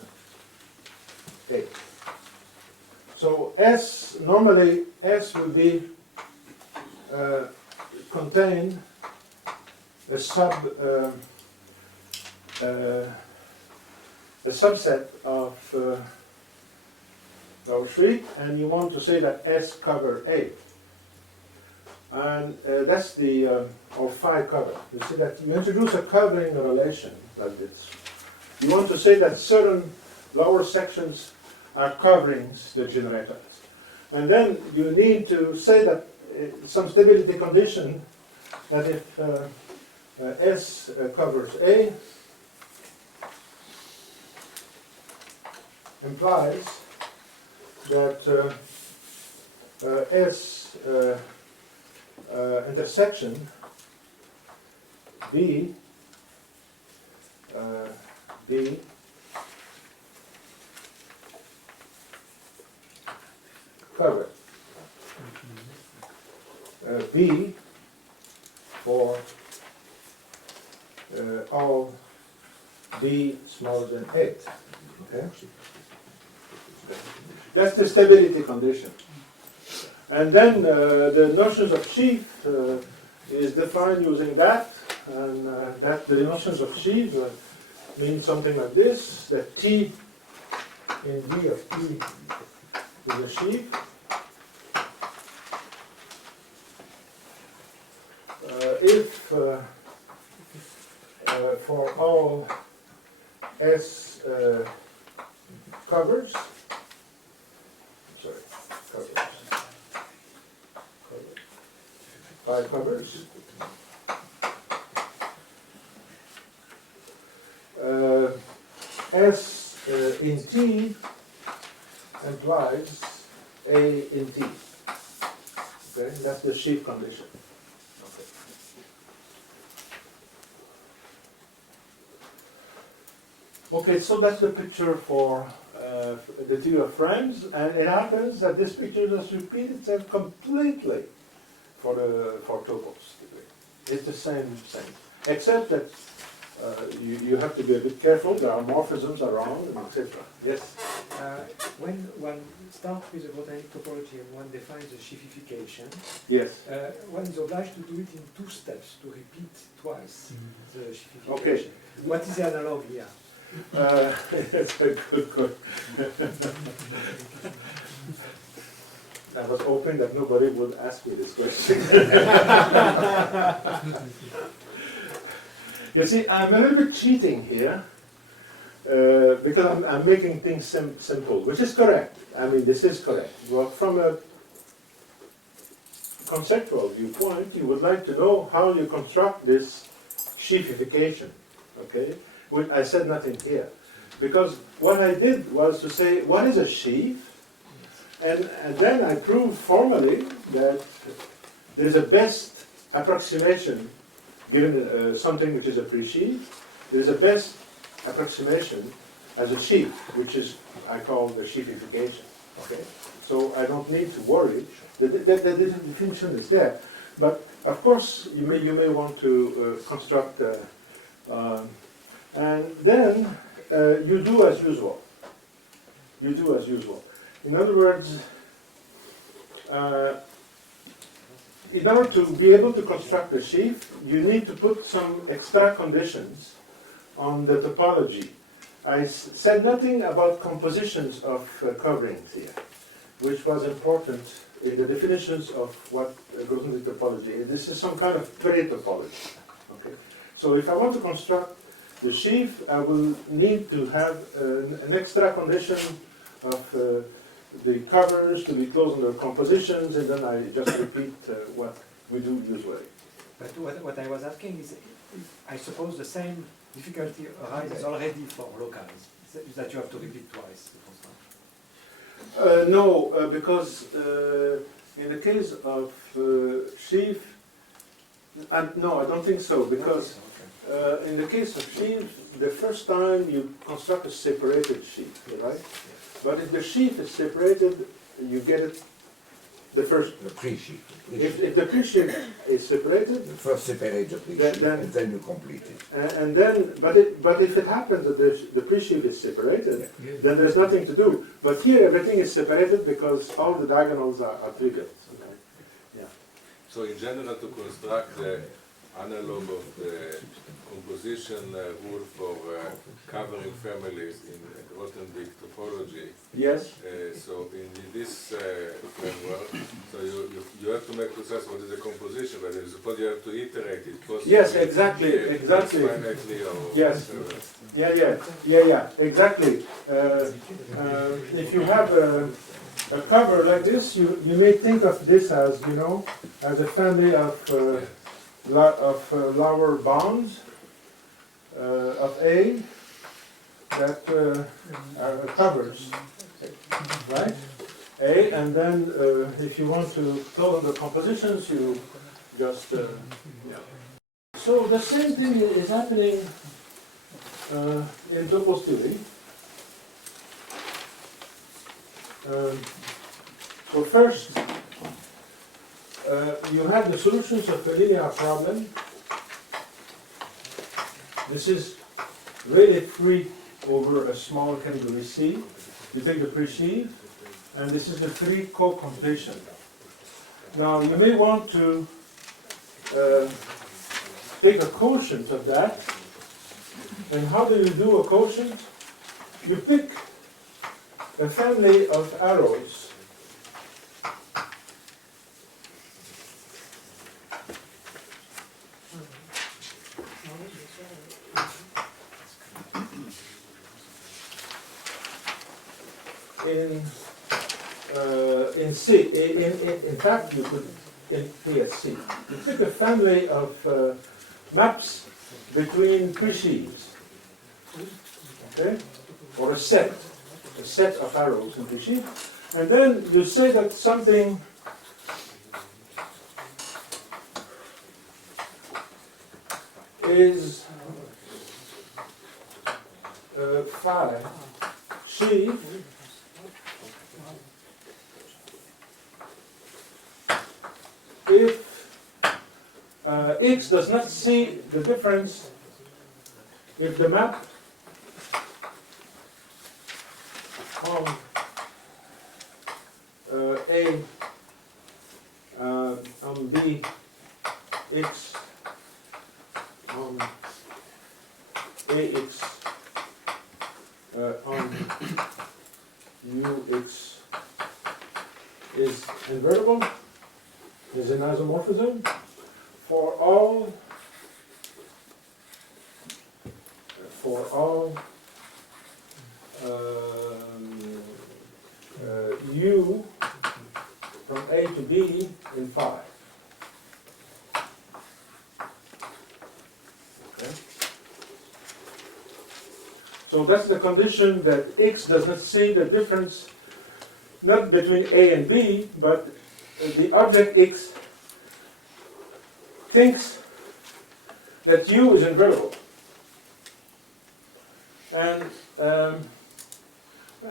A. So S, normally S will be contain a subset of our sheet, and you want to say that S cover A. And that's the, or phi cover. You see that you introduce a covering relation like this. You want to say that certain lower sections are coverings the generators. And then you need to say that some stability condition that if S covers A implies that S intersection B cover B for all B smaller than 8. Okay? That's the stability condition. And then the notions of sheaf is defined using that, and that the notions of sheaf mean something like this, that T in B of T is a sheaf. If for all S covers, by covers, S in T implies A in T. Okay, that's the sheaf condition. Okay. Okay, so that's the picture for the theory of frames, and it happens that this picture does repeat itself completely for Topos theory. It's the same thing, except that you have to be a bit careful. There are morphisms around, and etc. Yes. When one starts with a botanic topology and one defines the sheafification, Yes. one is obliged to do it in 2 steps, to repeat twice the sheafification. Okay. What is the analog here? It's a good. I was hoping that nobody would ask me this question. You see, I'm a little bit cheating here because I'm making things simple, which is correct. I mean, this is correct. Well, from a conceptual viewpoint, you would like to know how you construct this sheafification, okay? I said nothing here. Because what I did was to say, what is a sheaf? And then I proved formally that there is a best approximation, given something which is a free sheaf, there is a best approximation as a sheaf, which is, I call the sheafification. Okay? So I don't need to worry. The definition is there. But of course, you may want to construct and then you do as usual. You do as usual. In other words, in order to be able to construct a sheaf, you need to put some extra conditions on the topology. I said nothing about compositions of coverings here, which was important in the definitions of what goes into topology. This is some kind of pre-topology. Okay? So if I want to construct the sheaf, I will need to have an extra condition of the covers to be closed under compositions, and then I just repeat what we do usually. But what I was asking is, I suppose the same difficulty arises already for locals, that you have to repeat twice. No, because in the case of sheaf, no, I don't think so, because in the case of sheaf, the first time you construct a separated sheaf, right? But if the sheaf is separated, you get it the first. The pre-sheaf. If the pre-sheaf is separated, The first separate the pre-sheaf, and then you complete it. and then, but if it happens that the pre-sheaf is separated, then there's nothing to do. But here everything is separated because all the diagonals are trivial. Okay. Yeah. So in general, to construct the analog of the composition rule for covering families in Grothendieck topology. Yes. So in this framework, so you have to make precise what is the composition, but I suppose you have to iterate it. Yes, exactly, exactly. Finitely or Yes. Yeah, exactly. If you have a cover like this, you may think of this as, you know, as a family of lower bounds of A that are covers, right? A, and then if you want to close the compositions, you just So the same thing is happening in Topos Theory. So first, you have the solutions of the linear problem. This is really free over a small category C. You take the pre-sheaf, and this is the free co-completion. Now you may want to take a quotient of that. And how do you do a quotient? You pick a family of arrows. In C, in fact, you could in PSC. You pick a family of maps between pre-sheaves, okay, or a set of arrows in pre-sheaf, and then you say that something is phi sheaf if X does not see the difference if the map on A on B X on AX on UX is invertible, is an isomorphism for all U from A to B in phi. Okay. So that's the condition that X does not see the difference, not between A and B, but the object X thinks that U is invertible.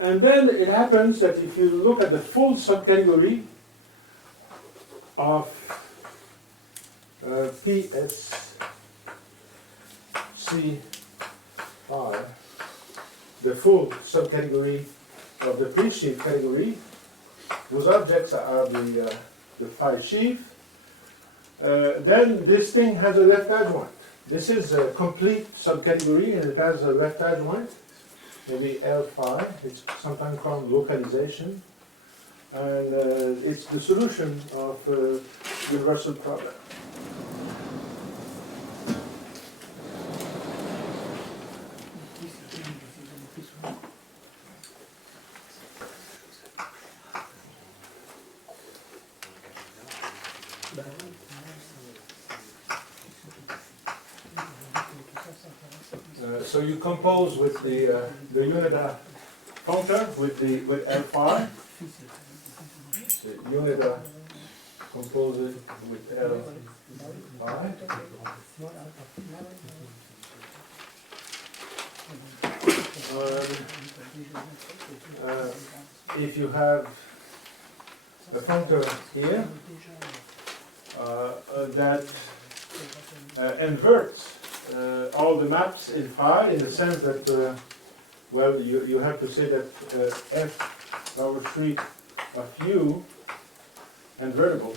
And then it happens that if you look at the full subcategory of PSCI, the full subcategory of the pre-sheaf category, whose objects are the phi sheaf, then this thing has a left adjoint. This is a complete subcategory and it has a left adjoint, maybe L phi, it's sometimes called localization, and it's the solution of universal problem. So you compose with the unida functor with L phi. So unida composes with L phi. If you have a functor here that inverts all the maps in phi in the sense that, well, you have to say that f lower street of u invertible.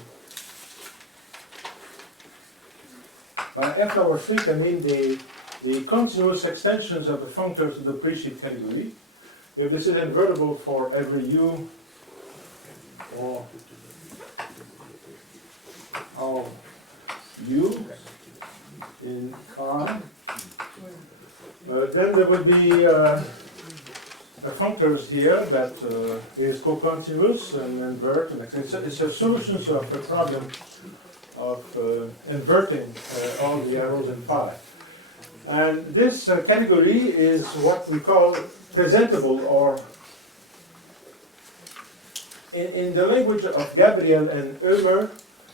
By f lower street I mean the continuous extensions of the functors to the pre-sheaf category. If this is invertible for every u or all u in phi, then there would be functors here that is co-continuous and invert, and it's a solution of the problem of inverting all the arrows in pi. And this category is what we call presentable, or in the language of Gabriel and Ulmer,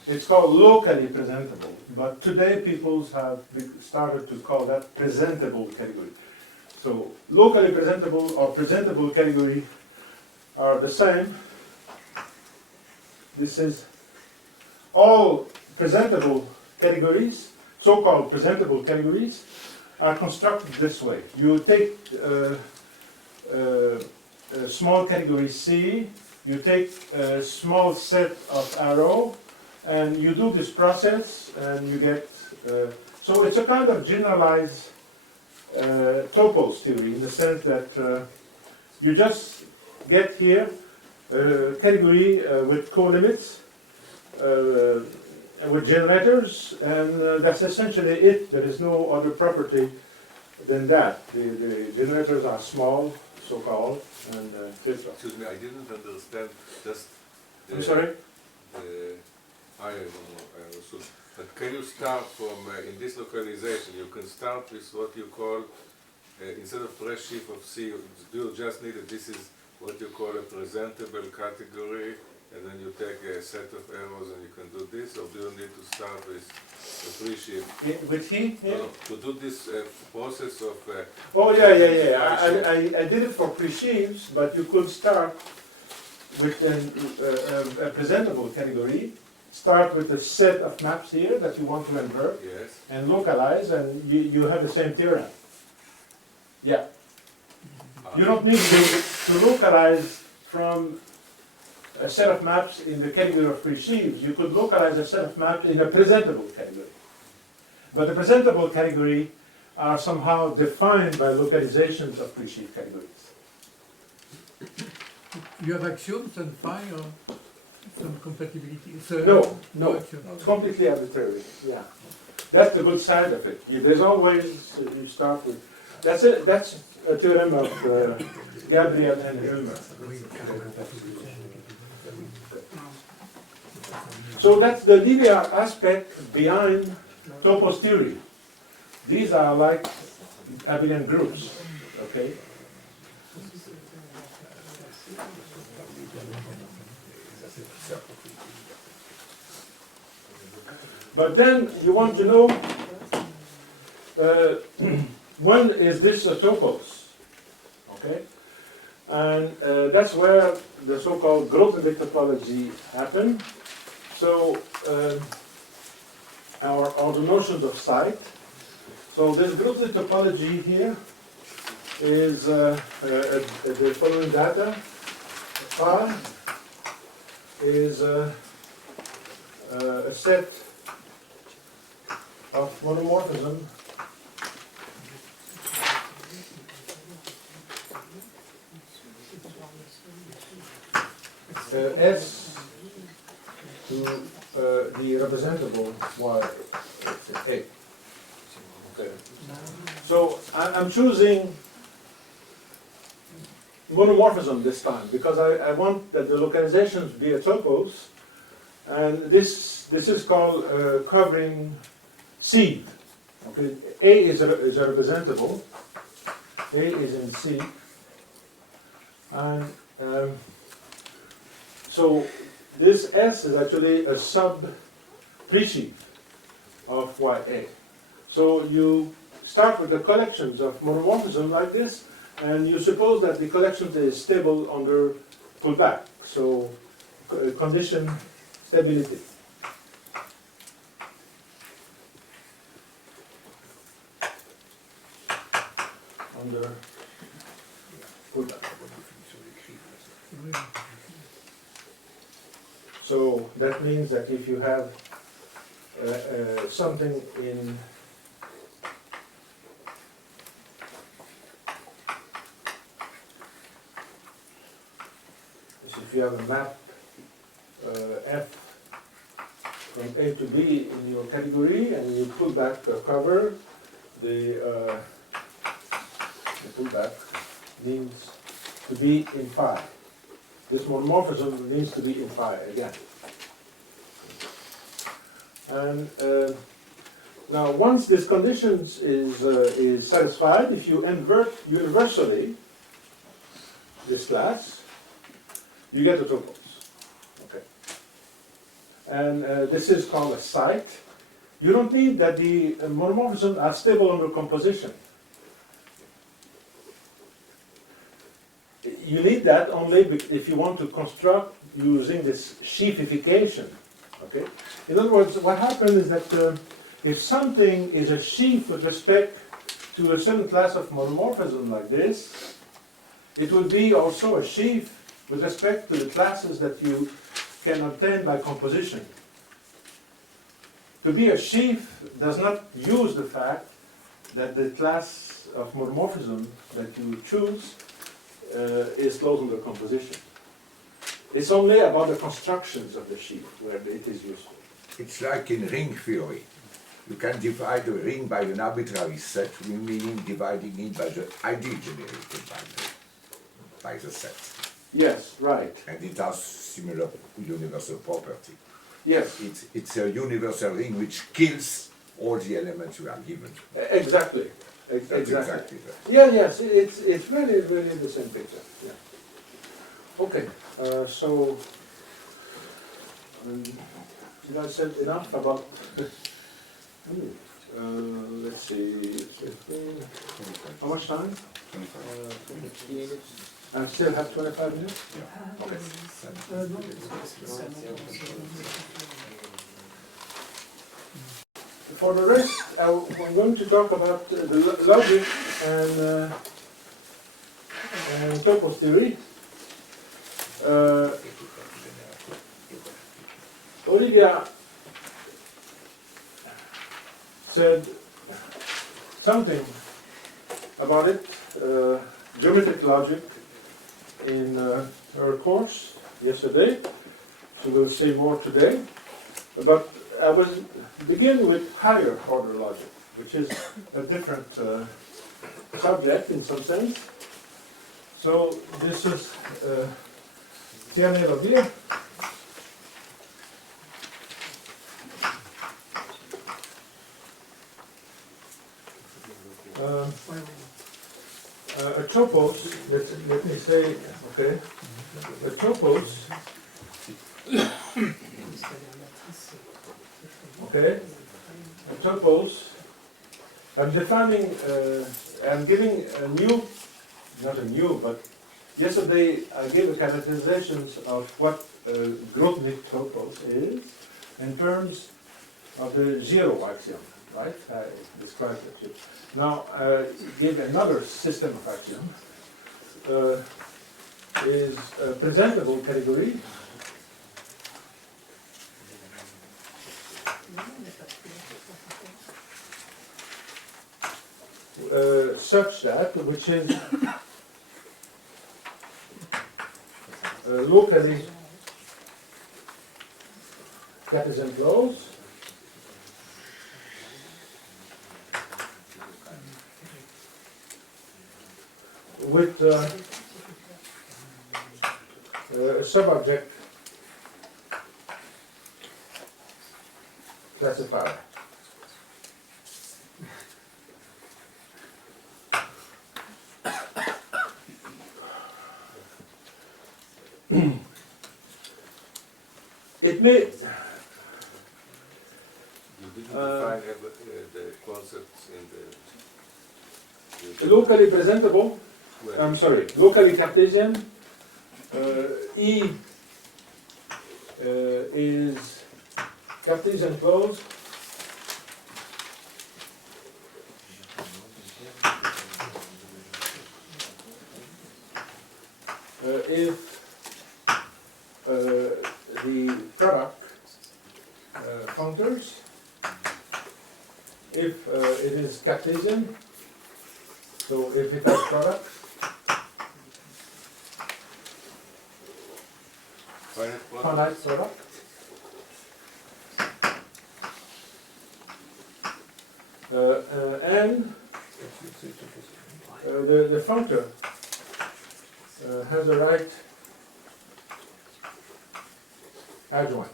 it's called locally presentable. But today people have started to call that presentable category. So locally presentable or presentable category are the same. This is all presentable categories, so-called presentable categories, are constructed this way. You take a small category C, you take a small set of arrow, and you do this process, and you get, so it's a kind of generalized Topos theory, in the sense that you just get here a category with co-limits, with generators, and that's essentially it. There is no other property than that. The generators are small, so-called, and etc. Excuse me, I didn't understand just. I'm sorry? I understood. But can you start from, in this localization, you can start with what you call, instead of press shift of C, you just need it, this is what you call a presentable category, and then you take a set of arrows and you can do this, or do you need to start with a free shift? With he? Yeah. No, to do this process of... Oh, yeah. I did it for pre-sheaves, but you could start with a presentable category, start with a set of maps here that you want to invert, yes. and localize, and you have the same theorem. Yeah. You don't need to localize from a set of maps in the category of pre-sheaves. You could localize a set of maps in a presentable category. But the presentable category are somehow defined by localizations of pre-sheaf categories. You have axioms and phi or some compatibility? No, axiom. it's completely arbitrary. Yeah, that's the good side of it. There's always you start with. That's it. That's a theorem of Gabriel and Ulmer. So that's the linear aspect behind Topos theory. These are like abelian groups. Okay. But then you want to know when is this a topos? Okay, and that's where the so-called Grothendieck topology happened. So, or the notions of site. So this Grothendieck topology here is the following data. Phi is a set of monomorphism S to the representable Y. A. Okay. So I'm choosing monomorphism this time because I want that the localizations be a topos, and this is called covering seed. Okay, A is a representable. A is in C, and so this S is actually a sub-presheaf of YA. So you start with the collections of monomorphism like this, and you suppose that the collection is stable under pullback. So condition stability. Under pullback. So that means that if you have something in if you have a map F from A to B in your category and you pull back a cover, the pullback means to be in phi. This monomorphism needs to be in phi again. And now, once this condition is satisfied, if you invert universally this class, you get a topos. Okay. And this is called a site. You don't need that the monomorphisms are stable under composition. You need that only if you want to construct using this sheafification. Okay? In other words, what happens is that if something is a sheaf with respect to a certain class of monomorphism like this, it will be also a sheaf with respect to the classes that you can obtain by composition. To be a sheaf does not use the fact that the class of monomorphism that you choose is closed under composition. It's only about the constructions of the sheaf where it is useful. It's like in ring theory. You can divide a ring by an arbitrary set, meaning dividing it by the ID generated by the set. Yes, right. And it has similar universal property. Yes, It's a universal ring which kills all the elements you are given. exactly. That's Exactly. exactly that. Yeah, yes, it's really, really the same picture. Yeah. Okay, so did I say enough about? Let's see. 15. How much time? 25. I still have 25 minutes. Okay. For the rest, I'm going to talk about the logic and Topos Theory. Olivia said something about it, geometric logic, in her course yesterday. She will say more today. But I will begin with higher order logic, which is a different subject in some sense. So this is tiene lo bien. A topos, let me say, okay, a topos, okay, a topos, I'm defining, I'm giving a new, not a new, but yesterday I gave a characterizations of what a Grotnik topos is in terms of the zero axiom, right? I described it to you. Now, give another system of axiom, is a presentable category such that, which is locally Cartesian closed, with a subobject classifier. It may You didn't define the concepts in the locally presentable. well, I'm sorry, locally Cartesian. E is Cartesian closed. If the product functors, if it is Cartesian, so if it has product, finite product, and the functor has a right adjoint.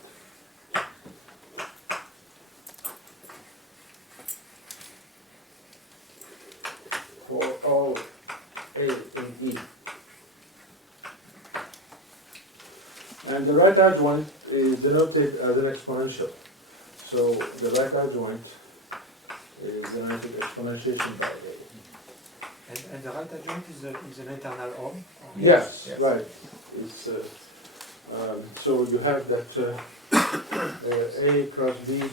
For all A in E. And the right adjoint is denoted as an exponential. So the right adjoint is denoted exponentiation by A. And the right adjoint is an internal Hom? Yes, Yes. right. It's, so you have that A cross B.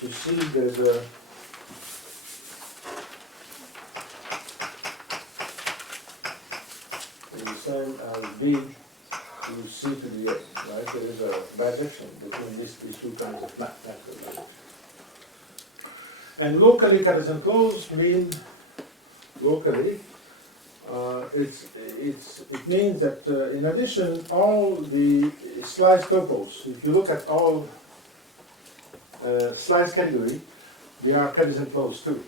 To C, there's a the same as B to C to the A, right? There is a bijection between these two kinds of mathematical. And locally Cartesian closed mean locally. It means that in addition, all the slice topos, if you look at all slice category, they are Cartesian closed too.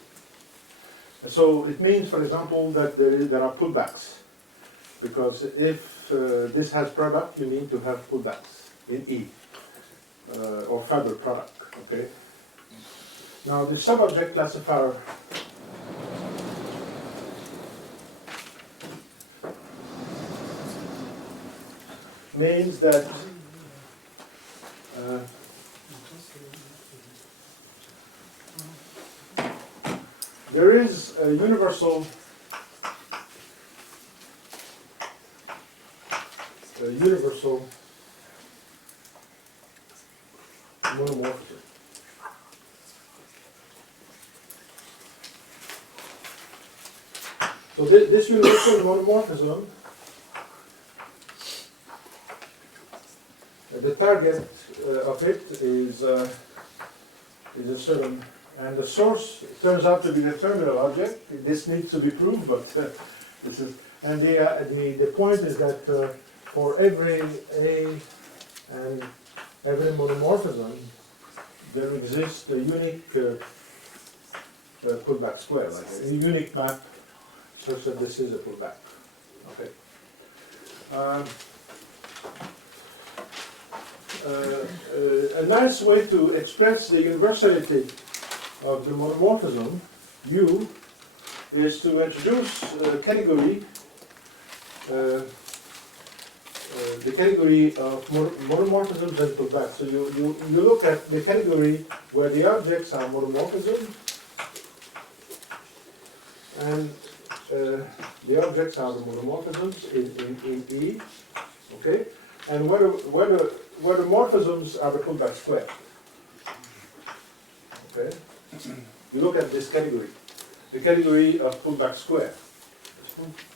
And so it means, for example, that there are pullbacks, because if this has product, you need to have pullbacks in E, or fiber product, okay? Now the subobject classifier means that there is a universal monomorphism. So this universal monomorphism, the target of it is a certain, and the source turns out to be the terminal object. This needs to be proved, but this is, and the point is that for every A and every monomorphism, there exists a unique pullback square, like a unique map, such that this is a pullback. Okay. A nice way to express the universality of the monomorphism, U, is to introduce category, the category of monomorphisms and pullbacks. So you look at the category where the objects are monomorphism, and the objects are the monomorphisms in E, okay? And where the morphisms are the pullback square. Okay? You look at this category, the category of pullback square.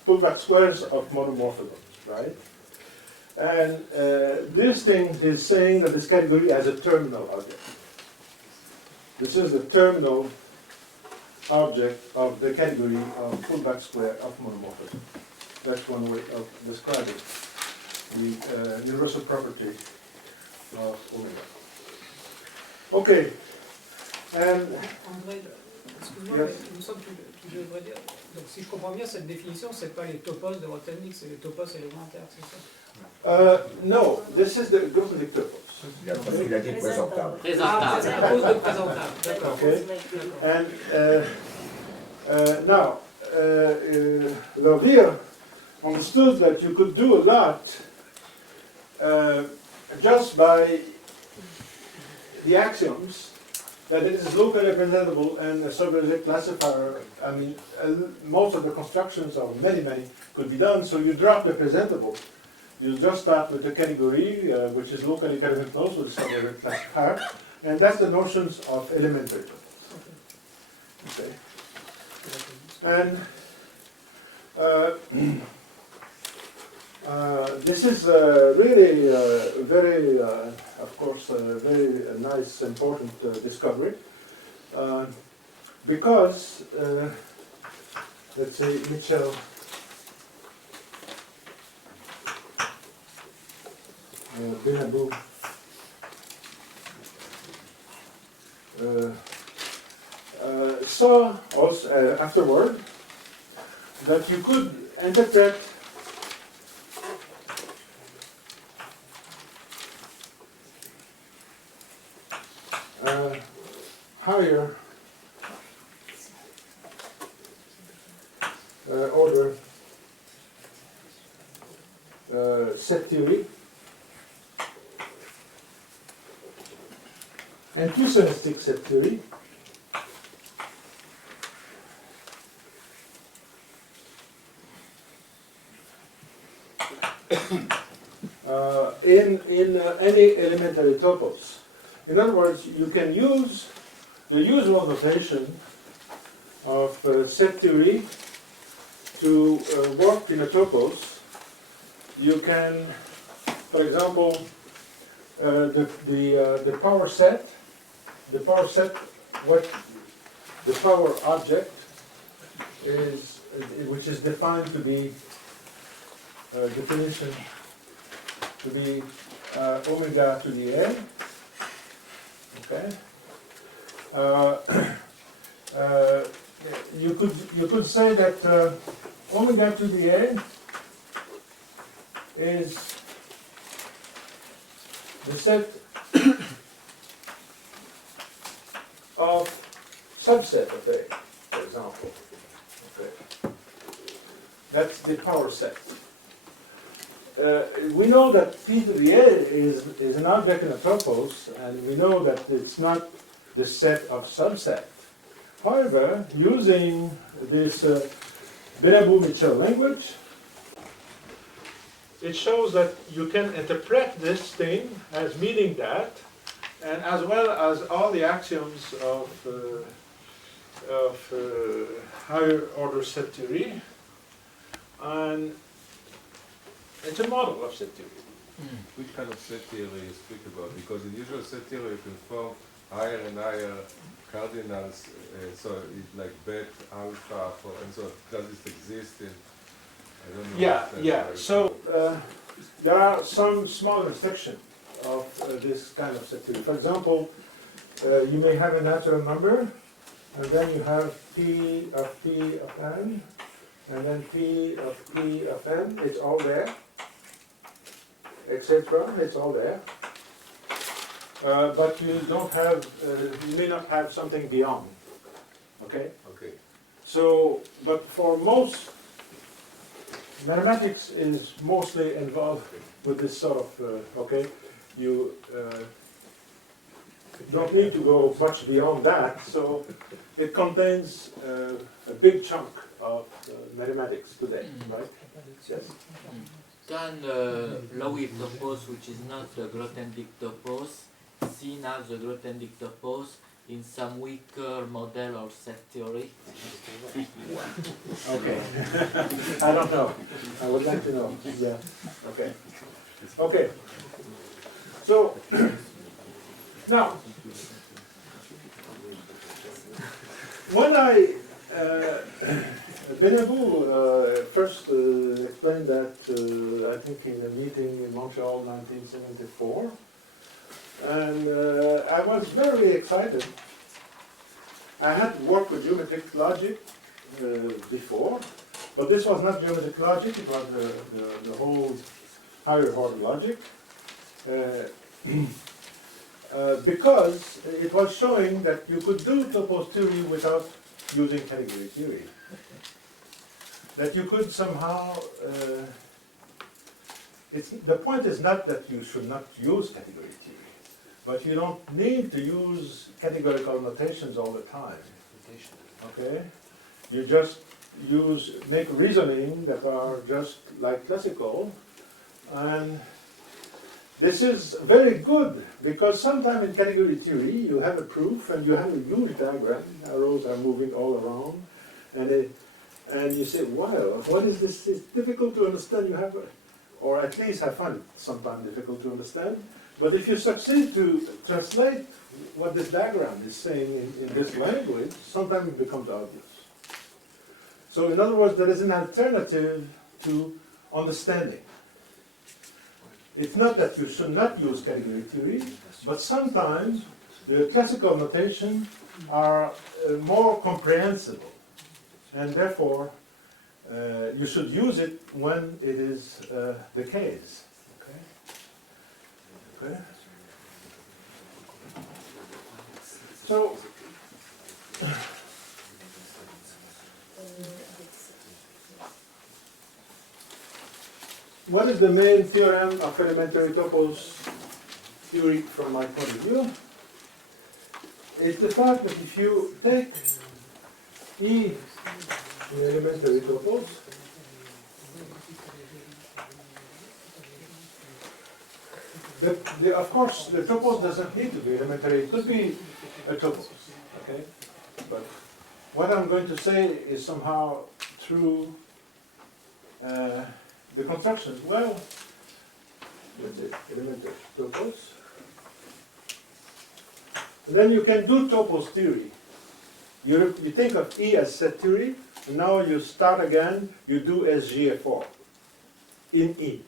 Pullback squares of monomorphisms, right? And this thing is saying that this category has a terminal object. This is the terminal object of the category of pullback square of monomorphism. That's one way of describing the universal property of omega. Okay, and André, excuse-moi, Yes. mais il me semble que tu devrais dire. Donc, si je comprends bien, cette définition, c'est pas les topos de Grothendieck, c'est les topos élémentaires, c'est ça? no, this is the Grothendieck topos. Il a dit présentable. Ah, c'est à cause de présentable, d'accord. Okay, and now, Laurier understood that you could do a lot just by the axioms that it is locally representable and a subobject classifier. I mean, most of the constructions, or many, could be done. So you drop the presentable. You just start with the category, which is locally Cartesian closed with a subobject classifier, and that's the notions of elementary topos. Okay. And this is really very, of course, very nice, important discovery, because, let's say, Mitchell Benabou saw also afterward that you could interpret higher order set theory and fusionistic set theory in any elementary topos. In other words, you can use the usual notation of set theory to work in a topos. You can, for example, the power set, what the power object is, which is defined to be definition to be omega to the n. Okay. You could say that omega to the n is the set of subset of A, for example. Okay. That's the power set. We know that P to the A is an object in a topos, and we know that it's not the set of subset. However, using this Benabou-Mitchell language, it shows that you can interpret this thing as meaning that, and as well as all the axioms of higher order set theory, and it's a model of set theory. Which kind of set theory you speak about? Because in usual set theory you can form higher and higher cardinals, so it's like bet, alpha, and so does it exist in, I don't know. Yeah. So there are some small restrictions of this kind of set theory. For example, you may have a natural number, and then you have P of n, and then P of n, it's all there, etc. It's all there. But you don't have, you may not have something beyond. Okay? Okay. So, but for most, mathematics is mostly involved with this sort of, okay, you don't need to go much beyond that, so it contains a big chunk of mathematics today, right? Yes? Can Lowy topos, which is not the Grothendieck topos, seen as the Grothendieck topos in some weaker model or set theory? Okay. I don't know. I would like to know. Yeah. Okay. Okay. So now, when I Benabou first explained that, I think in a meeting in Montreal 1974, and I was very excited. I had worked with geometric logic before, but this was not geometric logic, it was the whole higher order logic. Because it was showing that you could do Topos theory without using category theory. That you could somehow, the point is not that you should not use category theory, but you don't need to use categorical notations all the time. Okay? You just make reasoning that are just like classical, and this is very good because sometimes in category theory you have a proof and you have a huge diagram, arrows are moving all around, and you say, wow, what is this? It's difficult to understand. You have, or at least I find it sometimes difficult to understand. But if you succeed to translate what this diagram is saying in this language, sometimes it becomes obvious. So in other words, there is an alternative to understanding. It's not that you should not use category theory, but sometimes the classical notation are more comprehensible, and therefore you should use it when it is the case. Okay? Okay? So, what is the main theorem of elementary topos theory from my point of view? It's the fact that if you take E in elementary topos, of course, the topos doesn't need to be elementary. It could be a topos, okay? But what I'm going to say is somehow through the constructions. Well, let's say elementary topos. And then you can do topos theory. You think of E as set theory, and now you start again, you do SGFR in E.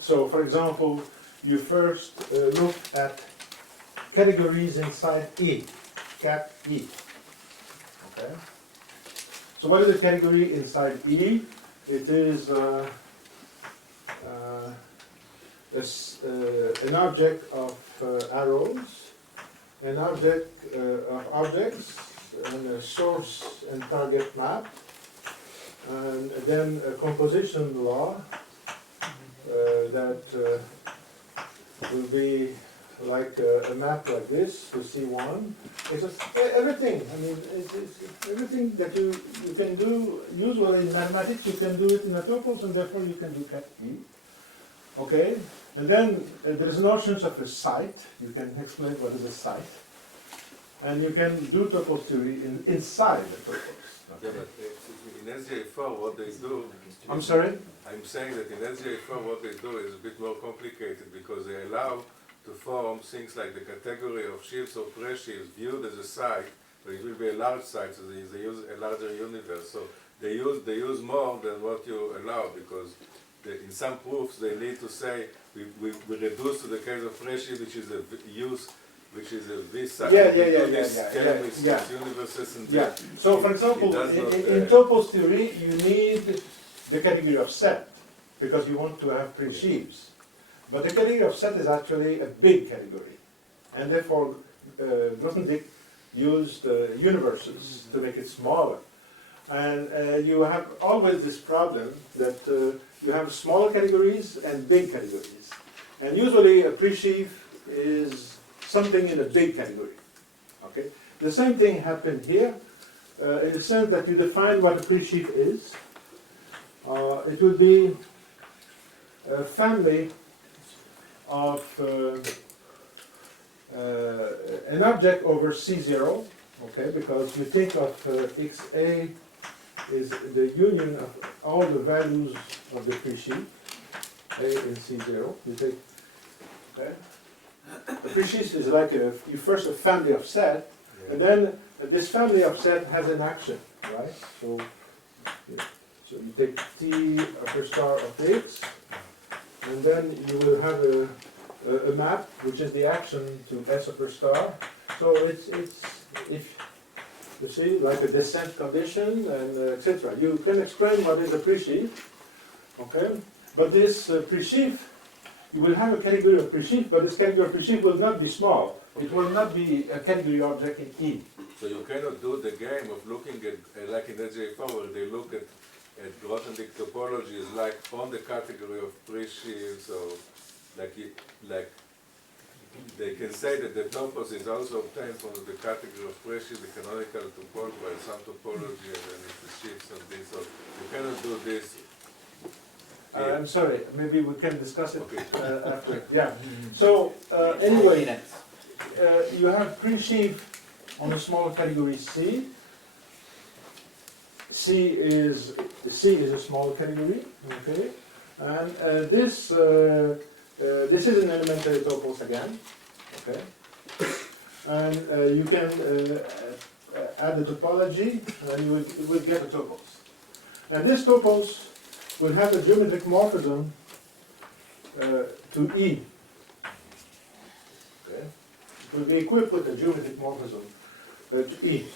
So, for example, you first look at categories inside E, cat E. Okay. So, what is a category inside E? It is an object of arrows, an object of objects, and a source and target map, and then a composition law that will be like a map like this to C1. It's everything. I mean, it's everything that you can do. Usually in mathematics, you can do it in a topos, and therefore you can do cat E. Okay, and then there is notions of a site. You can explain what is a site, and you can do topos theory inside the topos. Yeah, but in SGA4 what they do... I'm sorry? I'm saying that in SGA4 what they do is a bit more complicated because they allow to form things like the category of sheaves or pre-sheaves viewed as a site, but it will be a large site, so they use a larger universe. So they use more than what you allow because in some proofs they need to say we reduce to the case of pre-sheaves, which is a use, which is a V-site. Yeah. Universes and yeah. So, for example, in topos theory, you need the category of set because you want to have pre-sheaves. But the category of set is actually a big category, and therefore Grothendieck used universes to make it smaller. And you have always this problem that you have smaller categories and big categories. And usually a pre-sheaf is something in a big category. Okay? The same thing happened here, in the sense that you define what a pre-sheaf is. It would be a family of an object over C0, okay, because you think of XA is the union of all the values of the pre-sheaf, A and C0. You take, okay. The pre-sheaf is like first a family of set, and then this family of set has an action, right? So you take T upper star of X, and then you will have a map which is the action to S upper star. So it's if you see like a descent condition and etc. You can explain what is a pre-sheaf, okay? But this pre-sheaf, you will have a category of pre-sheaf, but this category of pre-sheaf will not be small. Okay. It will not be a category object in E. So you cannot do the game of looking at, like in SJ4, where they look at Grothendieck topology is like on the category of pre-sheaves, or like they can say that the topos is also obtained from the category of pre-sheaves, the canonical topology, while some topology and then it's the sheaves and this. So you cannot do this. I'm sorry, maybe we can discuss it Okay. after. Yeah. So anyway, you have pre-sheaf on a small category C. C is a small category, okay, and this is an elementary topos again, okay, and you can add the topology, and you will get a topos, and this topos will have a geometric morphism to E. Okay, it will be equipped with a geometric morphism to E.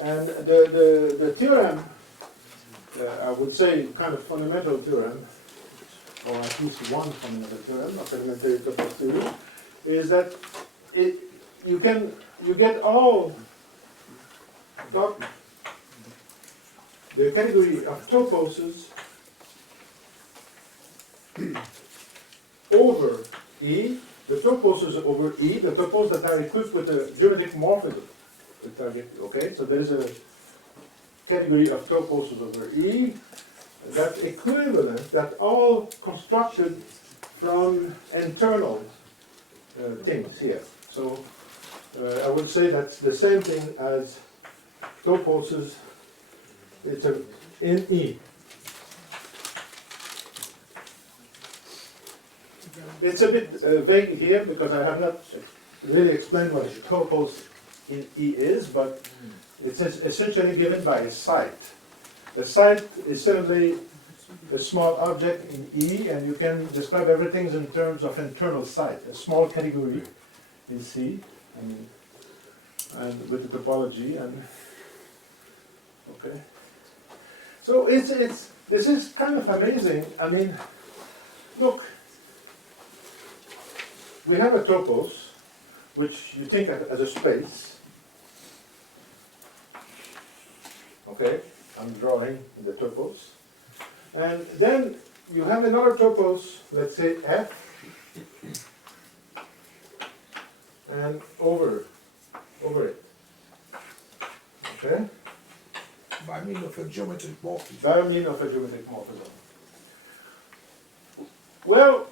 And the theorem, I would say kind of fundamental theorem, or at least one fundamental theorem of elementary Topos theory, is that you get all the category of toposes over E, the toposes over E, the topos that are equipped with a geometric morphism. The target, okay, so there is a category of toposes over E that's equivalent, that all constructed from internal things here. So I would say that's the same thing as toposes. It's in E. It's a bit vague here because I have not really explained what a topos in E is, but it's essentially given by a site. A site is certainly a small object in E, and you can describe everything in terms of internal site, a small category in C, and with the topology, and okay. So this is kind of amazing. I mean, look, we have a topos, which you think as a space. Okay, I'm drawing the topos. And then you have another topos, let's say F, and over it. Okay? By means of a geometric morphism. By means of a geometric morphism. Well,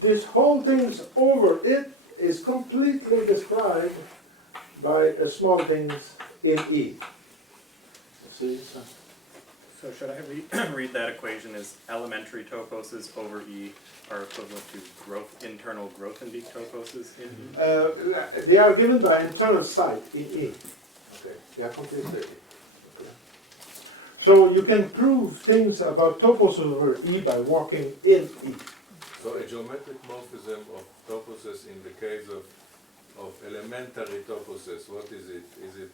this whole thing's over it is completely described by small things in E. See? So should I read that equation as elementary toposes over E are equivalent to internal Grothendieck toposes in E? They are given by internal site in E. Okay, they are completely. Okay. So you can prove things about toposes over E by walking in E. So a geometric morphism of toposes in the case of elementary toposes, what is it? Is it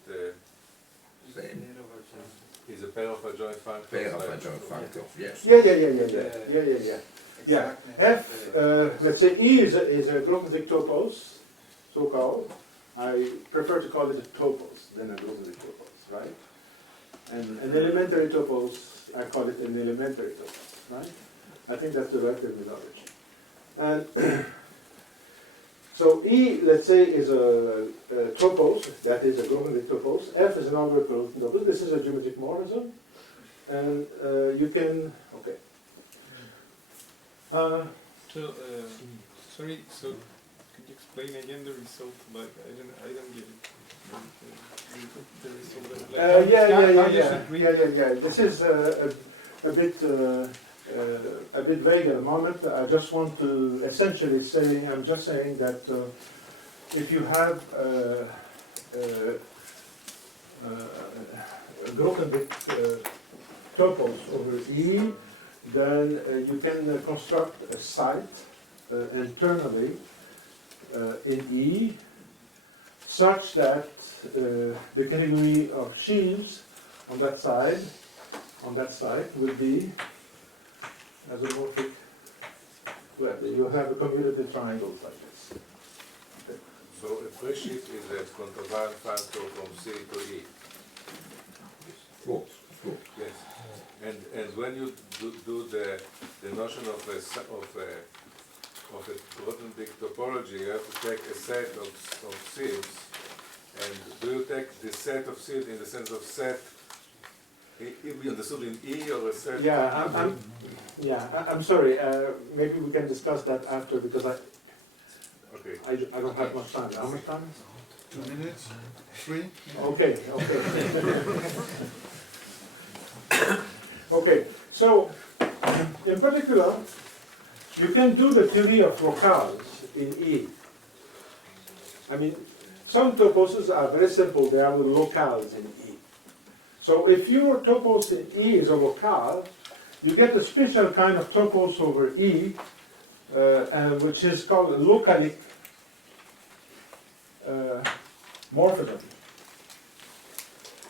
is a pair of adjoint functors? Pair of adjoint functors, yes. Yeah. F, let's say E is a Grothendieck topos, so-called. I prefer to call it a topos than a Grothendieck topos, right? And an elementary topos, I call it an elementary topos, right? I think that's the right terminology. And so E, let's say, is a topos, that is a Grothendieck topos. F is another Grothendieck topos. This is a geometric morphism. And you can, okay. Sorry, so could you explain again the result? Like, I don't get it. The result. Yeah. This is a bit vague at the moment. I just want to essentially say, I'm just saying that if you have a Grothendieck topos over E, then you can construct a site internally in E such that the category of sheaves on that side would be isomorphic. Well, you have a commutative triangles like this. Okay. So a presheet is a contravariant factor from C to E. Of course. Yes. And when you do the notion of a Grothendieck topology, you have to take a set of sieves. And do you take the set of sieves in the sense of set? If we understood in E or a set? I'm sorry. Maybe we can discuss that after because I don't have much time. How much time? 2 minutes? 3? Okay. Okay. So, in particular, you can do the theory of locales in E. I mean, some toposes are very simple. They are the locales in E. So if your topos in E is a locale, you get a special kind of topos over E, and which is called a localic morphism.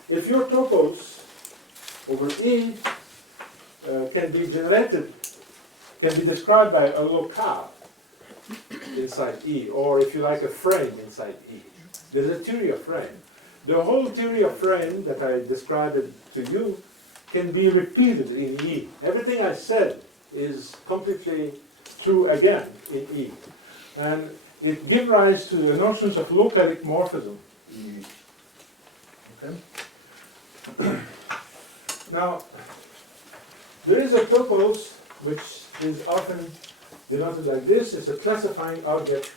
if your topos over E can be generated, can be described by a locale inside E, or if you like, a frame inside E. There's a theory of frame. The whole theory of frame that I described to you can be repeated in E. Everything I said is completely true again in E. And it gives rise to the notions of localic morphism in E. Okay? Now, there is a topos which is often denoted like this. It's a classifying object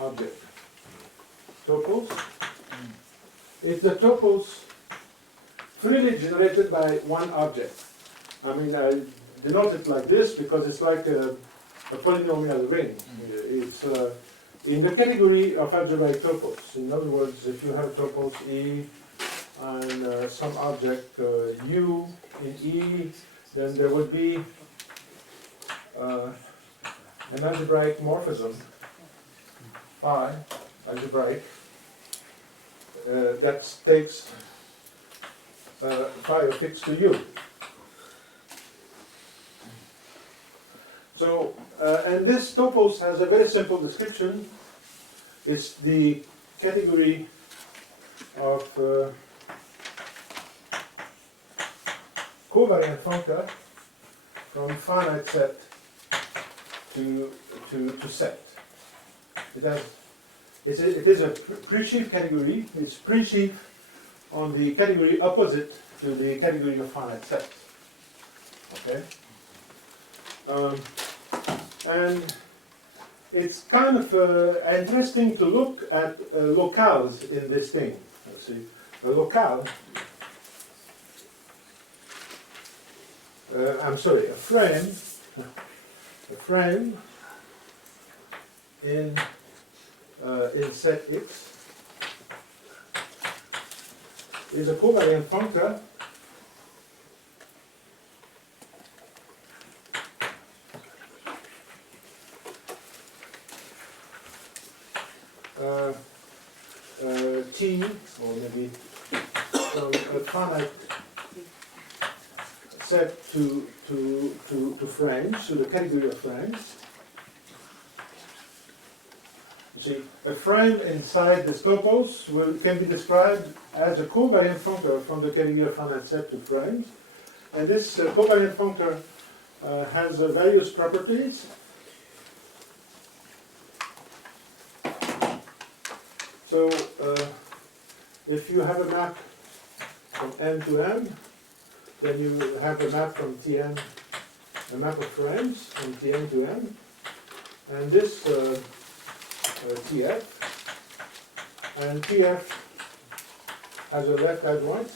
object. Topos. It's the topos freely generated by one object. I mean, I denote it like this because it's like a polynomial ring. It's in the category of algebraic topos. In other words, if you have topos E and some object U in E, then there would be an algebraic morphism, phi, algebraic, that takes phi of x to U. So, and this topos has a very simple description. It's the category of covariant functor from finite set to set. It is a pre-sheaf category. It's pre-sheaf on the category opposite to the category of finite sets. Okay. And it's kind of interesting to look at locales in this thing. Let's see, a locale. I'm sorry, a frame in set X is a covariant functor T, or maybe from a finite set to frames, to the category of frames. You see, a frame inside this topos can be described as a covariant functor from the category of finite set to frames. And this covariant functor has various properties. So, if you have a map from M to M, then you have a map from Tn, a map of frames from Tn to M, and this Tf, and Tf has a left adjoint,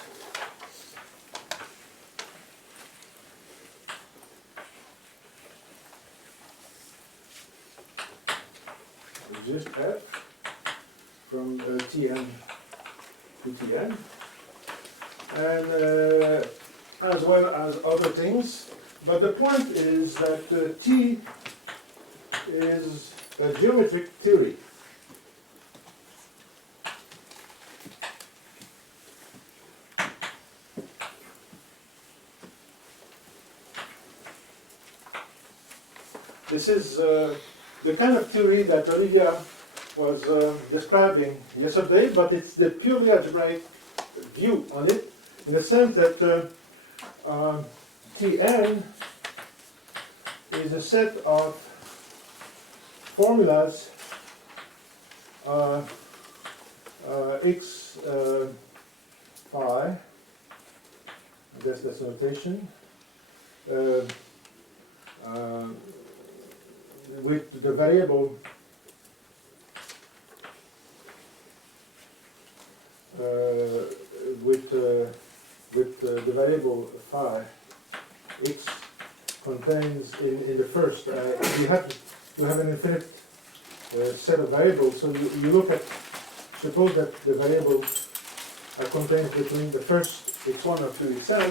just F from Tn to Tn, and as well as other things. But the point is that T is a geometric theory. This is the kind of theory that Olivia was describing yesterday, but it's the purely algebraic view on it, in the sense that Tn is a set of formulas x phi, I guess that's notation, with the variable with the variable phi x contains in the first you have an infinite set of variables. So you look at, suppose that the variable contains between the first x1 up to xn,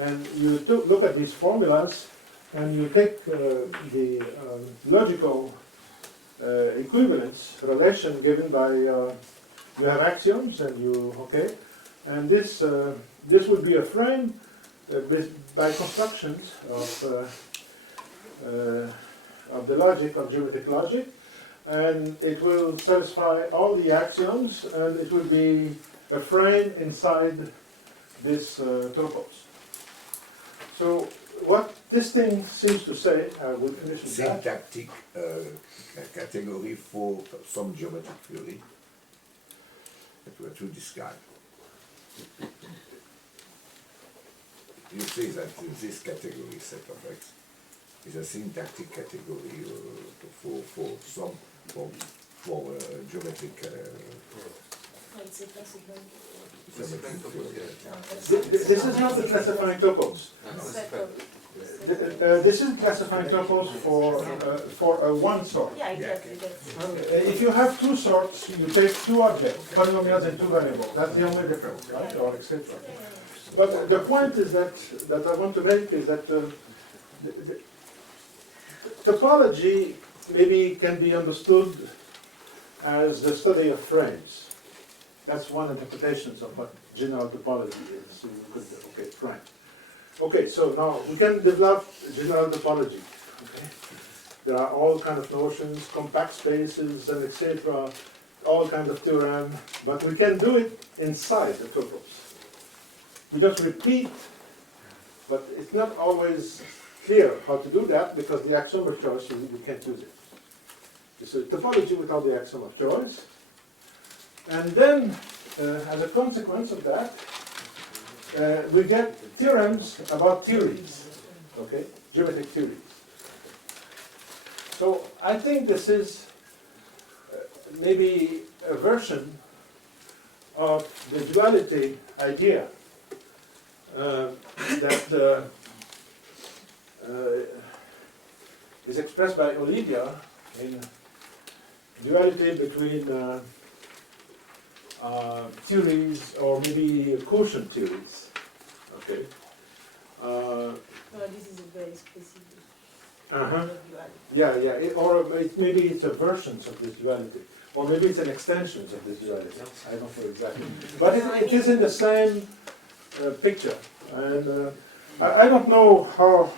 and you look at these formulas and you take the logical equivalence relation given by you have axioms and and this would be a frame by constructions of the logic of geometric logic, and it will satisfy all the axioms, and it will be a frame inside this topos. So what this thing seems to say, I will finish with that. Syntactic category for some geometric theory that were to describe. You say that this category set of X is a syntactic category for geometric This is not the classifying topos. This is classifying topos for one sort. Yeah, exactly. If you have two sorts, you take two objects, polynomials and two variables. That's the only difference, right? Or etc. But the point is that I want to make is that the topology maybe can be understood as the study of frames. That's one interpretation of what general topology is. So you could, okay, frame. Okay, so now we can develop general topology. Okay? There are all kinds of notions, compact spaces, and etc. All kinds of theorems, but we can do it inside the topos. We just repeat, but it's not always clear how to do that because the axiom of choice, we can't use it. It's a topology without the axiom of choice. And then, as a consequence of that, we get theorems about theories, okay, geometric theories. So I think this is maybe a version of the duality idea that is expressed by Olivia in duality between theories or maybe quotient theories. Okay. This is a very specific. Yeah. Maybe it's a versions of this duality, or maybe it's an extensions of this duality. I don't know exactly, but it is in the same picture, and I don't know how.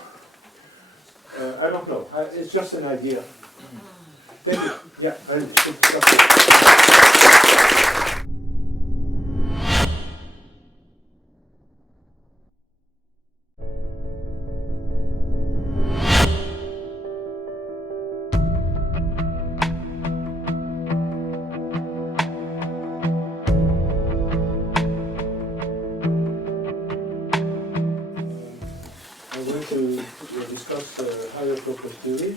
I don't know. It's just an idea. Thank you. Yeah. I'm going to discuss higher Topos theory.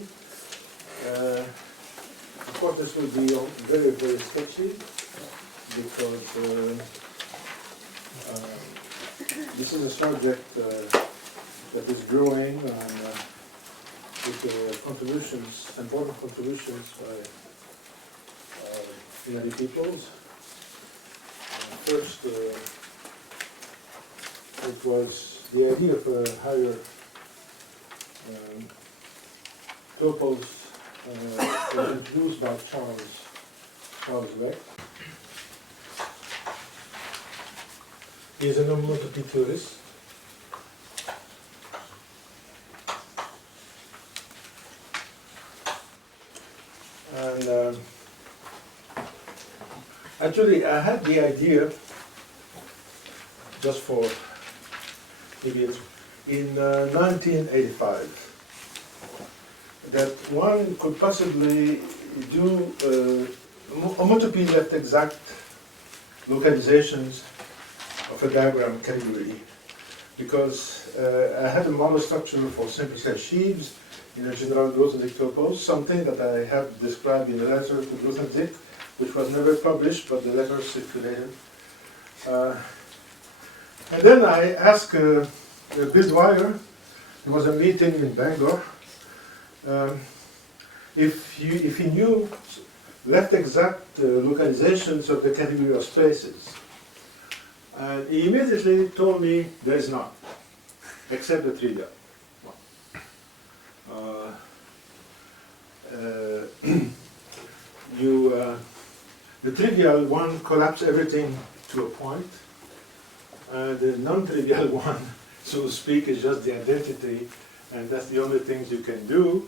Of course, this will be very, very sketchy because this is a subject that is growing and with contributions, important contributions by many peoples. First, it was the idea of a higher topos was introduced by Charles Beck. He is a homotopy theorist. And actually, I had the idea just for maybe in 1985 that one could possibly do homotopy left exact localizations of a diagram category, because I had a model structure for simple set sheaves in a general Grothendieck topos, something that I have described in a letter to Grothendieck, which was never published, but the letter circulated. And then I asked Bill Dwyer, there was a meeting in Bangor, if he knew left exact localizations of the category of spaces. And he immediately told me there is none, except the trivial one. the trivial one collapses everything to a point, and the non-trivial one, so to speak, is just the identity, and that's the only things you can do.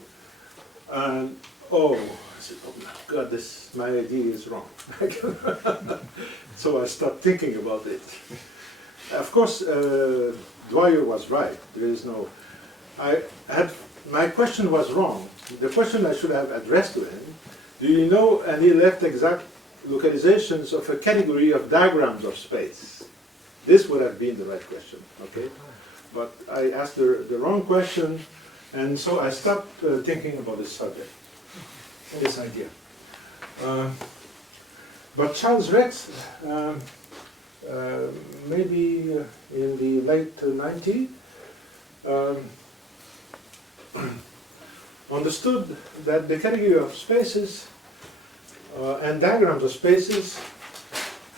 And oh, I said, oh my God, my idea is wrong. So I start thinking about it. Of course, Dwyer was right. There is no. My question was wrong. The question I should have addressed to him: do you know any left exact localizations of a category of diagrams of space? This would have been the right question, okay? But I asked the wrong question, and so I stopped thinking about this subject, this idea. But Charles Rex, maybe in the late 90s, understood that the category of spaces and diagrams of spaces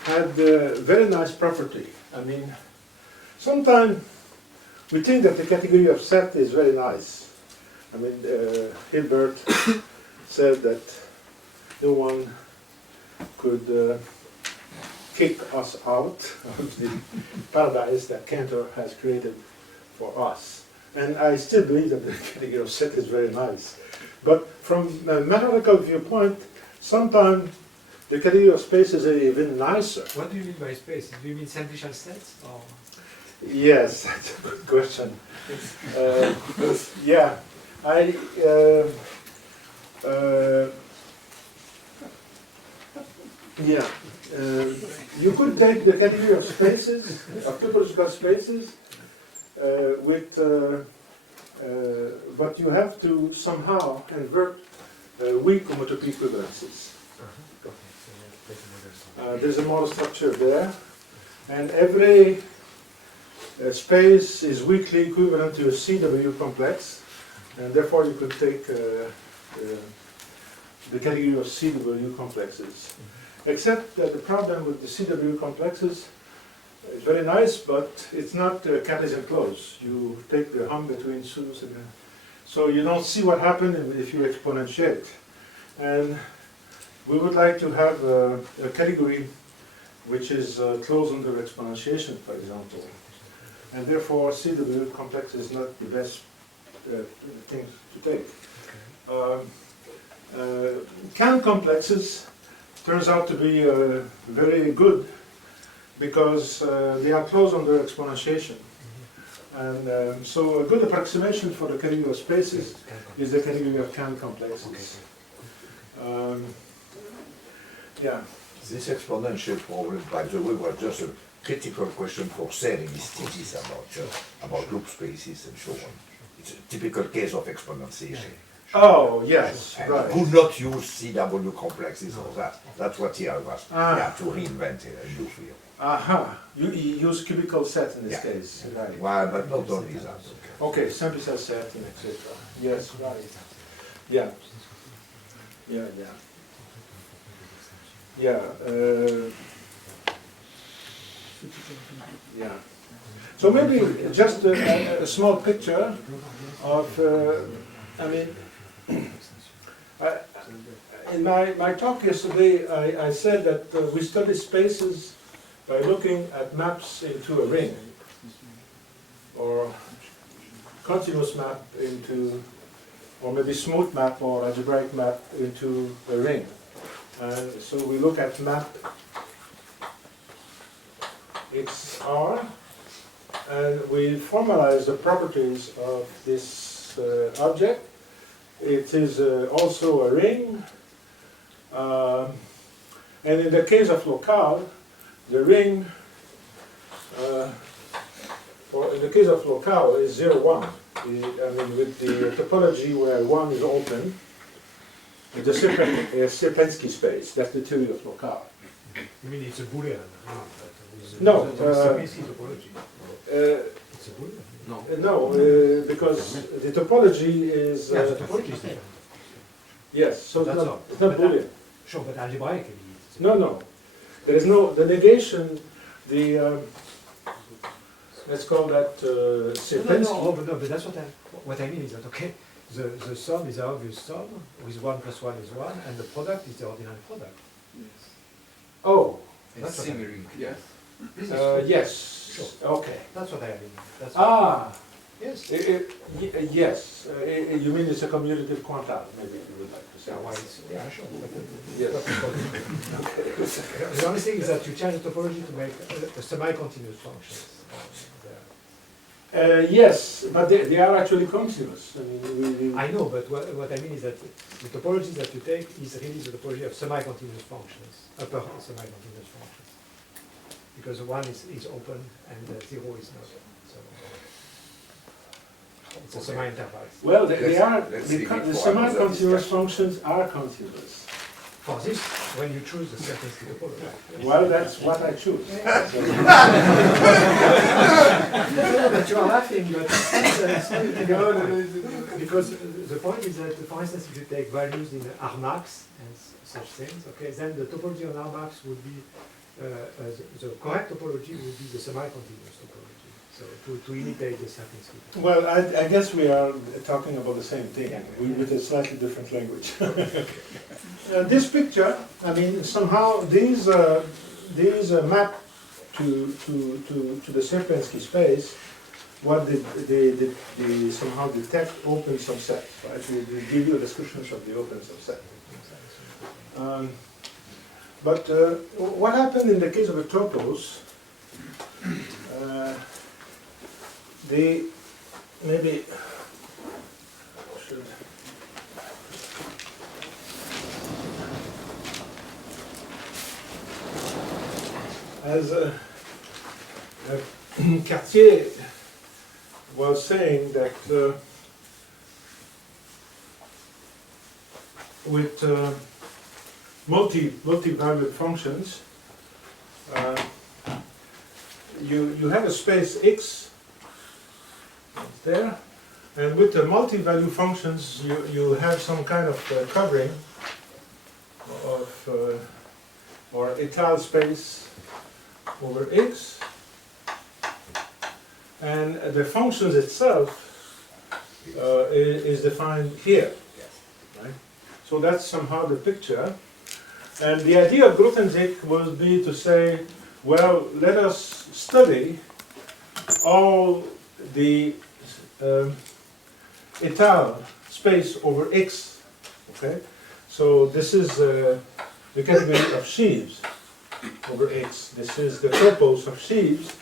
had a very nice property. I mean, sometimes we think that the category of set is very nice. I mean, Hilbert said that no one could kick us out of the paradise that Cantor has created for us. And I still believe that the category of set is very nice. But from a mathematical viewpoint, sometimes the category of space is even nicer. What do you mean by space? Do you mean simplicial sets? Or? Yes, that's a good question. Yeah, you could take the category of spaces, of topological spaces, but you have to somehow invert weak homotopy equivalences. There's a model structure there, and every space is weakly equivalent to a CW complex, and therefore you could take the category of CW complexes. Except that the problem with the CW complexes is very nice, but it's not Cartesian closed. You take the hum between SUS and so you don't see what happens if you exponentiate. And we would like to have a category which is closed under exponentiation, for example. And therefore, CW complex is not the best thing to take. Can complexes turns out to be very good because they are closed under exponentiation. And so a good approximation for the category of spaces is the category of Can complexes. Yeah. This exponential problem, by the way, was just a critical question for Serre in his thesis about loop spaces and so on. It's a typical case of exponentiation. Oh, yes, And right. could not use CW complexes or that. That's what he was. Yeah, to reinvent a new field. Aha, you use cubical set in this Yeah. case, right? Well, but not only that. Okay, simple set and etc. Yes, right. Yeah. Yeah, yeah. Yeah. Yeah. So maybe just a small picture of, I mean, in my talk yesterday, I said that we study spaces by looking at maps into a ring, or continuous map into, or maybe smooth map or algebraic map into a ring. And so we look at map XR, and we formalize the properties of this object. It is also a ring, and in the case of locale, the ring, or in the case of locale, is 0, 1. I mean, with the topology where 1 is open, the Sierpinski space, that's the theory of locale. You mean it's a Boolean? No. Sierpinski topology. It's a Boolean? No, because the topology is... Yeah, the topology is there. Yes, so That's all. it's not Boolean. Sure, but algebraically. No. There is no, the negation, the, let's call that Sierpinski. No, but that's what I mean is that, okay, the sum is the obvious sum, with 1 plus 1 is 1, and the product is the ordinal product. Oh, That's what I mean. Yes. This is yes. Sure. Okay. That's what I mean. That's Ah, yes. yes. You mean it's a commutative quantile, maybe you would like to say. Yeah, why it's, yeah, sure. Yes. The only thing is that you change the topology to make a semi-continuous function. Yes, but they are actually continuous. I mean, I know, but what I mean is that the topology that you take is really the topology of semi-continuous functions, upper semi-continuous functions. Because 1 is open and 0 is not. So it's a semi-interval. well, they are, let's the leave it for semi-continuous another discussion. functions are continuous. For this, when you choose the certainty topology. Well, that's what I choose. But you are laughing, but it's not because the point is that, for instance, if you take values in Rmax and such things, okay, then the topology on Rmax would be, the correct topology would be the semi-continuous topology, so to imitate the certainty. Well, I guess we are talking about the same thing, with a slightly different language. This picture, I mean, somehow these map to the Sierpinski space what they somehow detect open subsets, right? They give you descriptions of the open subset. But what happened in the case of a topos, they maybe should. As Cartier was saying that with multi-valued functions, you have a space X there, and with the multi-value functions you have some kind of covering of or étal space over X, and the functions itself is defined here, right? So that's somehow the picture. And the idea of Grothendieck would be to say, well, let us study all the étal space over X, okay? So this is the category of sheaves over X. This is the topos of sheaves.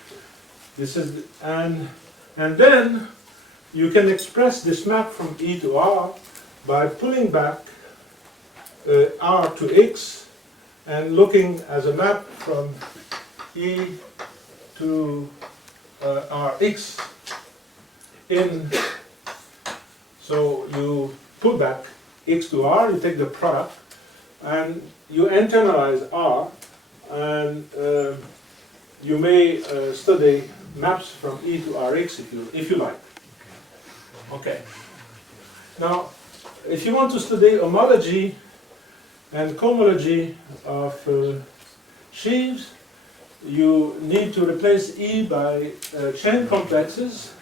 This is, and then you can express this map from E to R by pulling back R to X and looking as a map from E to Rx in. So you pull back X to R, you take the product, and you internalize R, and you may study maps from E to Rx if you like. Okay. Now, if you want to study homology and cohomology of sheaves, you need to replace E by chain complexes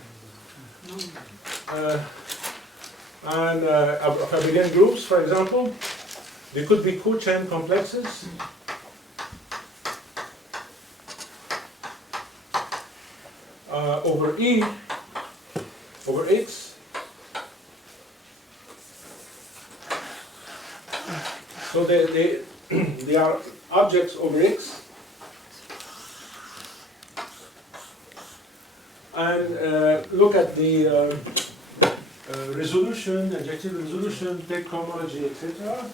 and of abelian groups, for example. They could be co-chain complexes. Over E, over X. So they are objects over X. And look at the resolution, adjective resolution, take cohomology, etc.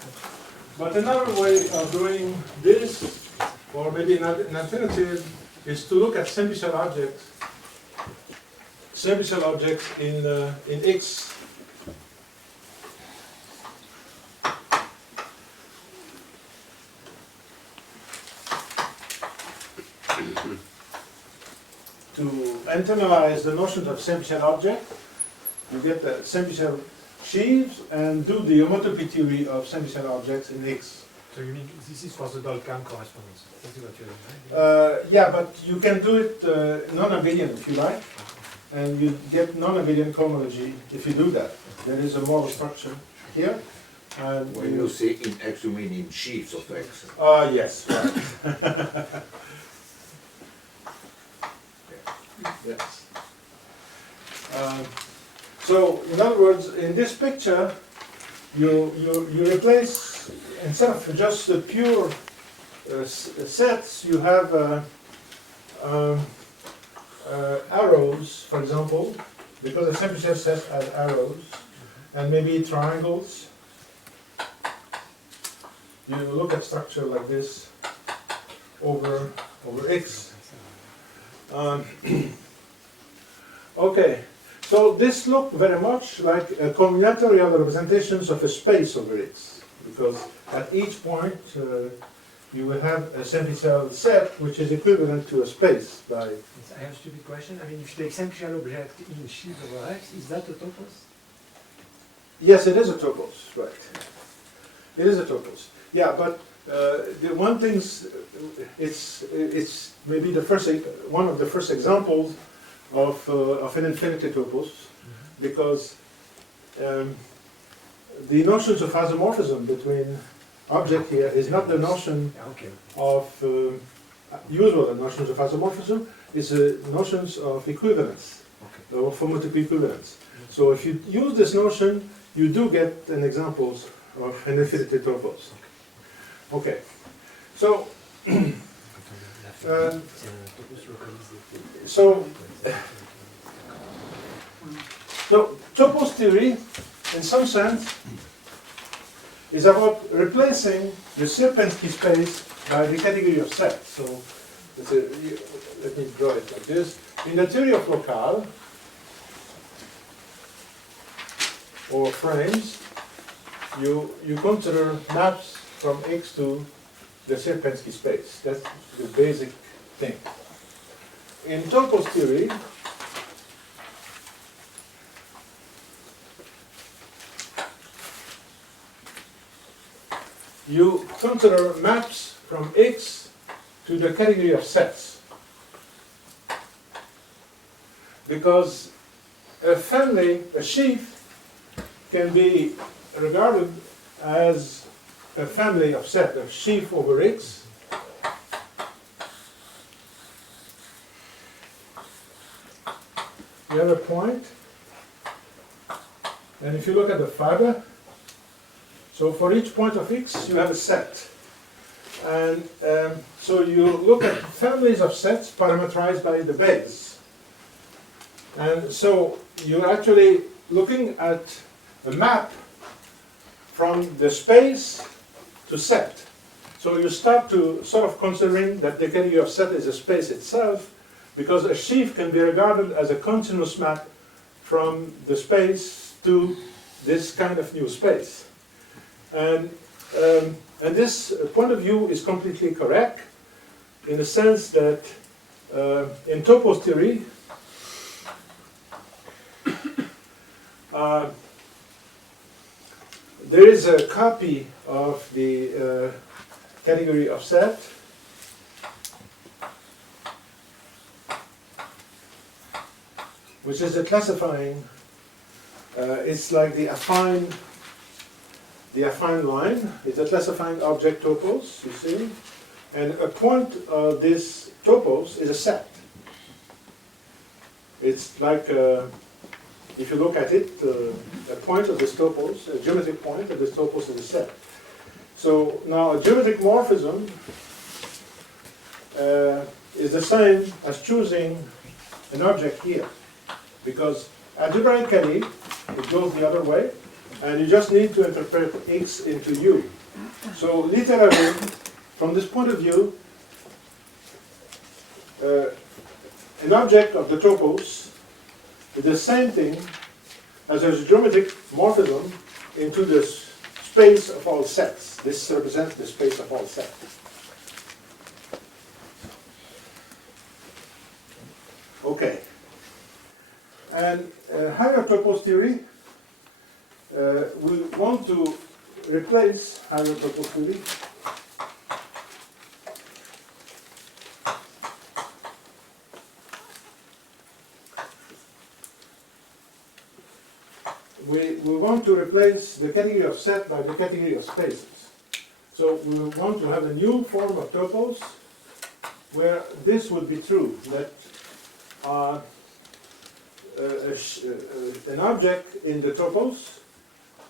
But another way of doing this, or maybe an alternative, is to look at simplicial objects. Simplicial objects in X. To internalize the notions of simplicial object, you get the simplicial sheaves and do the homotopy theory of simplicial objects in X. So you mean this is for the Dolcam correspondence? That's what you're doing, right? Yeah, but you can do it non-abelian if you like. and you get non-abelian cohomology if you do that. There is a model structure here. And When you say in X, you mean in sheaves of X. Yes, right. Yes. So, in other words, in this picture, you replace, instead of just the pure sets, you have arrows, for example, because a simple set has arrows, and maybe triangles. You look at structure like this over X. Okay, so this looks very much like a combinatorial representations of a space over X, because at each point you will have a simplicial set which is equivalent to a space by... I have a stupid question. I mean, if you take simplicial object in sheaf over X, is that a topos? Yes, it is a topos, right. It is a topos. Yeah, but the one thing, it's maybe the first, one of the first examples of an infinity topos, because the notions of isomorphism between object here is not the notion of usual notions of isomorphism, it's notions of equivalence, or homotypic equivalence. So if you use this notion, you do get an examples of an infinity topos. Okay, so so Topos theory, in some sense, is about replacing the Sierpinski space by the category of set. So let me draw it like this. In the theory of locale, or frames, you consider maps from X to the Sierpinski space. That's the basic thing. In Topos theory, you consider maps from X to the category of sets. Because a family, a sheaf, can be regarded as a family of set, of sheaf over X. You have a point, and if you look at the fiber, so for each point of X, you have a set. And so you look at families of sets parameterized by the base. And so you're actually looking at a map from the space to set. So you start to sort of considering that the category of set is a space itself, because a sheaf can be regarded as a continuous map from the space to this kind of new space. And this point of view is completely correct in the sense that in Topos theory, there is a copy of the category of set which is the classifying, it's like the affine line, it's a classifying object topos, you see, and a point of this topos is a set. It's like, if you look at it, a point of this topos, a geometric point of this topos is a set. So now a geometric morphism is the same as choosing an object here, because algebraically it goes the other way, and you just need to interpret X into U. So literally, from this point of view, an object of the topos is the same thing as a geometric morphism into the space of all sets. This represents the space of all sets. Okay. And higher topos theory, we want to replace higher topos theory we want to replace the category of set by the category of spaces. So we want to have a new form of topos where this would be true, that an object in the topos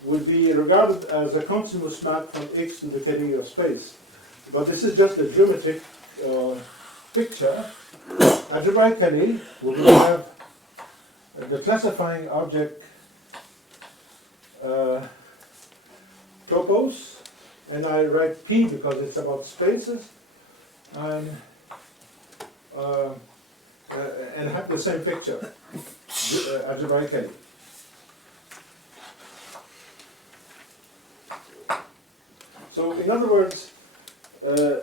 would be regarded as a continuous map from X to the category of space. But this is just a geometric picture. Algebraically, we will have the classifying object topos, and I write P because it's about spaces, and have the same picture algebraically. So in other words,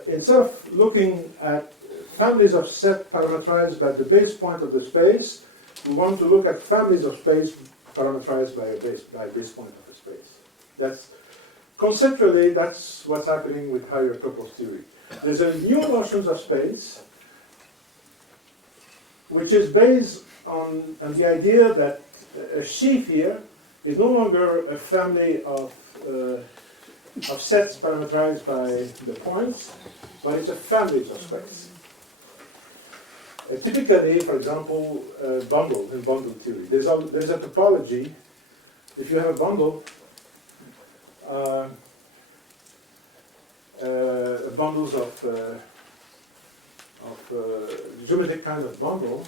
instead of looking at families of set parameterized by the base point of the space, we want to look at families of space parameterized by a base point of the space. That's conceptually, that's what's happening with higher Topos theory. There's a new notions of space, which is based on the idea that a sheaf here is no longer a family of sets parameterized by the points, but it's a family of space. Typically, for example, bundle in bundle theory. There's a topology. If you have a bundle, bundles of geometric kind of bundle,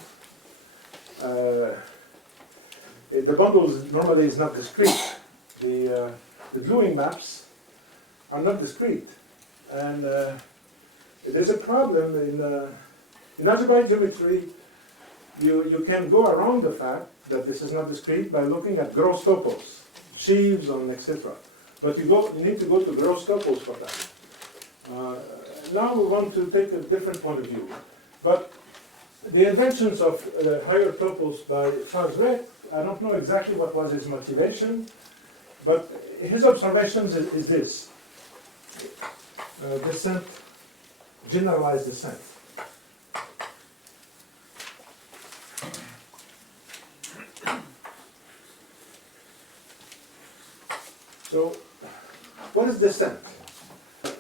the bundle normally is not discrete. The gluing maps are not discrete, and there's a problem in algebraic geometry. You can go around the fact that this is not discrete by looking at gross topos, sheaves, and etc. But you need to go to gross topos for that. Now we want to take a different point of view. But the inventions of higher topos by Charles Reck, I don't know exactly what was his motivation, but his observations is this. Descent, generalized descent. So, what is descent?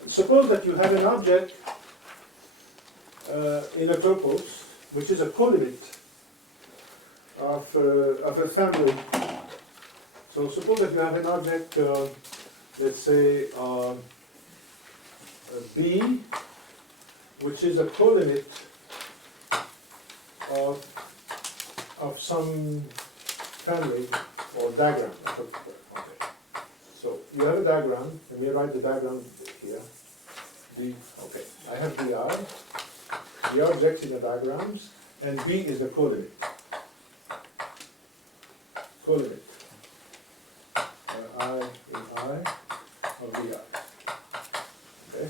Suppose that you have an object in a topos, which is a colimit of a family. So suppose that you have an object, let's say B, which is a colimit of some family or diagram. Okay. So you have a diagram, and we write the diagram here. Okay, I have DI, the objects in the diagrams, and B is the colimit. Colimit. I is I of DI. Okay.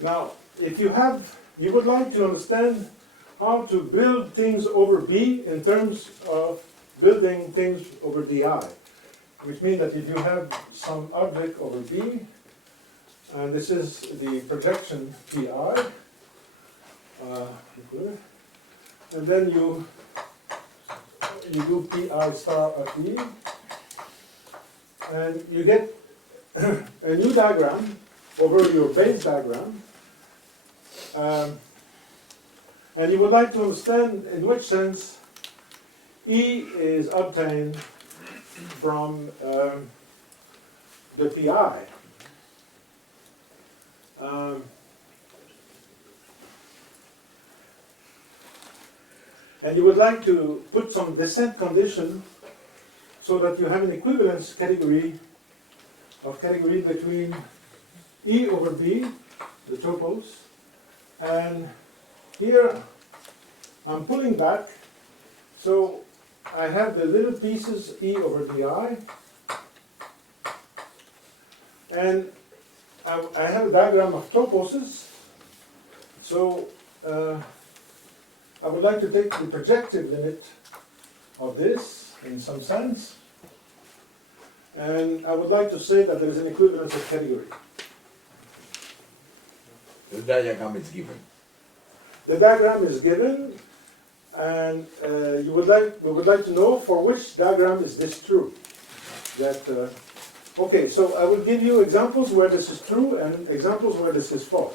Now, if you would like to understand how to build things over B in terms of building things over DI, which means that if you have some object over B, and this is the projection PI, and then you do PI star of B, and you get a new diagram over your base diagram, and you would like to understand in which sense E is obtained from the PI. And you would like to put some descent condition so that you have an equivalence category between E over B, the topos, and here I'm pulling back, so I have the little pieces E over DI, and I have a diagram of toposes, so I would like to take the projective limit of this in some sense, and I would like to say that there is an equivalence of category. The diagram is given. The diagram is given, And we would like to know for which diagram is this true. Okay, so I will give you examples where this is true and examples where this is false.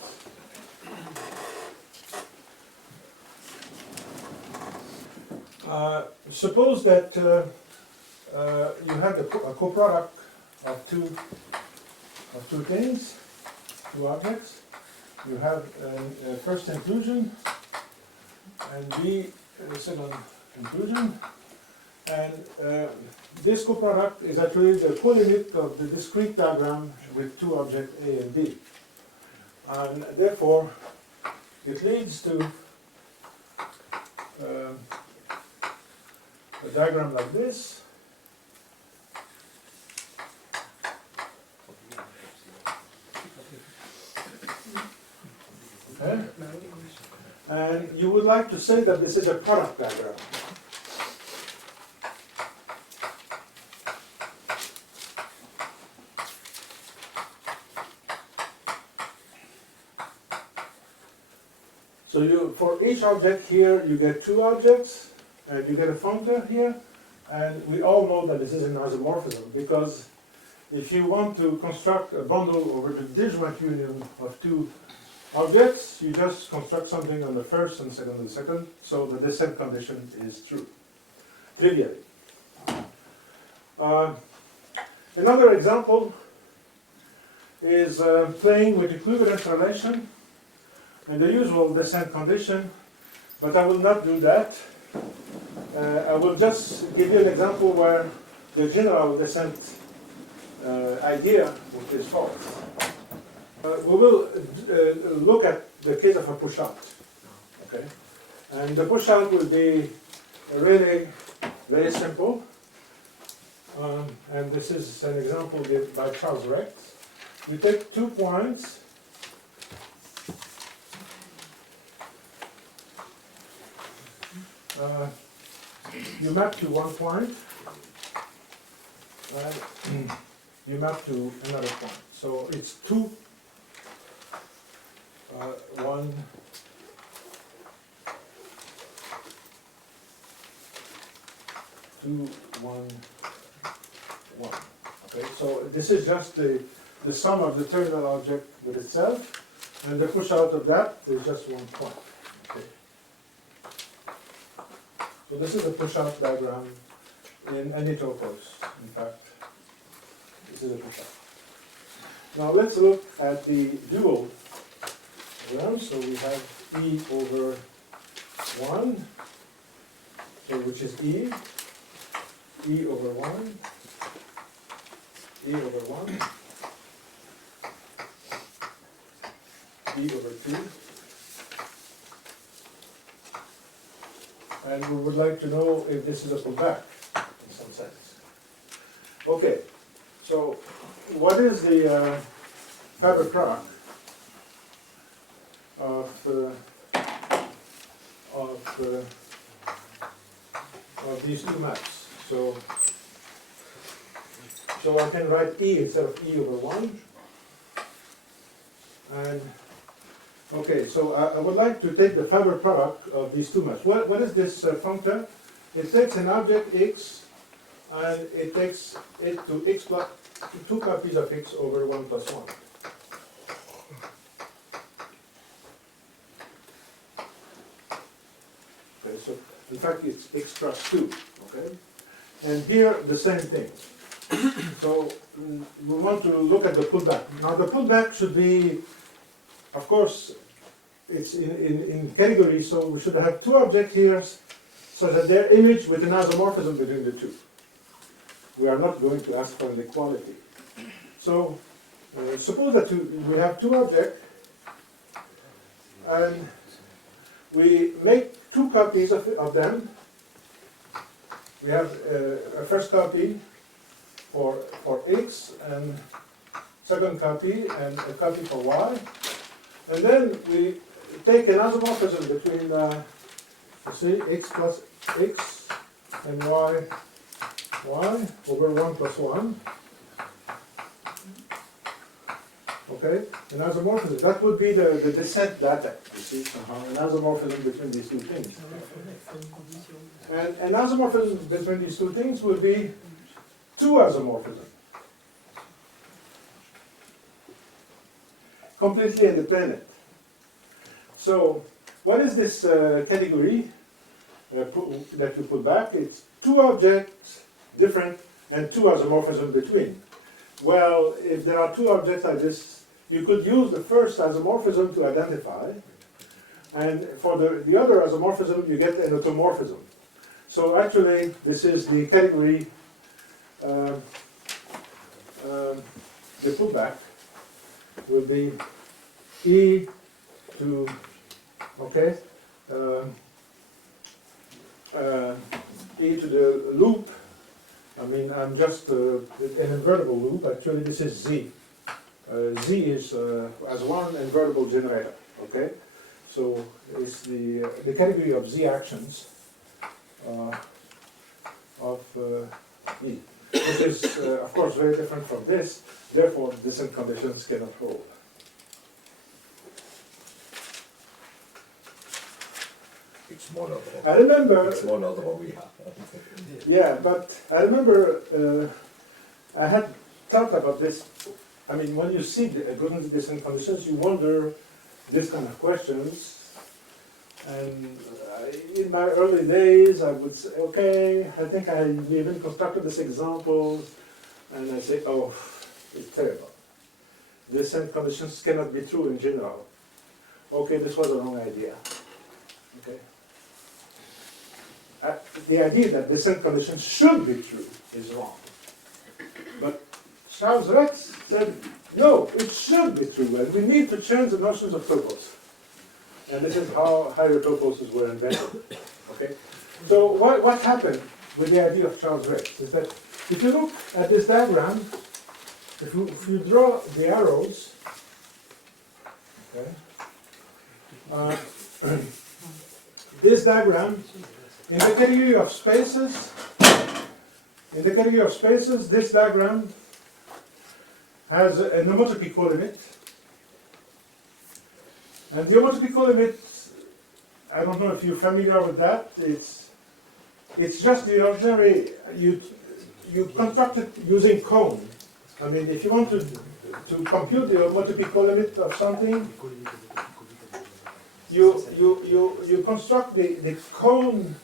Suppose that you have a coproduct of two things, two objects. You have a first inclusion and B second inclusion, and this coproduct is actually the colimit of the discrete diagram with two objects A and B, and therefore it leads to a diagram like this. Okay. And you would like to say that this is a product diagram. So for each object here, you get two objects, and you get a functor here, and we all know that this is an isomorphism, because if you want to construct a bundle over the disjoint union of two objects, you just construct something on the first and second on the second, so the descent condition is true, trivially. Another example is playing with equivalence relation and the usual descent condition, but I will not do that. I will just give you an example where the general descent idea which is false. We will look at the case of a push-out, okay? And the push-out will be really very simple. And this is an example given by Charles Rex. You take 2 points, you map to 1 point, and you map to another point. So it's 2, 1, 2, 1, 1. Okay, so this is just the sum of the terminal object with itself, and the push out of that is just 1 point. Okay. So this is a push-out diagram in any topos. In fact, this is a push-out. Now let's look at the dual diagram. So we have E over 1, so which is E, E over 1, E over 1, E over 2. And we would like to know if this is a pullback, in some sense. Okay, so what is the Faber product of these two maps? So I can write E instead of E over 1. And okay, so I would like to take the Faber product of these two maps. What is this functor? It takes an object x, and it takes it to x plus 2 copies of x over 1 plus 1. Okay, so in fact it's x plus 2. Okay, and here the same thing. So we want to look at the pullback. Now the pullback should be, of course, it's in category, so we should have two objects here so that they're imaged with an isomorphism between the two. We are not going to ask for an equality. So suppose that we have two objects and we make 2 copies of them. We have a first copy for x and second copy and a copy for y. And then we take an isomorphism between, you see, x plus x and y over 1 plus 1. Okay, an isomorphism. That would be the descent data, you see an isomorphism between these two things. And an isomorphism between these two things will be two isomorphisms, completely independent. So what is this category that you put back? It's two objects different and two isomorphisms between. Well, if there are two objects like this, you could use the first isomorphism to identify, and for the other isomorphism, you get an automorphism. So actually, this is the category, the putback will be E to, okay, E to the loop. I mean, I'm just an invertible loop. Actually, this is Z. Z is as one invertible generator, okay? So it's the category of Z actions of E, which is, of course, very different from this. Therefore, descent conditions cannot hold. It's mono. I remember... It's mono we have. Yeah, but I remember I had thought about this. I mean, when you see the goodness descent conditions, you wonder this kind of questions. And in my early days, I would say, okay, I think I even constructed this example, and I say, oh, it's terrible. Descent conditions cannot be true in general. Okay, this was a wrong idea. Okay. The idea that descent conditions should be true is wrong. But Charles Rex said, no, it should be true, and we need to change the notions of topos. And this is how higher toposes were invented. Okay? So what happened with the idea of Charles Rex is that if you look at this diagram, if you draw the arrows, okay, this diagram, in the category of spaces, this diagram has an homotopy colimit. And the homotopy colimit, I don't know if you're familiar with that, it's just the ordinary, you construct it using cone. I mean, if you want to compute the homotopy colimit of something, you construct the cone,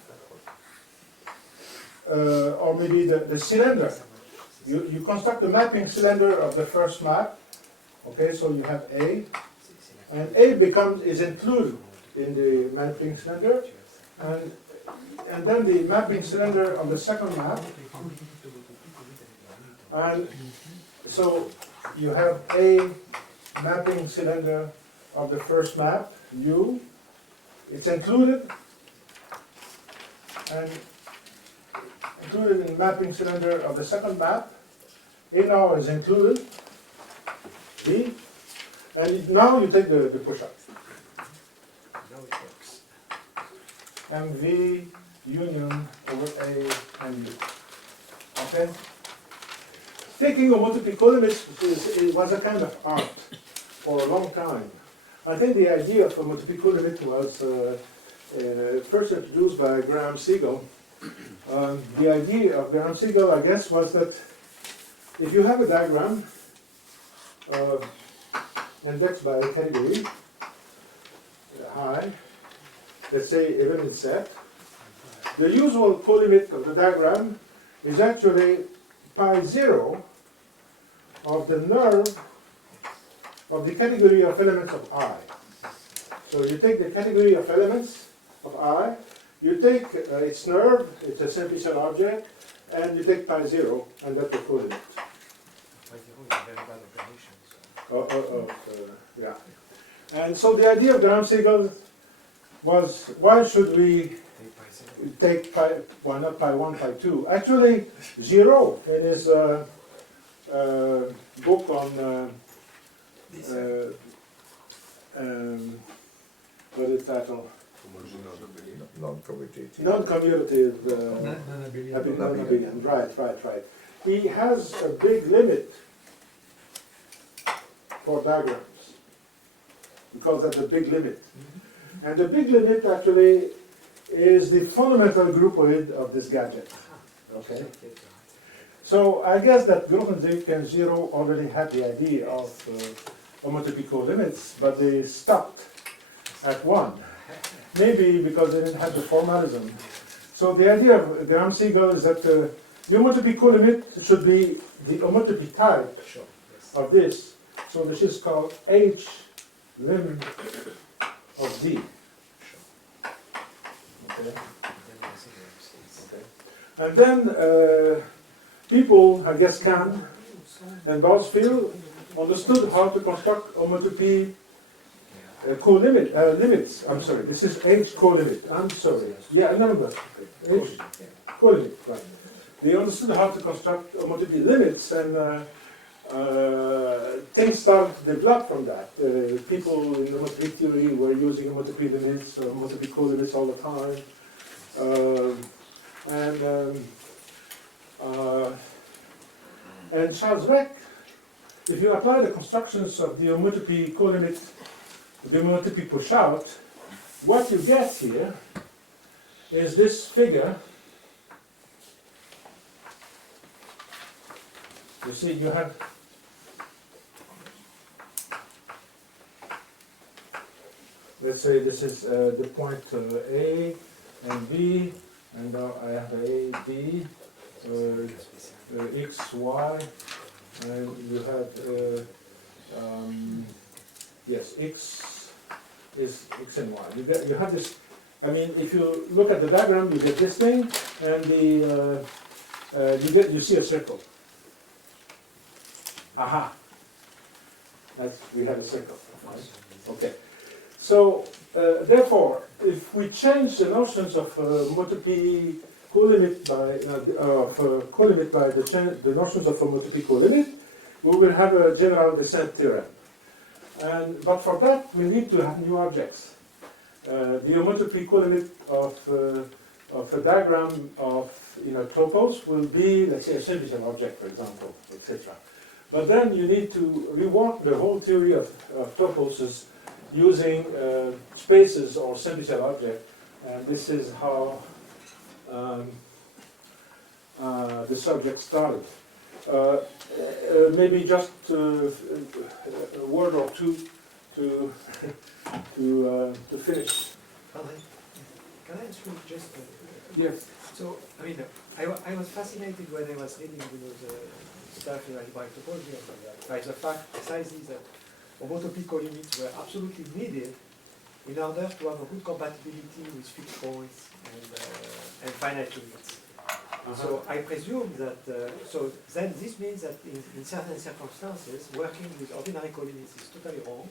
or maybe the cylinder. You construct the mapping cylinder of the first map. Okay, so you have A, and A is included in the mapping cylinder, and then the mapping cylinder of the second map. And so you have A mapping cylinder of the first map, U, it's included, and included in mapping cylinder of the second map. A now is included, B, and now you take the push-up. MV union over A and U. Okay? Taking homotopy colimits was a kind of art for a long time. I think the idea of homotopy colimit was first introduced by Graham Siegel. The idea of Graham Siegel, I guess, was that if you have a diagram indexed by a category, high, let's say even in set, the usual colimit of the diagram is actually pi 0 of the nerve of the category of elements of I. So you take the category of elements of I, you take its nerve, it's a simplicial object, and you take pi 0, and that's the colimit. Yeah. And so the idea of Graham Siegel was, why should we take pi, why not pi 1, pi 2? Actually, Giraud, in his book on what is that title? Non-commutative non-abelian. Right. He has a big limit for diagrams, because that's a big limit. And the big limit actually is the fundamental groupoid of this gadget. Okay. So I guess that Grothendieck and Zero already had the idea of homotypical limits, but they stopped at 1. Maybe because they didn't have the formalism. So the idea of Graham-Siegel is that the homotypical limit should be the homotopy type of this. So this is called H lim of D. Okay. And then people, I guess Kahn and Bosfield, understood how to construct homotopy limits. I'm sorry, this is H co-limit. I'm sorry. Yeah, no. H co-limit, right. They understood how to construct homotopy limits, and things started to develop from that. People in homotopy theory were using homotopy limits or homotopy co-limits all the time. And Charles Reck, if you apply the constructions of the homotopy co-limit, the homotopy push-out, what you get here is this figure. You see, you have let's say this is the point A and B, and now I have A, B, X, Y, and you have yes, X is X and Y. You have this. I mean, if you look at the diagram, you get this thing, and you see a circle. Aha! We have a circle. Right? Okay. So therefore, if we change the notions of homotopy co-limit by the notions of homotopy co-limit, we will have a general descent theorem. But for that, we need to have new objects. The homotopy co-limit of a diagram of topos will be, let's say, a simple object, for example, etc. But then you need to rework the whole theory of toposes using spaces or simple object, and this is how the subject started. Maybe just a word or two to finish. Can I ask you just? Yes. So I mean, I was fascinated when I was reading the stuff in algebraic topology by the fact precisely that homotopy co-limits were absolutely needed in order to have a good compatibility with fixed points and finite limits. So I presume that, so then this means that in certain circumstances, working with ordinary co-limits is totally wrong,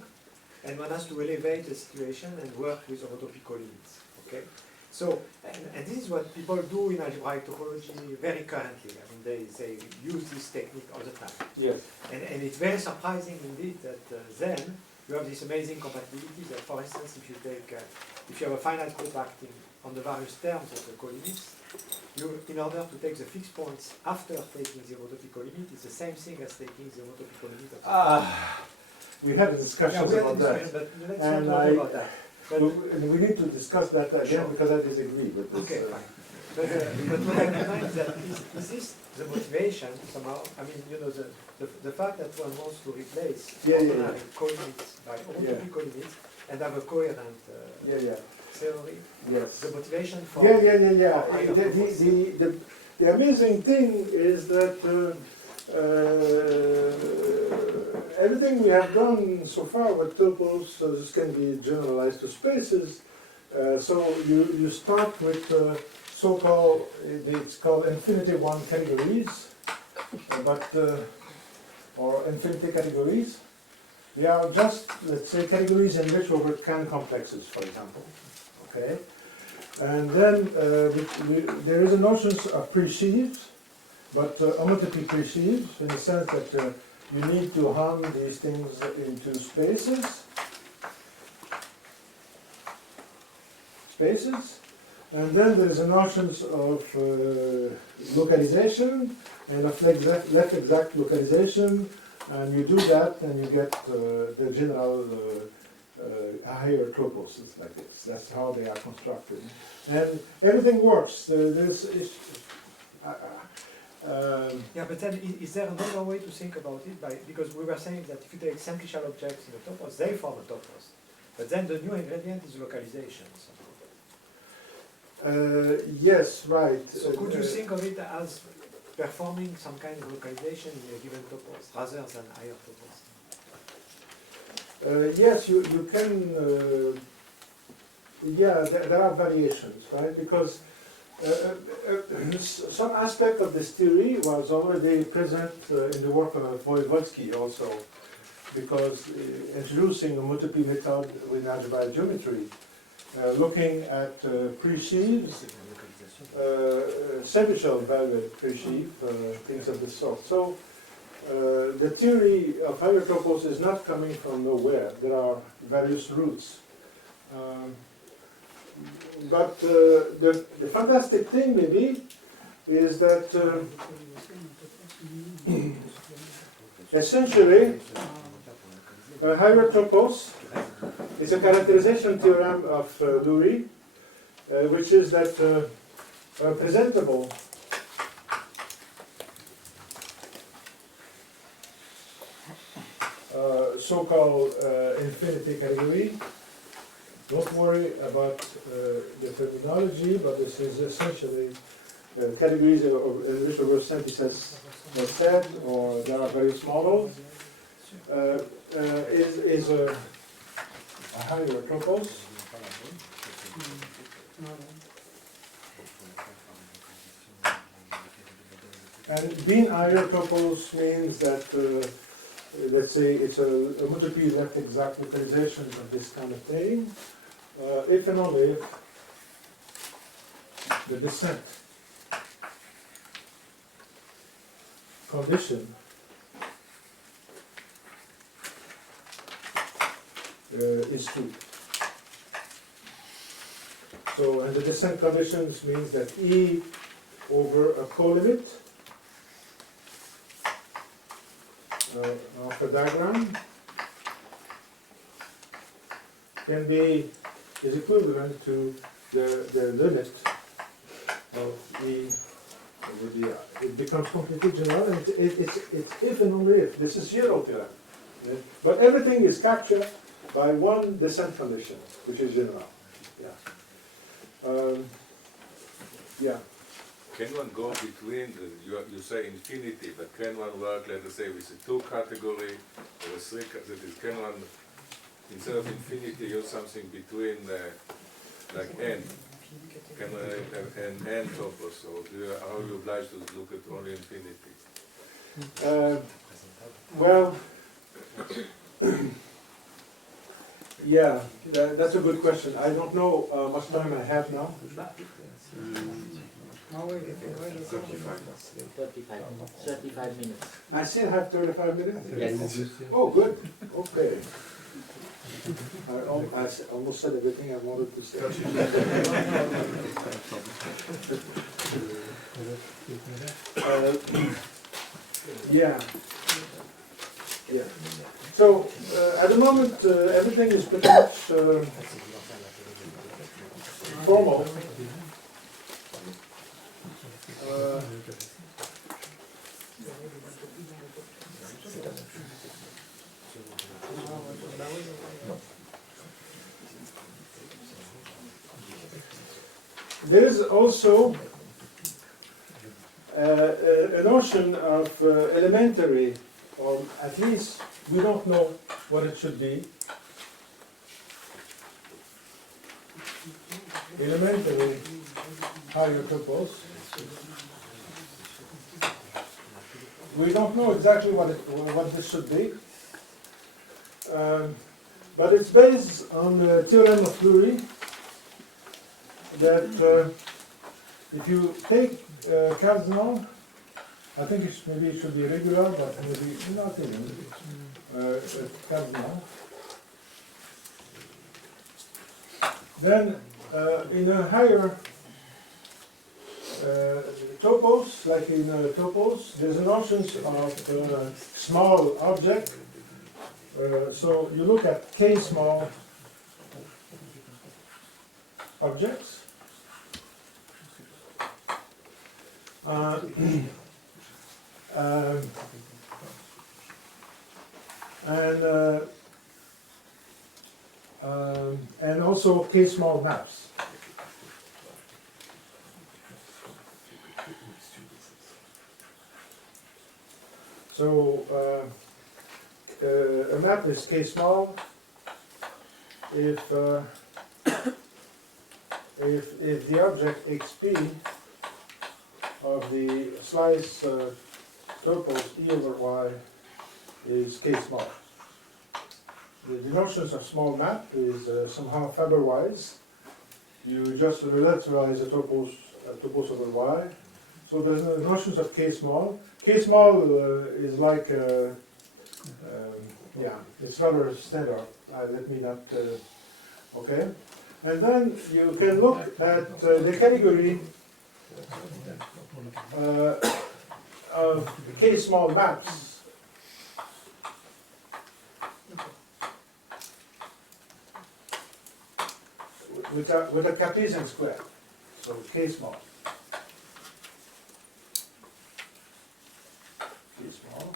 and one has to elevate the situation and work with homotopy co-limits, okay? So, and this is what people do in algebraic topology very currently. I mean, they use this technique all the time. Yes. And it's very surprising indeed that then you have this amazing compatibility that, for instance, if you take, if you have a finite group acting on the various terms of the co-limits, you, in order to take the fixed points after taking the homotopy co-limit, it's the same thing as taking the homotopy co-limit of we had a discussion about that. But let's And not talk about that. But we need to discuss that again, sure, because I disagree with this. okay, fine. But what I remind is that is this the motivation somehow? I mean, you know, the fact that one wants to replace ordinary co-limits by homotopy co-limits and have a coherent theory. Yes. The motivation for The amazing thing is that everything we have done so far with topos, this can be generalized to spaces. So you start with so-called, it's called infinity one categories, or infinity categories. They are just, let's say, categories enriched over Kahn complexes, for example. Okay, and then there is a notion of presieves, but homotopy presieves in the sense that you need to hand these things into spaces, and then there is a notion of localization and of left exact localization, and you do that and you get the general higher toposes like this. That's how they are constructed. And everything works. This is, Yeah, but then is there another way to think about it? Because we were saying that if you take simplicial objects in a topos, they form a topos. But then the new ingredient is localization. yes, right. So could you think of it as performing some kind of localization in a given topos rather than higher topos? Yes, you can, yeah, there are variations, right? Because some aspect of this theory was already present in the work of Voevodsky also, because introducing a multi-P method with algebraic geometry, looking at pre-sheaves, simplicial valued pre-sheaf, things of this sort. So the theory of higher topos is not coming from nowhere. There are various routes. But the fantastic thing maybe is that essentially a higher topos is a characterization theorem of Lurie, which is that a presentable so-called infinity category. Don't worry about the terminology, but this is essentially categories in which over synthesis are said, or there are various models, is a higher topos. And being higher topos means that let's say it's a multi-P left exact localization of this kind of thing, if and only if the descent condition is true. So, and the descent conditions means that E over a colimit of a diagram can be is equivalent to the limit of E over the it becomes completely general, and it's if and only if. This is zero theorem. Yeah? But everything is captured by one descent condition, which is general. Yeah. Yeah. Can one go between, you say infinity, but can one work, let us say, with a two category or a three category? Can one, instead of infinity, use something between, like n? Can one have an n topos, or are you obliged to look at only infinity? Well, yeah, that's a good question. I don't know how much time I have now. 35 minutes. I still have 35 minutes? Yes. Oh, good. Okay. I almost said everything I wanted to say. Yeah. Yeah. So, at the moment, everything is pretty much formal. There is also a notion of elementary, or at least we don't know what it should be. Elementary higher topos. We don't know exactly what this should be, but it's based on the theorem of Lurie that if you take cardinal, I think maybe it should be regular, but maybe not even cardinal. Then in a higher topos, like in topos, there's a notion of small object. So you look at K small objects. And also k-small maps. So a map is k-small if the object xp of the slice topos E over y is k-small. The notions of small map is somehow Faber-wise. You just relativize a topos over y. So there's the notions of k-small. K-small is like, yeah, it's rather standard. Let me not, okay. And then you can look at the category of k-small maps. With a Cartesian square, so k-small. K-small.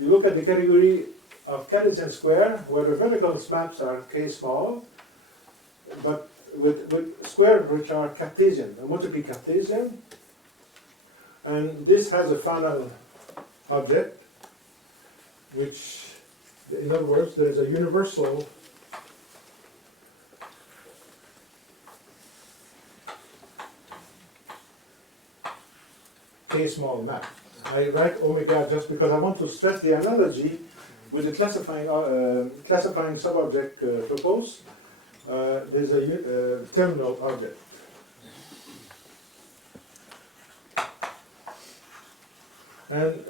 You look at the category of Cartesian square, where the vertical maps are k-small, but with squares which are Cartesian, homotopy Cartesian, and this has a final object, which, in other words, there is a universal k-small map. I write omega just because I want to stress the analogy with the classifying subobject topos. There's a terminal object. And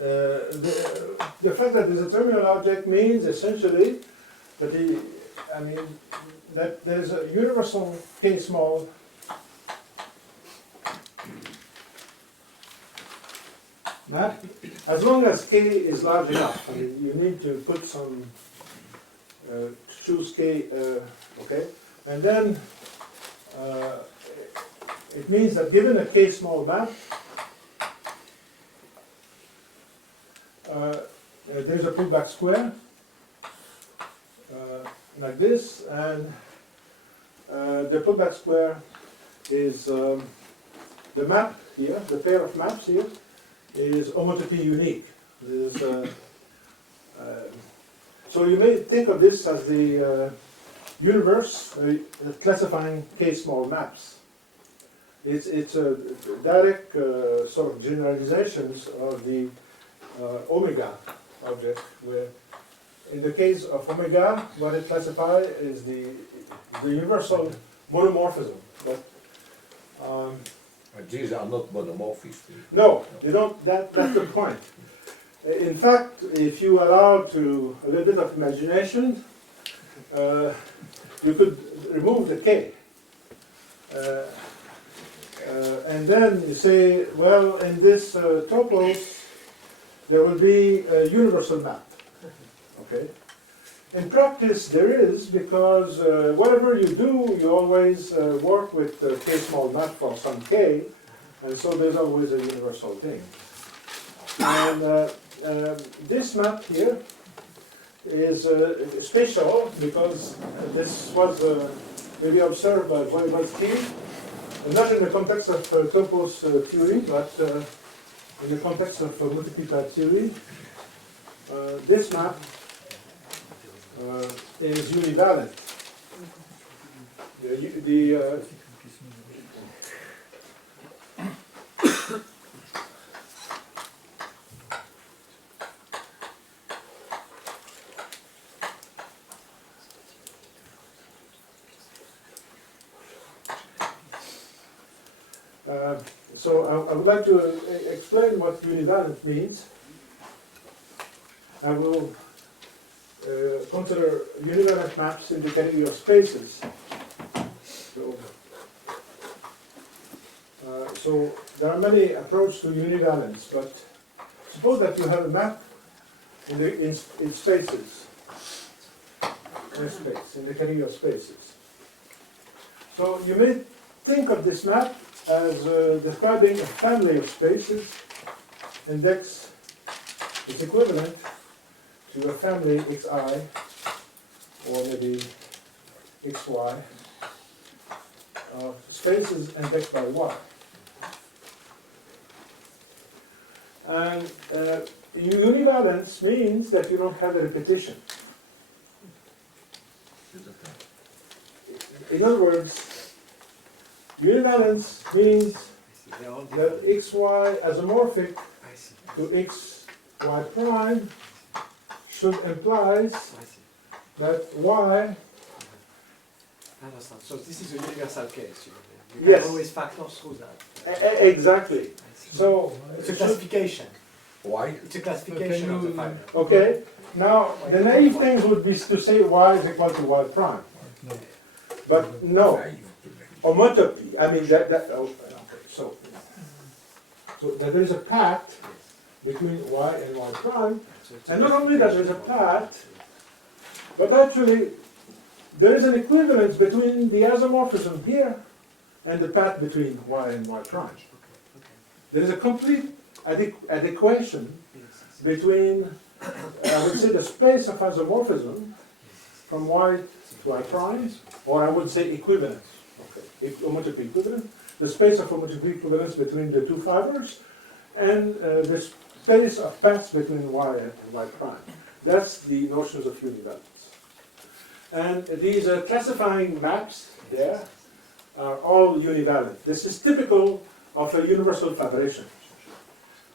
the fact that there's a terminal object means essentially that that there's a universal k-small map, as long as k is large enough. I mean, you need to put some, choose k, okay, and then it means that given a k-small map, there's a pullback square like this, and the pullback square is the map here, the pair of maps here, is homotopy unique. So you may think of this as the universe classifying k-small maps. It's a direct sort of generalizations of the omega object, where in the case of omega, what it classifies is the universal monomorphism. But these are not monomorphic. no, you don't. That's the point. In fact, if you allow to a little bit of imagination, you could remove the k. And then you say, well, in this topos, there will be a universal map. Okay. In practice, there is, because whatever you do, you always work with the k-small map for some k, and so there's always a universal thing. And this map here is special because this was maybe observed by Wojciechowski, not in the context of Topos theory, but in the context of multi-type theory. This map is univalent. So I would like to explain what univalent means. I will consider univalent maps in the category of spaces. So there are many approaches to univalence, but suppose that you have a map in spaces. in space, in the category of spaces. So you may think of this map as describing a family of spaces. Index is equivalent to a family xi, or maybe xy, of spaces indexed by y. And univalence means that you don't have a repetition. In other words, univalence means that xy isomorphic to xy prime should imply that y. I understand. So this is a universal case. You Yes. can always factor through that. Exactly. So It's a classification. Why? It's a classification of the fiber. okay. Now the naive things would be to say y is equal to y prime, but no. Homotopy. I mean okay. So that there is a path between y and y prime, and not only that there is a path, but actually there is an equivalence between the isomorphism here and the path between y and y prime. There is a complete adequation between, I would say, the space of isomorphism from y to y prime, or I would say equivalence. Okay, homotopy equivalence, the space of homotopy equivalence between the two fibers, and the space of paths between y and y prime. That's the notions of univalence. And these classifying maps there are all univalent. This is typical of a universal fibration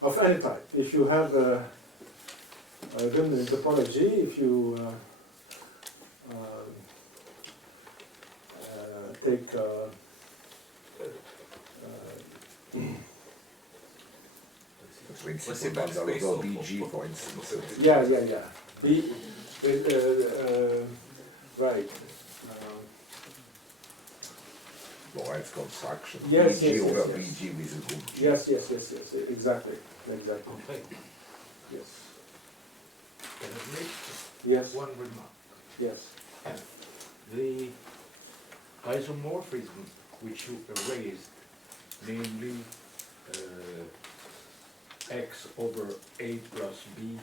of any type. If you have in topology, if you take BG, for instance. yeah. Right. Lorentz construction. Yes, BG yes, over yes, BG with a group G. Yes, exactly. Yes. Can I make Yes. one remark? Yes. The isomorphism which you erased, namely x over a plus b,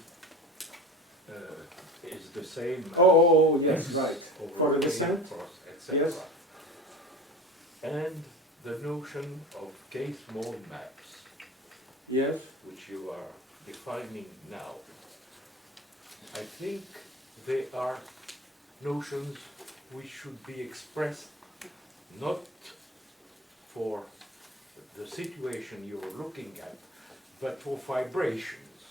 is the same Oh, yes, right. over For the a descent? cross, etc. Yes. And the notion of case-mode maps, Yes. which you are defining now, I think they are notions which should be expressed not for the situation you're looking at, but for vibrations,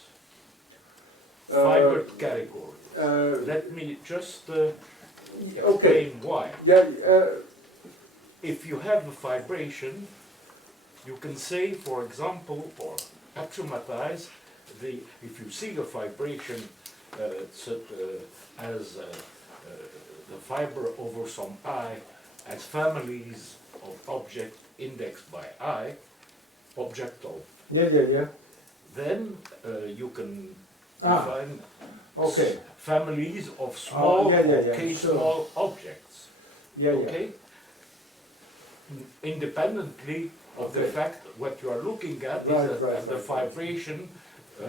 fiber categories. Let me just explain why. Yeah. If you have a vibration, you can say, for example, or axiomatize, if you see a vibration as the fiber over some I as families of objects indexed by I, object of, Yeah. then you can Ah, define okay. families of small yeah, or sure. k-small objects. Yeah. Okay? Independently of the Okay. fact what you are looking at Right, is right, the right. vibration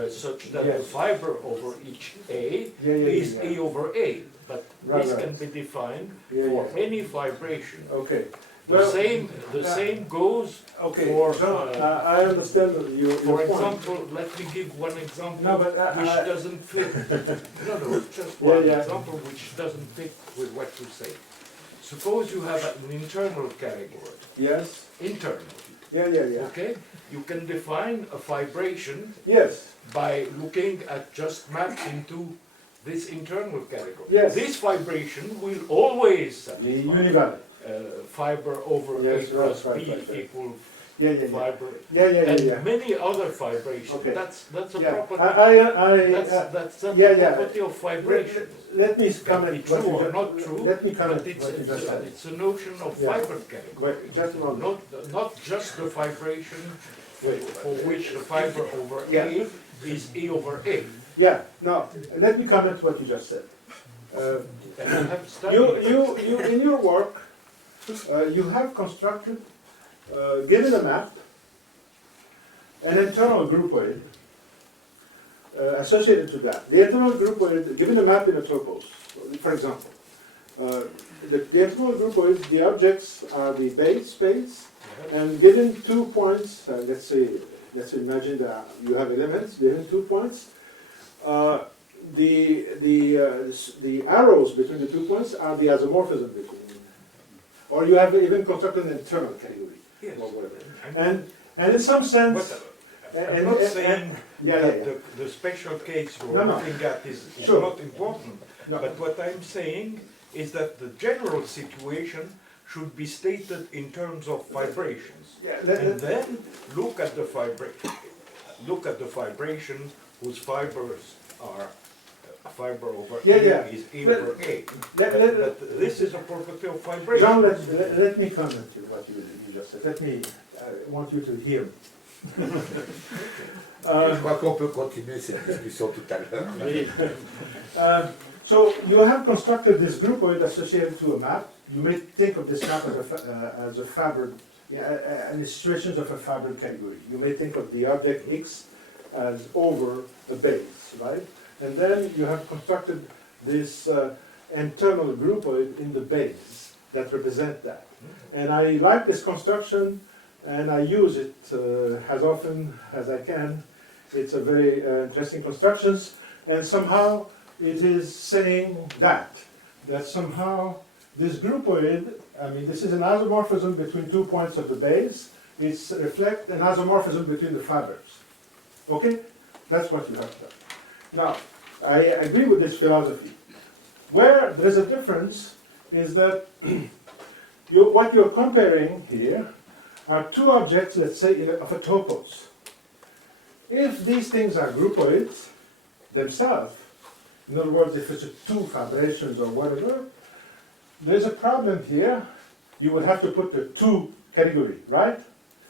such that the Yes. fiber over each A Yeah, is yeah. A over A. But Right, this right. can be defined Yeah, for yeah. any vibration. Okay. The Well, same goes Okay. for, Jean, I understand your for point. example, let me give one example No, but which doesn't fit. No, just one Yeah. example which doesn't fit with what you say. Suppose you have an internal category. Yes. Internal. Yeah. Okay? You can define a vibration Yes. by looking at just mapped into this internal category. Yes. This vibration will always The satisfy univalent. fiber over Yes, A plus right, B right. equal Yeah. fiber. Yeah. And many other vibrations. Okay. That's a Yeah. property. I That's a yeah. property of vibration. let me Can be comment. true what you or just- not true, Let me comment but it's what you just said. it's a notion of Yeah. fiber category. Wait, just a moment. Not just the vibration Wait. for which the fiber over Yeah. A is E over A. Yeah. No. Let me comment what you just said. And I have studied. you in your work, you have constructed, given a map, an internal groupoid associated to that. The internal groupoid, given a map in a topos, for example, the internal groupoid, the objects are the base space, and given 2 points, let's imagine that you have elements, given 2 points, the arrows between the 2 points are the isomorphism between, or you have even constructed an internal category, Yes. or whatever. And in some sense, I'm not saying that the special case you're No. looking at is Sure. not important. No. But what I'm saying is that the general situation should be stated in terms of vibrations. And then look at the vibration whose fibers are fiber over A is A over A. But this is a property of vibration. Jean, let me comment to what you just said. Let me, I want you to hear me. Je crois qu'on peut continuer cette discussion tout à l'heure. So you have constructed this groupoid associated to a map. You may think of this map as a fabric, and the situations of a fabric category. You may think of the object X as over a base, right? And then you have constructed this internal groupoid in the base that represent that. And I like this construction, and I use it as often as I can. It's a very interesting construction, and somehow it is saying that somehow this groupoid, I mean, this is an isomorphism between 2 points of the base. It's reflect an isomorphism between the fibers. Okay? That's what you have done. Now, I agree with this philosophy. Where there's a difference is that what you're comparing here are 2 objects, let's say, of a topos. If these things are groupoids themselves, in other words, if it's 2 fibrations or whatever, there's a problem here. You would have to put the 2 category, right?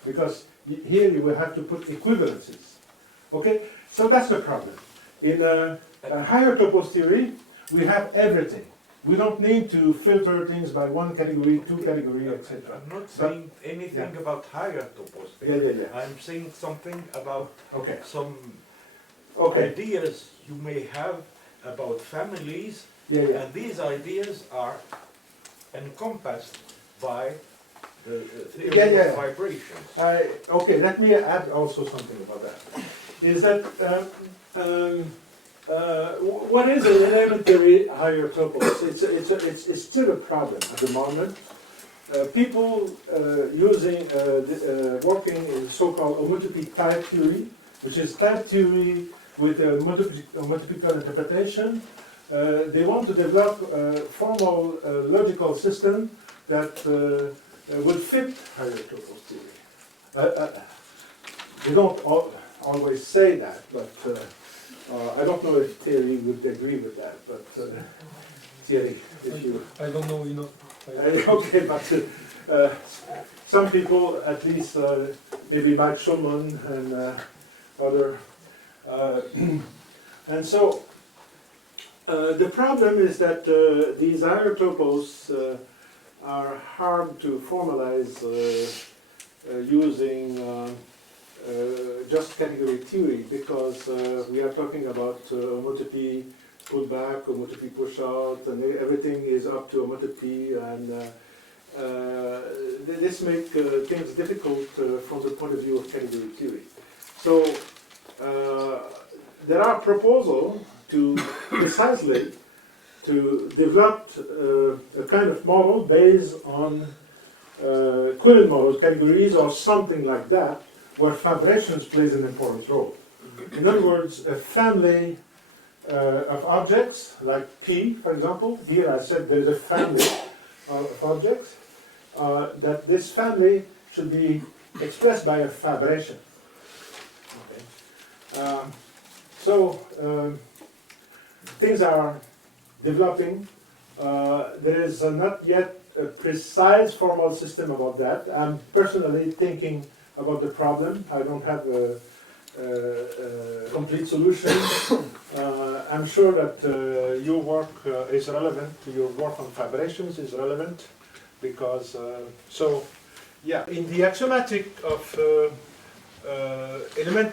Because here you will have to put equivalences. Okay? So that's the problem. In a higher Topos theory, we have everything. We don't need to filter things by 1 category, 2 category, etc. I'm not saying anything about higher topos. Yeah. I'm saying something about some ideas you may have about families, and these ideas are encompassed by the theory of vibrations. Okay, let me add also something about that. Is that what is an elementary higher topos? It's still a problem at the moment. People working in so-called homotopy type theory, which is type theory with a multiplical interpretation. They want to develop a formal logical system that would fit higher Topos theory. They don't always say that, but I don't know if Thierry would agree with that. But Thierry, if you... I don't know enough. Okay, but some people, at least maybe Mike Schulman and other... and so the problem is that these higher topos are hard to formalize using just category theory, because we are talking about homotopy pullback, homotopy push out, and everything is up to homotopy, and this makes things difficult from the point of view of category theory. So there are proposals to precisely to develop a kind of model based on equivalent models, categories, or something like that, where vibrations plays an important role. In other words, a family of objects, like P, for example. Here I said there's a family of objects, that this family should be expressed by a vibration. Okay. Things are developing. There is not yet a precise formal system about that. I'm personally thinking about the problem. I don't have complete solution. I'm sure that your work is relevant. Your work on fibrations is relevant because in the axiomatic of element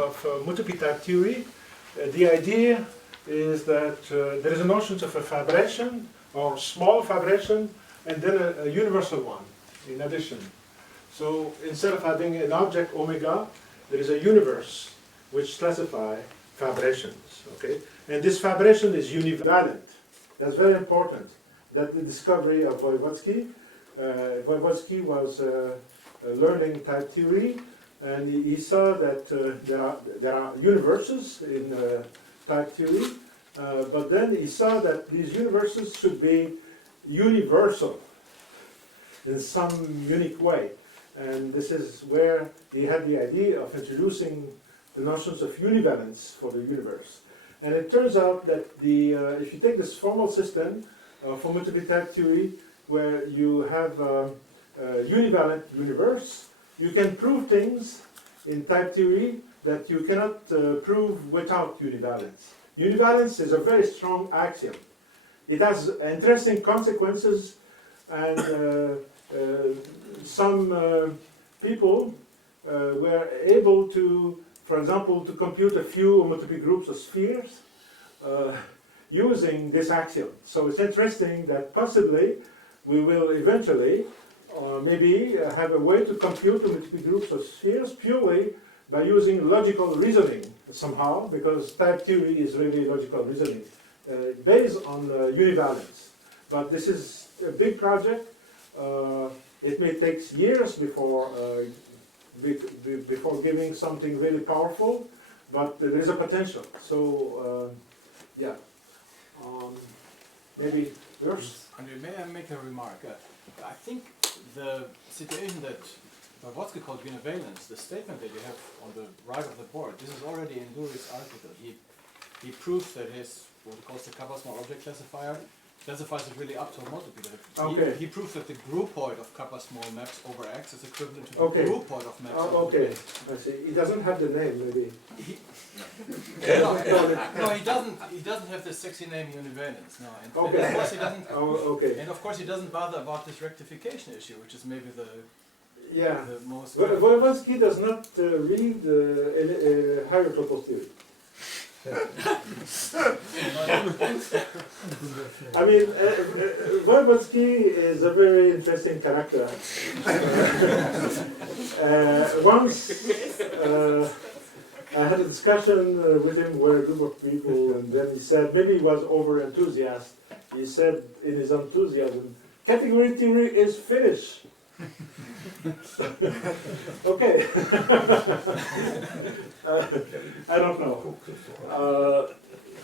of multiple-type theory, the idea is that there is a notion of a fibration or small fibration and then a universal one in addition. So instead of having an object omega, there is a universe which classifies fibrations. Okay, and this fibration is univalent. That's very important. That's the discovery of Voevodsky. Voevodsky was learning type theory, and he saw that there are universes in type theory, but then he saw that these universes should be universal in some unique way. And this is where he had the idea of introducing the notions of univalence for the universe. And it turns out that if you take this formal system for multiple-type theory, where you have a univalent universe, you can prove things in type theory that you cannot prove without univalence. Univalence is a very strong axiom. It has interesting consequences, and some people were able to, for example, to compute a few homotopy groups of spheres using this axiom. So it's interesting that possibly we will eventually maybe have a way to compute homotopy groups of spheres purely by using logical reasoning somehow, because type theory is really logical reasoning based on univalence. But this is a big project. It may take years before giving something really powerful, but there is a potential. So yeah, maybe yours. Andrew, may I make a remark? I think the situation that Voevodsky called univalence, the statement that you have on the right of the board, this is already in Dury's article. He proves that his, what he calls the Kappa small object classifier, classifies it really up to a multiple. Okay. He proves that the groupoid of Kappa small maps over X is equivalent to the Okay. groupoid of maps over Okay, X. I see. He doesn't have the name, maybe. No, he doesn't have the sexy name univalence. No, and Okay. of course he doesn't. Okay. And of course he doesn't bother about this rectification issue, which is maybe the most. Voevodsky does not read higher Topos Theory. I mean, Voevodsky is a very interesting character. Once I had a discussion with him with a group of people, and then he said, maybe he was over enthusiastic. He said in his enthusiasm, category theory is finished. Okay. I don't know.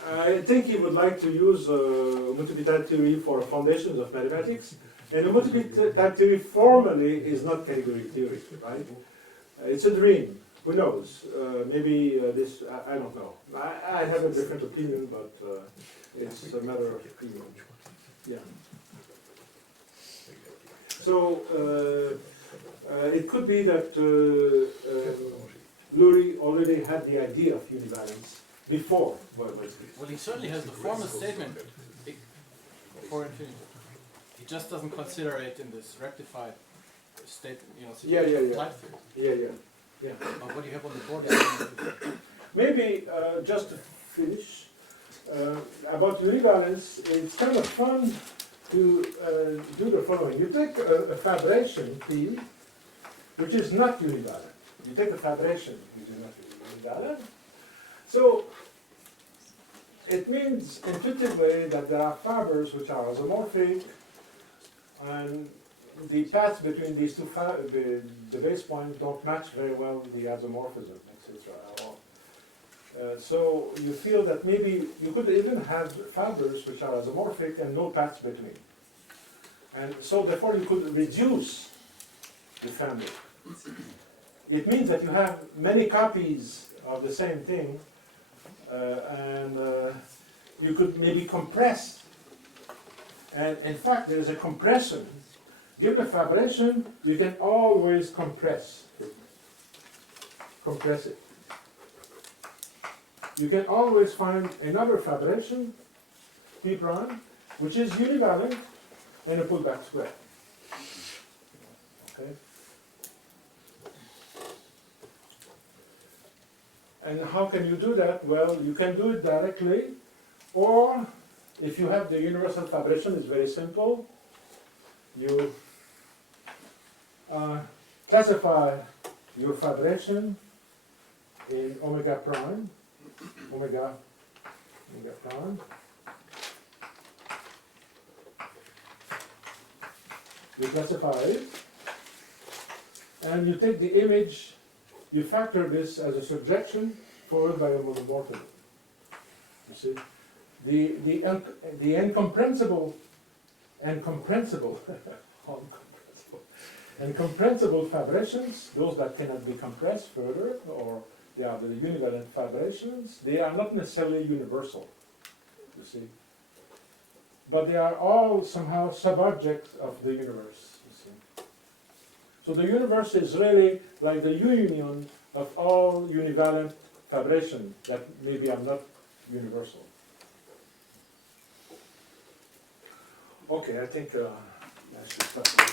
I think he would like to use multiple-type theory for foundations of mathematics. And multiple-type theory formally is not category theory, right? It's a dream. Who knows? Maybe this, I don't know. I have a different opinion, but it's a matter of opinion. Yeah. So it could be that Lurie already had the idea of univalence before Voevodsky. Well, he certainly has the formal statement for infinity. He just doesn't consider it in this rectified state, situation of type theory. Yeah. But what you have on the board is Maybe just to finish about univalence, it's kind of fun to do the following. You take a fibration P, which is not univalent. You take a fibration which is not univalent. So it means intuitively that there are fibers which are isomorphic, and the paths between these two the base points don't match very well with the isomorphism, etc. So you feel that maybe you could even have fibers which are isomorphic and no paths between. And so therefore you could reduce the family. It means that you have many copies of the same thing, and you could maybe compress. And in fact, there is a compression. Given a fibration, you can always compress it. you can always find another fibration, P prime, which is univalent and a pullback square. Okay? And how can you do that? Well, you can do it directly, or if you have the universal fibration, it's very simple. You classify your fibration in omega prime, omega prime. You classify it, and you take the image, you factor this as a surjection followed by a monomorphism. You see? The incomprehensible fibrations, those that cannot be compressed further, or they are the univalent fibrations, they are not necessarily universal, you see. But they are all somehow subobjects of the universe, you see. So the universe is really like the union of all univalent fibrations that maybe are not universal. Okay, I think I should stop.